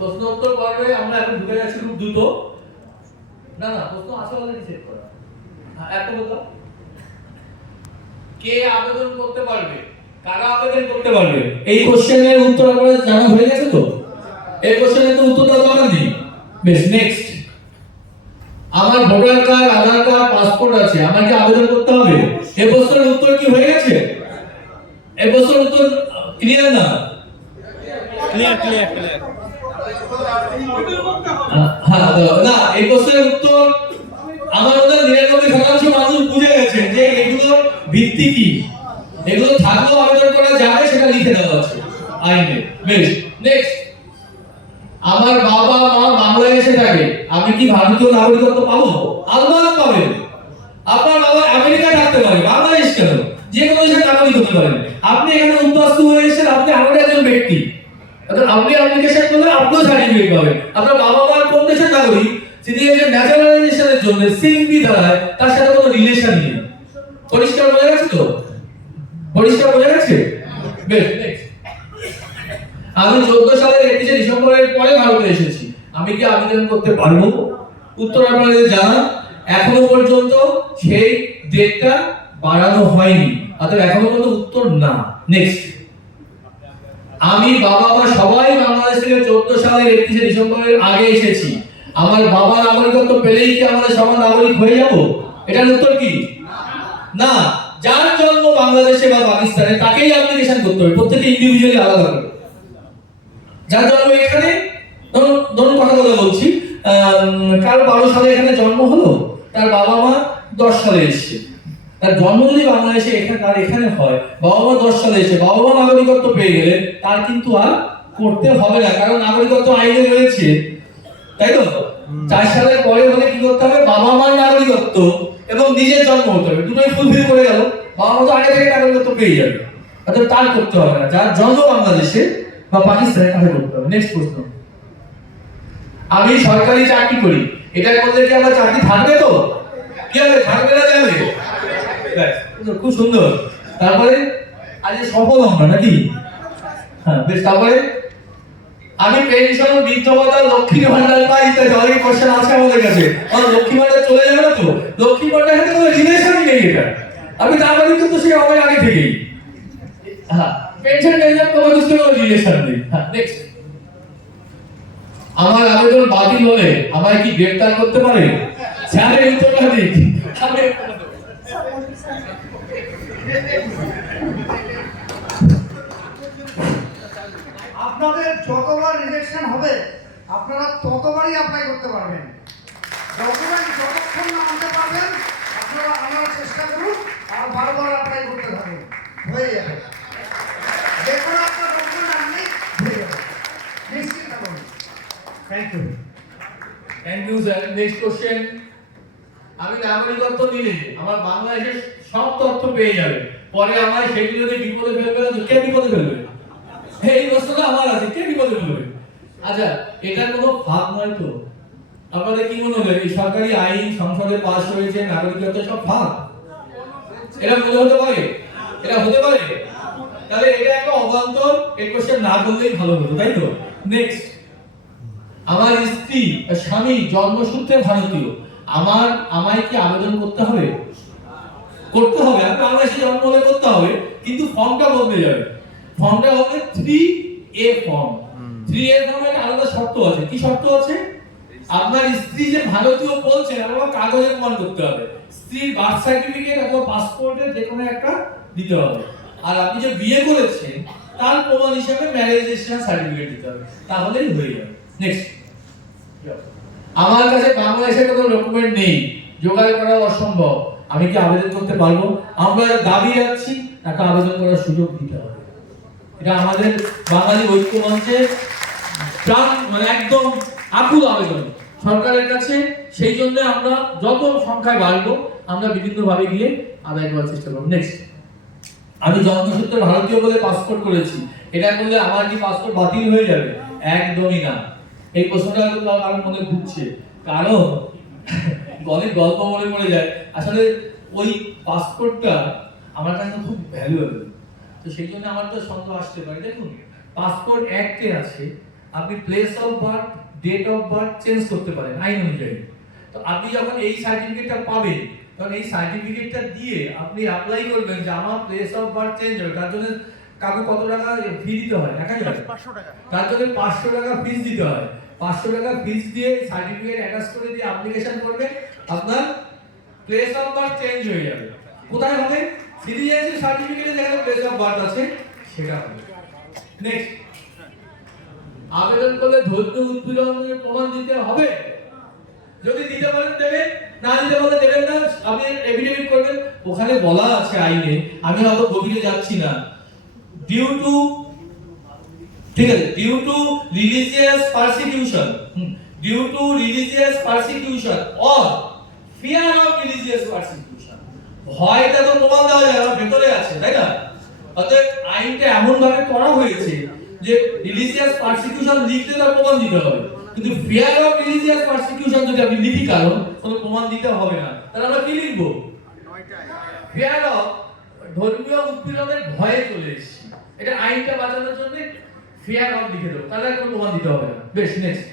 প্রশ্ন উত্তর পর্বে আমরা এখন ঢুকে যাচ্ছি খুব দ্রুত। না না, প্রশ্ন আসলে চেক করা। হ্যাঁ, এত বলতো কে আবেদন করতে পারবে, কারা আবেদন করতে পারবে, এই কোশ্চেনের উত্তর আপনাদের জানা হয়ে গেছে তো? এই কোশ্চেনের তো উত্তর দেওয়া দরকার নেই। বেশ, নেক্সট। আমার ভোটার কার্ড, আধার কার্ড, পাসপোর্ট আছে, আমার কি আবেদন করতে হবে? এই প্রশ্নের উত্তর কি হয়ে গেছে? এই প্রশ্নের উত্তর ক্লিয়ার না? Clear clear clear. হ্যাঁ, না, এই প্রশ্নের উত্তর আমার মনে হয় 99% মানুষ বুঝে গেছে যে এগুলো ভিত্তি কি। এগুলো থাকলেও আবেদন করা যাবে, সেটা লিখে দেওয়া আছে আইনে। বেশ, নেক্সট। আমার বাবা মা বাংলাদেশে থাকে, আমি কি ভারতীয় নাগরিকত্ব পাবো? আলবাত পাবেন। আপনার বাবা আমেরিকায় থাকতে পারে, বাংলাদেশ কেন, যে কোনো দেশের নাগরিক হতে পারেন। আপনি এখানে উদ্বাস্তু হয়ে এসেছেন, আপনি আমাদের একজন ব্যক্তি, অর্থাৎ আপনি অ্যাপ্লিকেশন করলে আপনিও সার্টিফিকেট পাবেন। আপনার বাবা মার কোন দেশের নাগরিক, তিনি যে ন্যাচারালাইজেশনের জন্য সিএনবি দ্বারা, তার সাথে কোনো রিলেশন নেই। পরিষ্কার বোঝা গেছে তো? পরিষ্কার বোঝা গেছে? বেশ, নেক্সট। আমি 14 সালের 31 ডিসেম্বরের পরে ভারতে এসেছি, আমি কি আবেদন করতে পারবো? উত্তর আপনাদের জানা, এখনো পর্যন্ত সেই ডেটটা বাড়ানো হয়নি, অর্থাৎ এখনো পর্যন্ত উত্তর না। নেক্সট। আমি বাবা মা সবাই বাংলাদেশ থেকে 14 সালের 31 ডিসেম্বরের আগে এসেছি, আমার বাবা নাগরিকত্ব পেলেই কি আমাদের সবার নাগরিক হয়ে যাব? এটার উত্তর কি? না। যার জন্ম বাংলাদেশে বা পাকিস্তানে তাকেই অ্যাপ্লিকেশন করতে হবে, প্রত্যেকটা ইন্ডিভিজুয়ালি আলাদা করে। যার জন্ম এখানে, ধরুন কথা বলছি, কার 12 সালে এখানে জন্ম হলো, তার বাবা মা 10 সালে এসেছে, তার জন্ম যদি বাংলাদেশে এখানে, তার এখানে হয়, বাবা মা 10 সালে এসে বাবা মা নাগরিকত্ব পেয়ে গেলে তার কিন্তু আর করতে হবে না, কারণ নাগরিকত্ব আইনে রয়েছে, তাই তো? 4 সালের পরে হলে কি করতে হবে? বাবা মার নাগরিকত্ব এবং নিজের জন্ম হতে হবে, দুটোই ফুলফিল করে গেল, বাবা মা তো আগে থেকে নাগরিকত্ব পেয়ে যাবে, অর্থাৎ তার করতে হবে না। যার জন্ম বাংলাদেশে বা পাকিস্তানে তাকে করতে হবে। নেক্সট প্রশ্ন। আমি সরকারি চাকরি করি, এটা করলে কি আমার চাকরি থাকবে তো? কি হবে, থাকবে না যাবে? খুব সুন্দর। তারপরে আজ সফল আমরা নাকি? হ্যাঁ, বেশ। তারপরে আমি পেনশন, বৃদ্ধ ভাতা, লক্ষ্মী ভান্ডার পাই, ইত্যাদি অনেক কোশ্চেন আছে আমাদের কাছে। আর লক্ষ্মী ভান্ডার চলে যাবে না তো? লক্ষ্মী ভান্ডার সাথে কোনো রিলেশনই নেই এটা, আমি নাগরিক তো সে হবে আগে থেকেই। হ্যাঁ, পেনশন পেনশন তোমার কিছু কোনো রিলেশন নেই। হ্যাঁ, নেক্সট। আমার আবেদন বাতিল হলে আমায় কি গ্রেফতার করতে পারে? স্যার এই উত্তরটা দিক। আপনাদের যতবার রিজেকশন হবে আপনারা ততবারই অ্যাপ্লাই করতে পারবেন। ডকুমেন্ট যতক্ষণ না আনতে পারবেন আপনারা আনার চেষ্টা করুন আর বারবার অ্যাপ্লাই করতে থাকুন, হয়ে যাবে। যে কোনো আপনার ডকুমেন্ট আনলেই হয়ে যাবে, নিশ্চিত থাকুন। Thank you. Thank you sir. Next question. আমি নাগরিকত্ব নিলে আমার বাংলাদেশের সব তথ্য পেয়ে যাবে, পরে আমার সেগুলো যদি বিপদে ফেলবে না, কে বিপদে ফেলবে? এই প্রশ্নটা আমার আছে, কে বিপদে ফেলবে? আচ্ছা, এটা কোনো ফাঁক নয় তো? আপনাদের কি মনে হয় এই সরকারি আইন সংসদে পাস হয়েছে, নাগরিকত্ব সব ফাঁক? এটা মনে হতে পারে? এটা হতে পারে? তাহলে এটা একটা অবান্তর, এই কোশ্চেন না করলেই ভালো হতো, তাই তো? নেক্সট। আমার স্ত্রী স্বামী জন্মসূত্রে ভারতীয়, আমায় কি আবেদন করতে হবে? করতে হবে। আপনি বাংলাদেশে জন্ম হলে করতে হবে, কিন্তু ফর্মটা বদলে যাবে। ফর্মটা হবে 3A ফর্ম। 3A ফর্মের আলাদা শর্ত আছে। কি শর্ত আছে? আপনার স্ত্রী যে ভারতীয় বলছে, আপনার কাগজে প্রমাণ করতে হবে, স্ত্রীর বার্থ সার্টিফিকেট অথবা পাসপোর্টের যে কোনো একটা দিতে হবে। আর আপনি যে বিয়ে করেছেন তার প্রমাণ হিসেবে ম্যারেজ রেজিস্ট্রেশন সার্টিফিকেট দিতে হবে, তাহলেই হয়ে যাবে। নেক্সট। আমার কাছে বাংলাদেশের কোনো ডকুমেন্ট নেই, জোগাড় করা অসম্ভব, আমি কি আবেদন করতে পারবো? আমরা দাবি রাখছি তাকে আবেদন করার সুযোগ দিতে হবে। এটা আমাদের বাঙালি ঐক্য মঞ্চের প্রাণ, মানে একদম আকুল আবেদন সরকারের কাছে। সেই জন্য আমরা যত সংখ্যায় বাড়বো আমরা বিভিন্ন ভাবে গিয়ে আদায় করার চেষ্টা করবো। নেক্সট। আমি জন্মসূত্রে ভারতীয় বলে পাসপোর্ট করেছি, এটা করলে আমার কি পাসপোর্ট বাতিল হয়ে যাবে? একদমই না। এই প্রশ্নটা হয়তো কারোর মনে ঘুরছে, কারণ অনেক গল্প মনে পড়ে যায়। আসলে ওই পাসপোর্টটা আমার কাছে খুব ভ্যালুয়েবল, তো সেই জন্য আমার তো সন্দেহ আসতে পারে। দেখুন, পাসপোর্ট অ্যাক্টে আছে আপনি place of birth, date of birth change করতে পারেন আইন অনুযায়ী। তো আপনি যখন এই সার্টিফিকেটটা পাবেন, তখন এই সার্টিফিকেটটা দিয়ে আপনি অ্যাপ্লাই করবেন যে আমার প্লেস অফ বার্থ চেঞ্জ হবে। তার জন্য কাকু কত টাকা ফি দিতে হয়? 1000 টাকা। তার জন্য 500 টাকা ফিস দিতে হয়। 500 টাকা ফিস দিয়ে সার্টিফিকেট অ্যাটাচ করে দিয়ে অ্যাপ্লিকেশন করবেন, আপনার প্লেস অফ বার্থ চেঞ্জ হয়ে যাবে। কোথায় হবে? সিটিজেনশিপ সার্টিফিকেটে যেখানে প্লেস অফ বার্থ আছে সেটা হবে। নেক্সট, আবেদন করলে ধর্মীয় উৎপীড়নের প্রমাণ দিতে হবে। যদি দিতে পারেন দেবেন, না দিতে পারলে দেবেন না, আপনি এফিডেভিট করবেন। ওখানে বলা আছে আইনে, আমি অত গভীরে যাচ্ছি না, ডিউ টু, ঠিক আছে, due to religious persecution, due to religious persecution or fear of religious persecution. ভয়টা তো প্রমাণ দেওয়া যায় না, ভেতরে আছে, তাই না? অতএব আইনটা এমন ভাবে করা হয়েছে যে রিলিজিয়াস পারসিকিউশন লিখতে তার প্রমাণ দিতে হবে, কিন্তু ফিয়ার অফ রিলিজিয়াস পারসিকিউশন যদি আপনি লিখি কারণ কোনো প্রমাণ দিতে হবে না, তাহলে আমরা কি লিখবো? ফিয়ার অফ, ধর্মীয় উৎপীড়নের ভয়ে চলে এসেছি, এটা আইনটা বাঁচানোর জন্য ফিয়ার অফ লিখে দেবো, তাহলে কোনো প্রমাণ দিতে হবে না। বেশ, নেক্সট,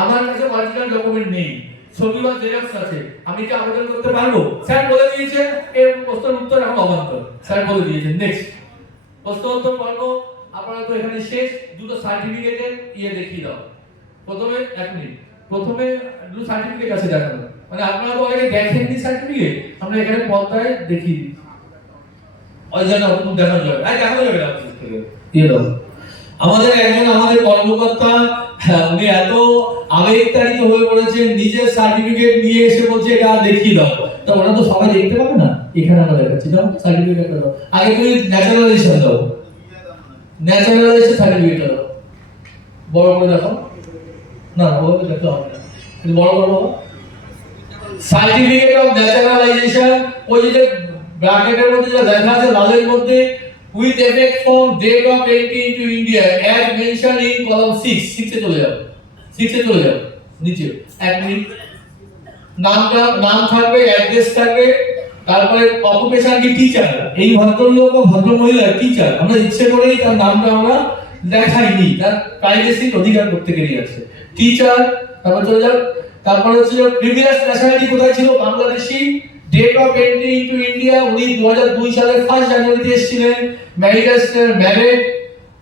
আমার কাছে অরিজিনাল ডকুমেন্ট নেই, ছবি বা জেরক্স আছে, আমি কি আবেদন করতে পারবো? স্যার বলে দিয়েছেন এর প্রশ্নের উত্তর এখন অবান্তর, স্যার বলে দিয়েছেন। নেক্সট, প্রশ্ন উত্তর পর্ব আপনারা তো এখানে শেষ। দুটো সার্টিফিকেটের দেখিয়ে দাও। প্রথমে 1 মিনিট, প্রথমে দুটো সার্টিফিকেট আছে দেখানো, মানে আপনারা তো আগে দেখেননি সার্টিফিকেট, আমরা এখানে পর্দায় দেখিয়ে দিই, ওই জন্য আপনাদের দেখানো যাবে, আর দেখানো যাবে না দিয়ে দাও। আমাদের একজন আমাদের কর্মকর্তা, উনি এত আবেগতাড়িত হয়ে পড়েছেন, নিজের সার্টিফিকেট নিয়ে এসে বলছে এটা দেখিয়ে দাও। তো ওরা তো সবাই দেখতে পাবে না, এখানে আমরা দেখাচ্ছি। দাও সার্টিফিকেট দাও, আগে তুমি ন্যাচারালাইজেশন দাও, ন্যাচারালাইজেশন সার্টিফিকেট দাও, বড় করে দেখো, না ওভাবে দেখতে হবে না, কিন্তু বড় বড় সার্টিফিকেট অফ ন্যাচারালাইজেশন, ওই যে ব্র্যাকেটের মধ্যে যা লেখা আছে লালের মধ্যে, with effect from date of entry into India as mentioned in column 6 6 এ চলে যাও, 6 এ চলে যাও নিচে। 1 মিনিট, নাম থাকবে, অ্যাড্রেস থাকবে, তারপরে অকুপেশন কি টিচার, এই ভদ্রলোক ও ভদ্রমহিলা টিচার, আমরা ইচ্ছে করেই তার নামটা আমরা দেখাইনি, তার প্রাইভেসির অধিকার প্রত্যেকেরই আছে। টিচার, তারপর চলে যাও, তারপরে হচ্ছে প্রিভিয়াস ন্যাশনালিটি কোথায় ছিল? Bangladeshi. Date of entry into India, উনি 2002 সালের 1 জানুয়ারিতে এসেছিলেন, ম্যারিড।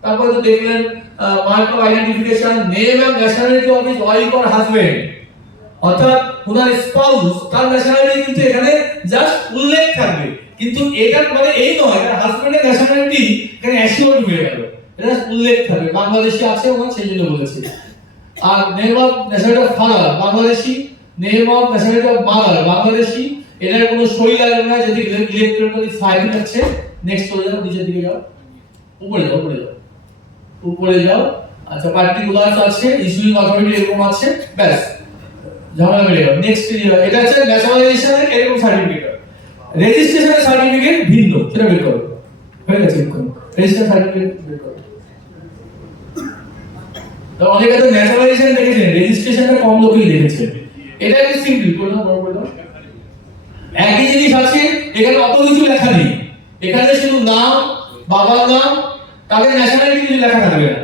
তারপরে তো দেখলেন mark of identification, name and nationality of his wife or husband, অর্থাৎ ওনার স্পাউস, তার ন্যাশনালিটি কিন্তু এখানে জাস্ট উল্লেখ থাকবে, কিন্তু এটার মানে এই নয় এটা হাজবেন্ডের ন্যাশনালিটি এখানে অ্যাসিওর হয়ে গেল, এটা উল্লেখ থাকবে বাংলাদেশি আছে ওখানে, সেই জন্য বলেছে। আর name of nationality of father Bangladeshi, name of nationality of mother Bangladeshi, এটার কোনো সই লাগবে না, যদি ইলেকট্রনিক ফাইল আছে। নেক্সট চলে যাও, নিচের দিকে যাও, উপরে যাও, উপরে যাও। আচ্ছা, পার্টিকুলারস আছে, ইস্যুইং অথরিটি এরকম আছে, ব্যাস ঝামেলা মিলে গেল। নেক্সট, এটা হচ্ছে ন্যাশনালাইজেশনের এরকম সার্টিফিকেট। রেজিস্ট্রেশনের সার্টিফিকেট ভিন্ন, সেটা বের করো, হয়ে গেছে। রেজিস্ট্রেশন সার্টিফিকেট বের করো। তো অনেকে তো ন্যাশনালাইজেশন দেখেছেন, রেজিস্ট্রেশনটা কম লোকই দেখেছে। এটা একটু সিম্পল করে দাও, বড় করে দাও। একই জিনিস আছে, এখানে অত কিছু লেখা নেই, এখানে শুধু নাম, বাবার নাম, তাদের ন্যাশনালিটি কিছু লেখা থাকবে না,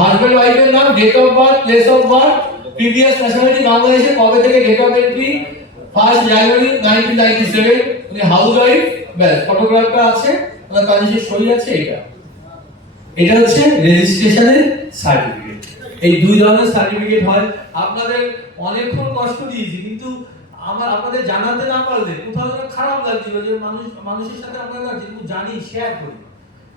হাজবেন্ড ওয়াইফের নাম, date of birth, place of birth, previous nationality বাংলাদেশে কবে থেকে, ডেট অফ এন্ট্রি 1 জানুয়ারি 1997, উনি হাউস ওয়াইফ, ব্যাস ফটোগ্রাফটা আছে, তার যে সই আছে। এটা হচ্ছে রেজিস্ট্রেশনের সার্টিফিকেট। এই দুই ধরনের সার্টিফিকেট হয়। আপনাদের অনেকক্ষণ কষ্ট দিয়েছি, কিন্তু আপনাদের জানাতে না পারলে কোথাও যেন খারাপ লাগছিল যে মানুষের সাথে আপনারা যেটুকু জানি শেয়ার করি,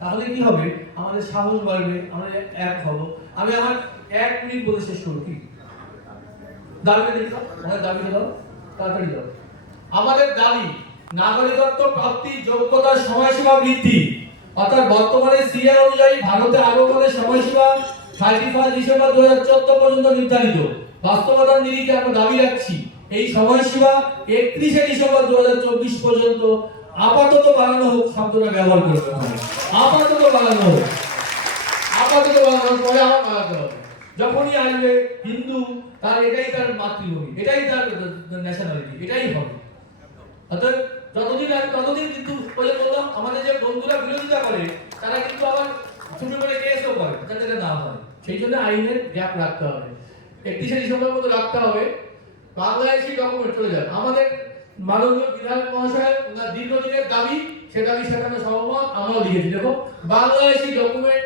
তাহলে কি হবে, আমাদের সাহস বাড়বে, আমরা এক হব। আমি আমার 1 মিনিট বলে শেষ করব। কি দাবিটা দাও, আমাদের দাবিটা দাও, তাড়াতাড়ি দাও। আমাদের দাবি নাগরিকত্ব প্রাপ্তি, যোগ্যতার সময়সীমা বৃদ্ধি, অর্থাৎ বর্তমানে সিআর অনুযায়ী ভারতে আগমনের সময়সীমা 31 ডিসেম্বর 2014 পর্যন্ত নির্ধারিত। বাস্তবতার নিরিখে আমরা দাবি রাখছি এই সময়সীমা 31 ডিসেম্বর 2024 পর্যন্ত আপাতত বাড়ানো হোক। শব্দটা ব্যবহার করতে হবে, আপাতত বাড়ানো হোক, আপাতত বাড়ানোর পরে আবার বাড়াতে হবে। যখনই আসবে হিন্দু, তার এটাই তার মাতৃভূমি, এটাই তার ন্যাশনালিটি, এটাই হবে। অর্থাৎ যতদিন আসবে ততদিন কিন্তু ওই যে বললাম, আমাদের যে বন্ধুরা বিরোধিতা করে তারা কিন্তু আবার ছোট করে কেস পারে, যাতে এটা না হয়। সেই জন্য আইনের গ্যাপ রাখতে হবে, 31শে ডিসেম্বরের মতো রাখতে হবে। বাংলাদেশি ডকুমেন্ট চলে যাবে। আমাদের মাননীয় বিধায়ক মহাশয় ওনার দীর্ঘদিনের দাবি, সে দাবি সেখানে সহমত, আমরাও লিখেছি। দেখো, বাংলাদেশি ডকুমেন্ট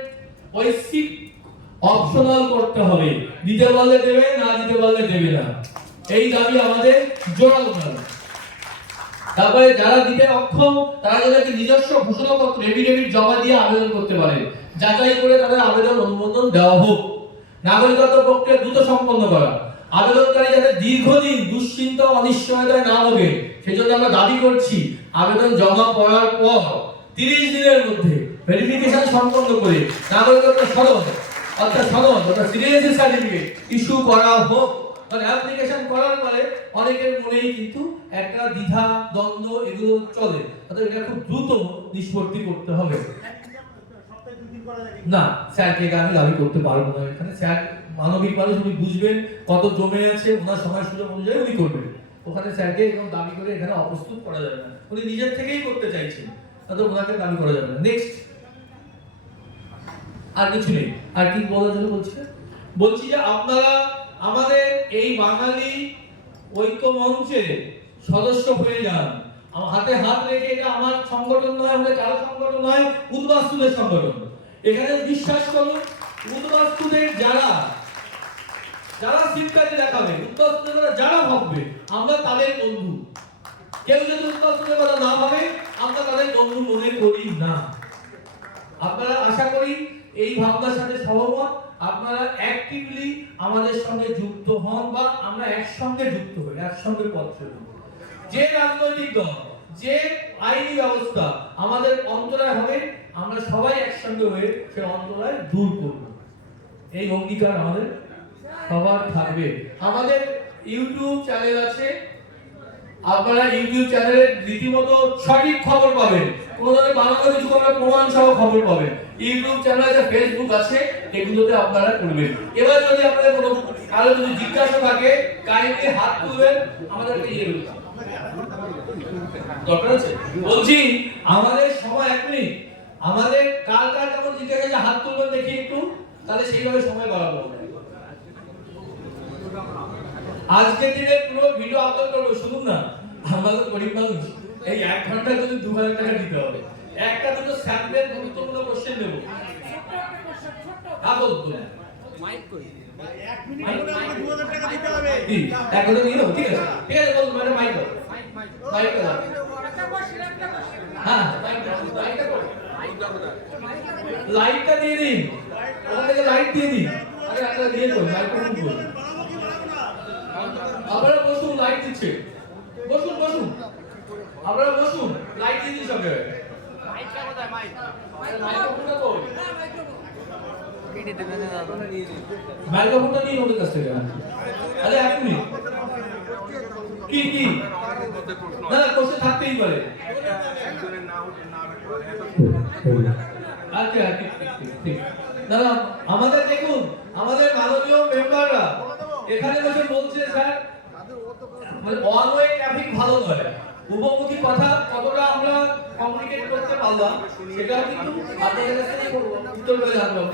ঐচ্ছিক অপশনাল করতে হবে, দিতে বললে দেবে, না দিতে বললে দেবে না, এই দাবি আমাদের জোরালো দাবি। তারপরে যারা দিতে অক্ষম তারা যাদেরকে নিজস্ব ঘোষণাপত্র এফিডেভিট জমা দিয়ে আবেদন করতে পারে, যাচাই করে তাদের আবেদন অনুমোদন দেওয়া হোক। নাগরিকত্ব প্রক্রিয়া দ্রুত সম্পন্ন করা, আবেদনকারী যাতে দীর্ঘদিন দুশ্চিন্তা অনিশ্চয়তায় না ভোগে সেজন্য আমরা দাবি করছি আবেদন জমা করার পর 30 দিনের মধ্যে ভেরিফিকেশন সম্পন্ন করে নাগরিকত্ব সনদ অর্থাৎ সিটিজেনশিপ সার্টিফিকেট ইস্যু করা হোক। কারণ অ্যাপ্লিকেশন করার পরে অনেকের মনেই কিন্তু একটা দ্বিধা দ্বন্দ্ব এগুলো চলে, অর্থাৎ এটা খুব দ্রুত নিষ্পত্তি করতে হবে। না স্যারকে এটা আমি দাবি করতে পারবো না, এখানে স্যার মানবিক মানুষ, উনি বুঝবেন কত জমে আছে, ওনার সময় সুযোগ অনুযায়ী উনি করবেন। ওখানে স্যারকে এরকম দাবি করে এখানে অপ্রস্তুত করা যাবে না, উনি নিজের থেকেই করতে চাইছেন, তাহলে ওনাকে দাবি করা যাবে না। নেক্সট আর কিছু নেই। আর কি বলার জন্য বলছি যে আপনারা আমাদের এই বাঙালি ঐক্য মঞ্চের সদস্য হয়ে যান। আমার হাতে হাত রেখে, এটা আমার সংগঠন নয়, আমাদের কারো সংগঠন নয়, উদ্বাস্তুদের সংগঠন। এখানে বিশ্বাস করুন, উদ্বাস্তুদের যারা সিম্পাথি দেখাবে, উদ্বাস্তুদের যারা ভাববে, আমরা তাদের বন্ধু। কেউ যদি উদ্বাস্তুদের কথা না ভাবে, আমরা তাদের বন্ধু মনে করি না। আপনারা আশা করি এই ভাবনার সাথে সহমত, আপনারা অ্যাক্টিভলি আমাদের সঙ্গে যুক্ত হন বা আমরা একসঙ্গে যুক্ত হই, একসঙ্গে পথ চলি। যে রাজনৈতিক দল, যে আইনি ব্যবস্থা আমাদের অন্তরায় হবে, আমরা সবাই একসঙ্গে হয়ে সেই অন্তরায় দূর করব, এই অঙ্গীকার আমাদের সবার থাকবে। আমাদের ইউটিউব চ্যানেল আছে, আপনারা ইউটিউব চ্যানেলে রীতিমতো সঠিক খবর পাবেন, কোনো ধরনের বানানো কিছু করলে প্রমাণ সহ খবর পাবেন। ইউটিউব চ্যানেল আছে, ফেসবুক আছে, এগুলোতে আপনারা করবেন। এবার যদি আপনাদের কোনো কারো যদি জিজ্ঞাসা থাকে, কাইন্ডলি হাত তুলবেন, আমাদেরকে দরকার আছে। বলছি আমাদের সময় 1 মিনিট, আমাদের কার কেমন জিজ্ঞাসা হাত তুলবেন দেখি একটু, তাহলে সেইভাবে সময় বাড়াবো। আজকে দিনে পুরো ভিডিও আপলোড করবো, শুনুন না, আমরা তো গরিব মানুষ, এই 1 ঘন্টা যদি 2000 টাকা দিতে হবে, একটা দুটো স্যাম্পল গুরুত্বপূর্ণ কোশ্চেন দেবো। বলুন মাইক কই, 1 মিনিট করে আমরা 2000 টাকা দিতে হবে। এক কথা নিয়ে নাও, ঠিক আছে বলুন, মানে মাইক দাও, মাইক দাও, হ্যাঁ মাইকটা করো, লাইটটা দিয়ে দিন, ওখান থেকে লাইট দিয়ে দিন, আরে একটা দিয়ে দাও, মাইক্রোফোন করুন। আপনারা বসুন, লাইট দিচ্ছে, বসুন আপনারা বসুন, লাইট দিয়ে দিন সঙ্গে। মাইকটা কোথায়? মাইক্রোফোনটা কই? মাইক্রোফোনটা নিয়ে ওদের কাছ থেকে। আরে 1 মিনিট, কি না কোশ্চেন থাকতেই পারে। আচ্ছা ঠিক। দাদা আমাদের দেখুন, আমাদের মাননীয় মেম্বাররা এখানে বসে বলছে স্যার মানে ওয়ান ওয়ে ট্রাফিক ভালো নয়, উপমুখী কথা কতটা আমরা কমিউনিকেট করতে পারলাম সেটা কিন্তু আপনাদের কাছে উত্তর পেয়ে জানলাম।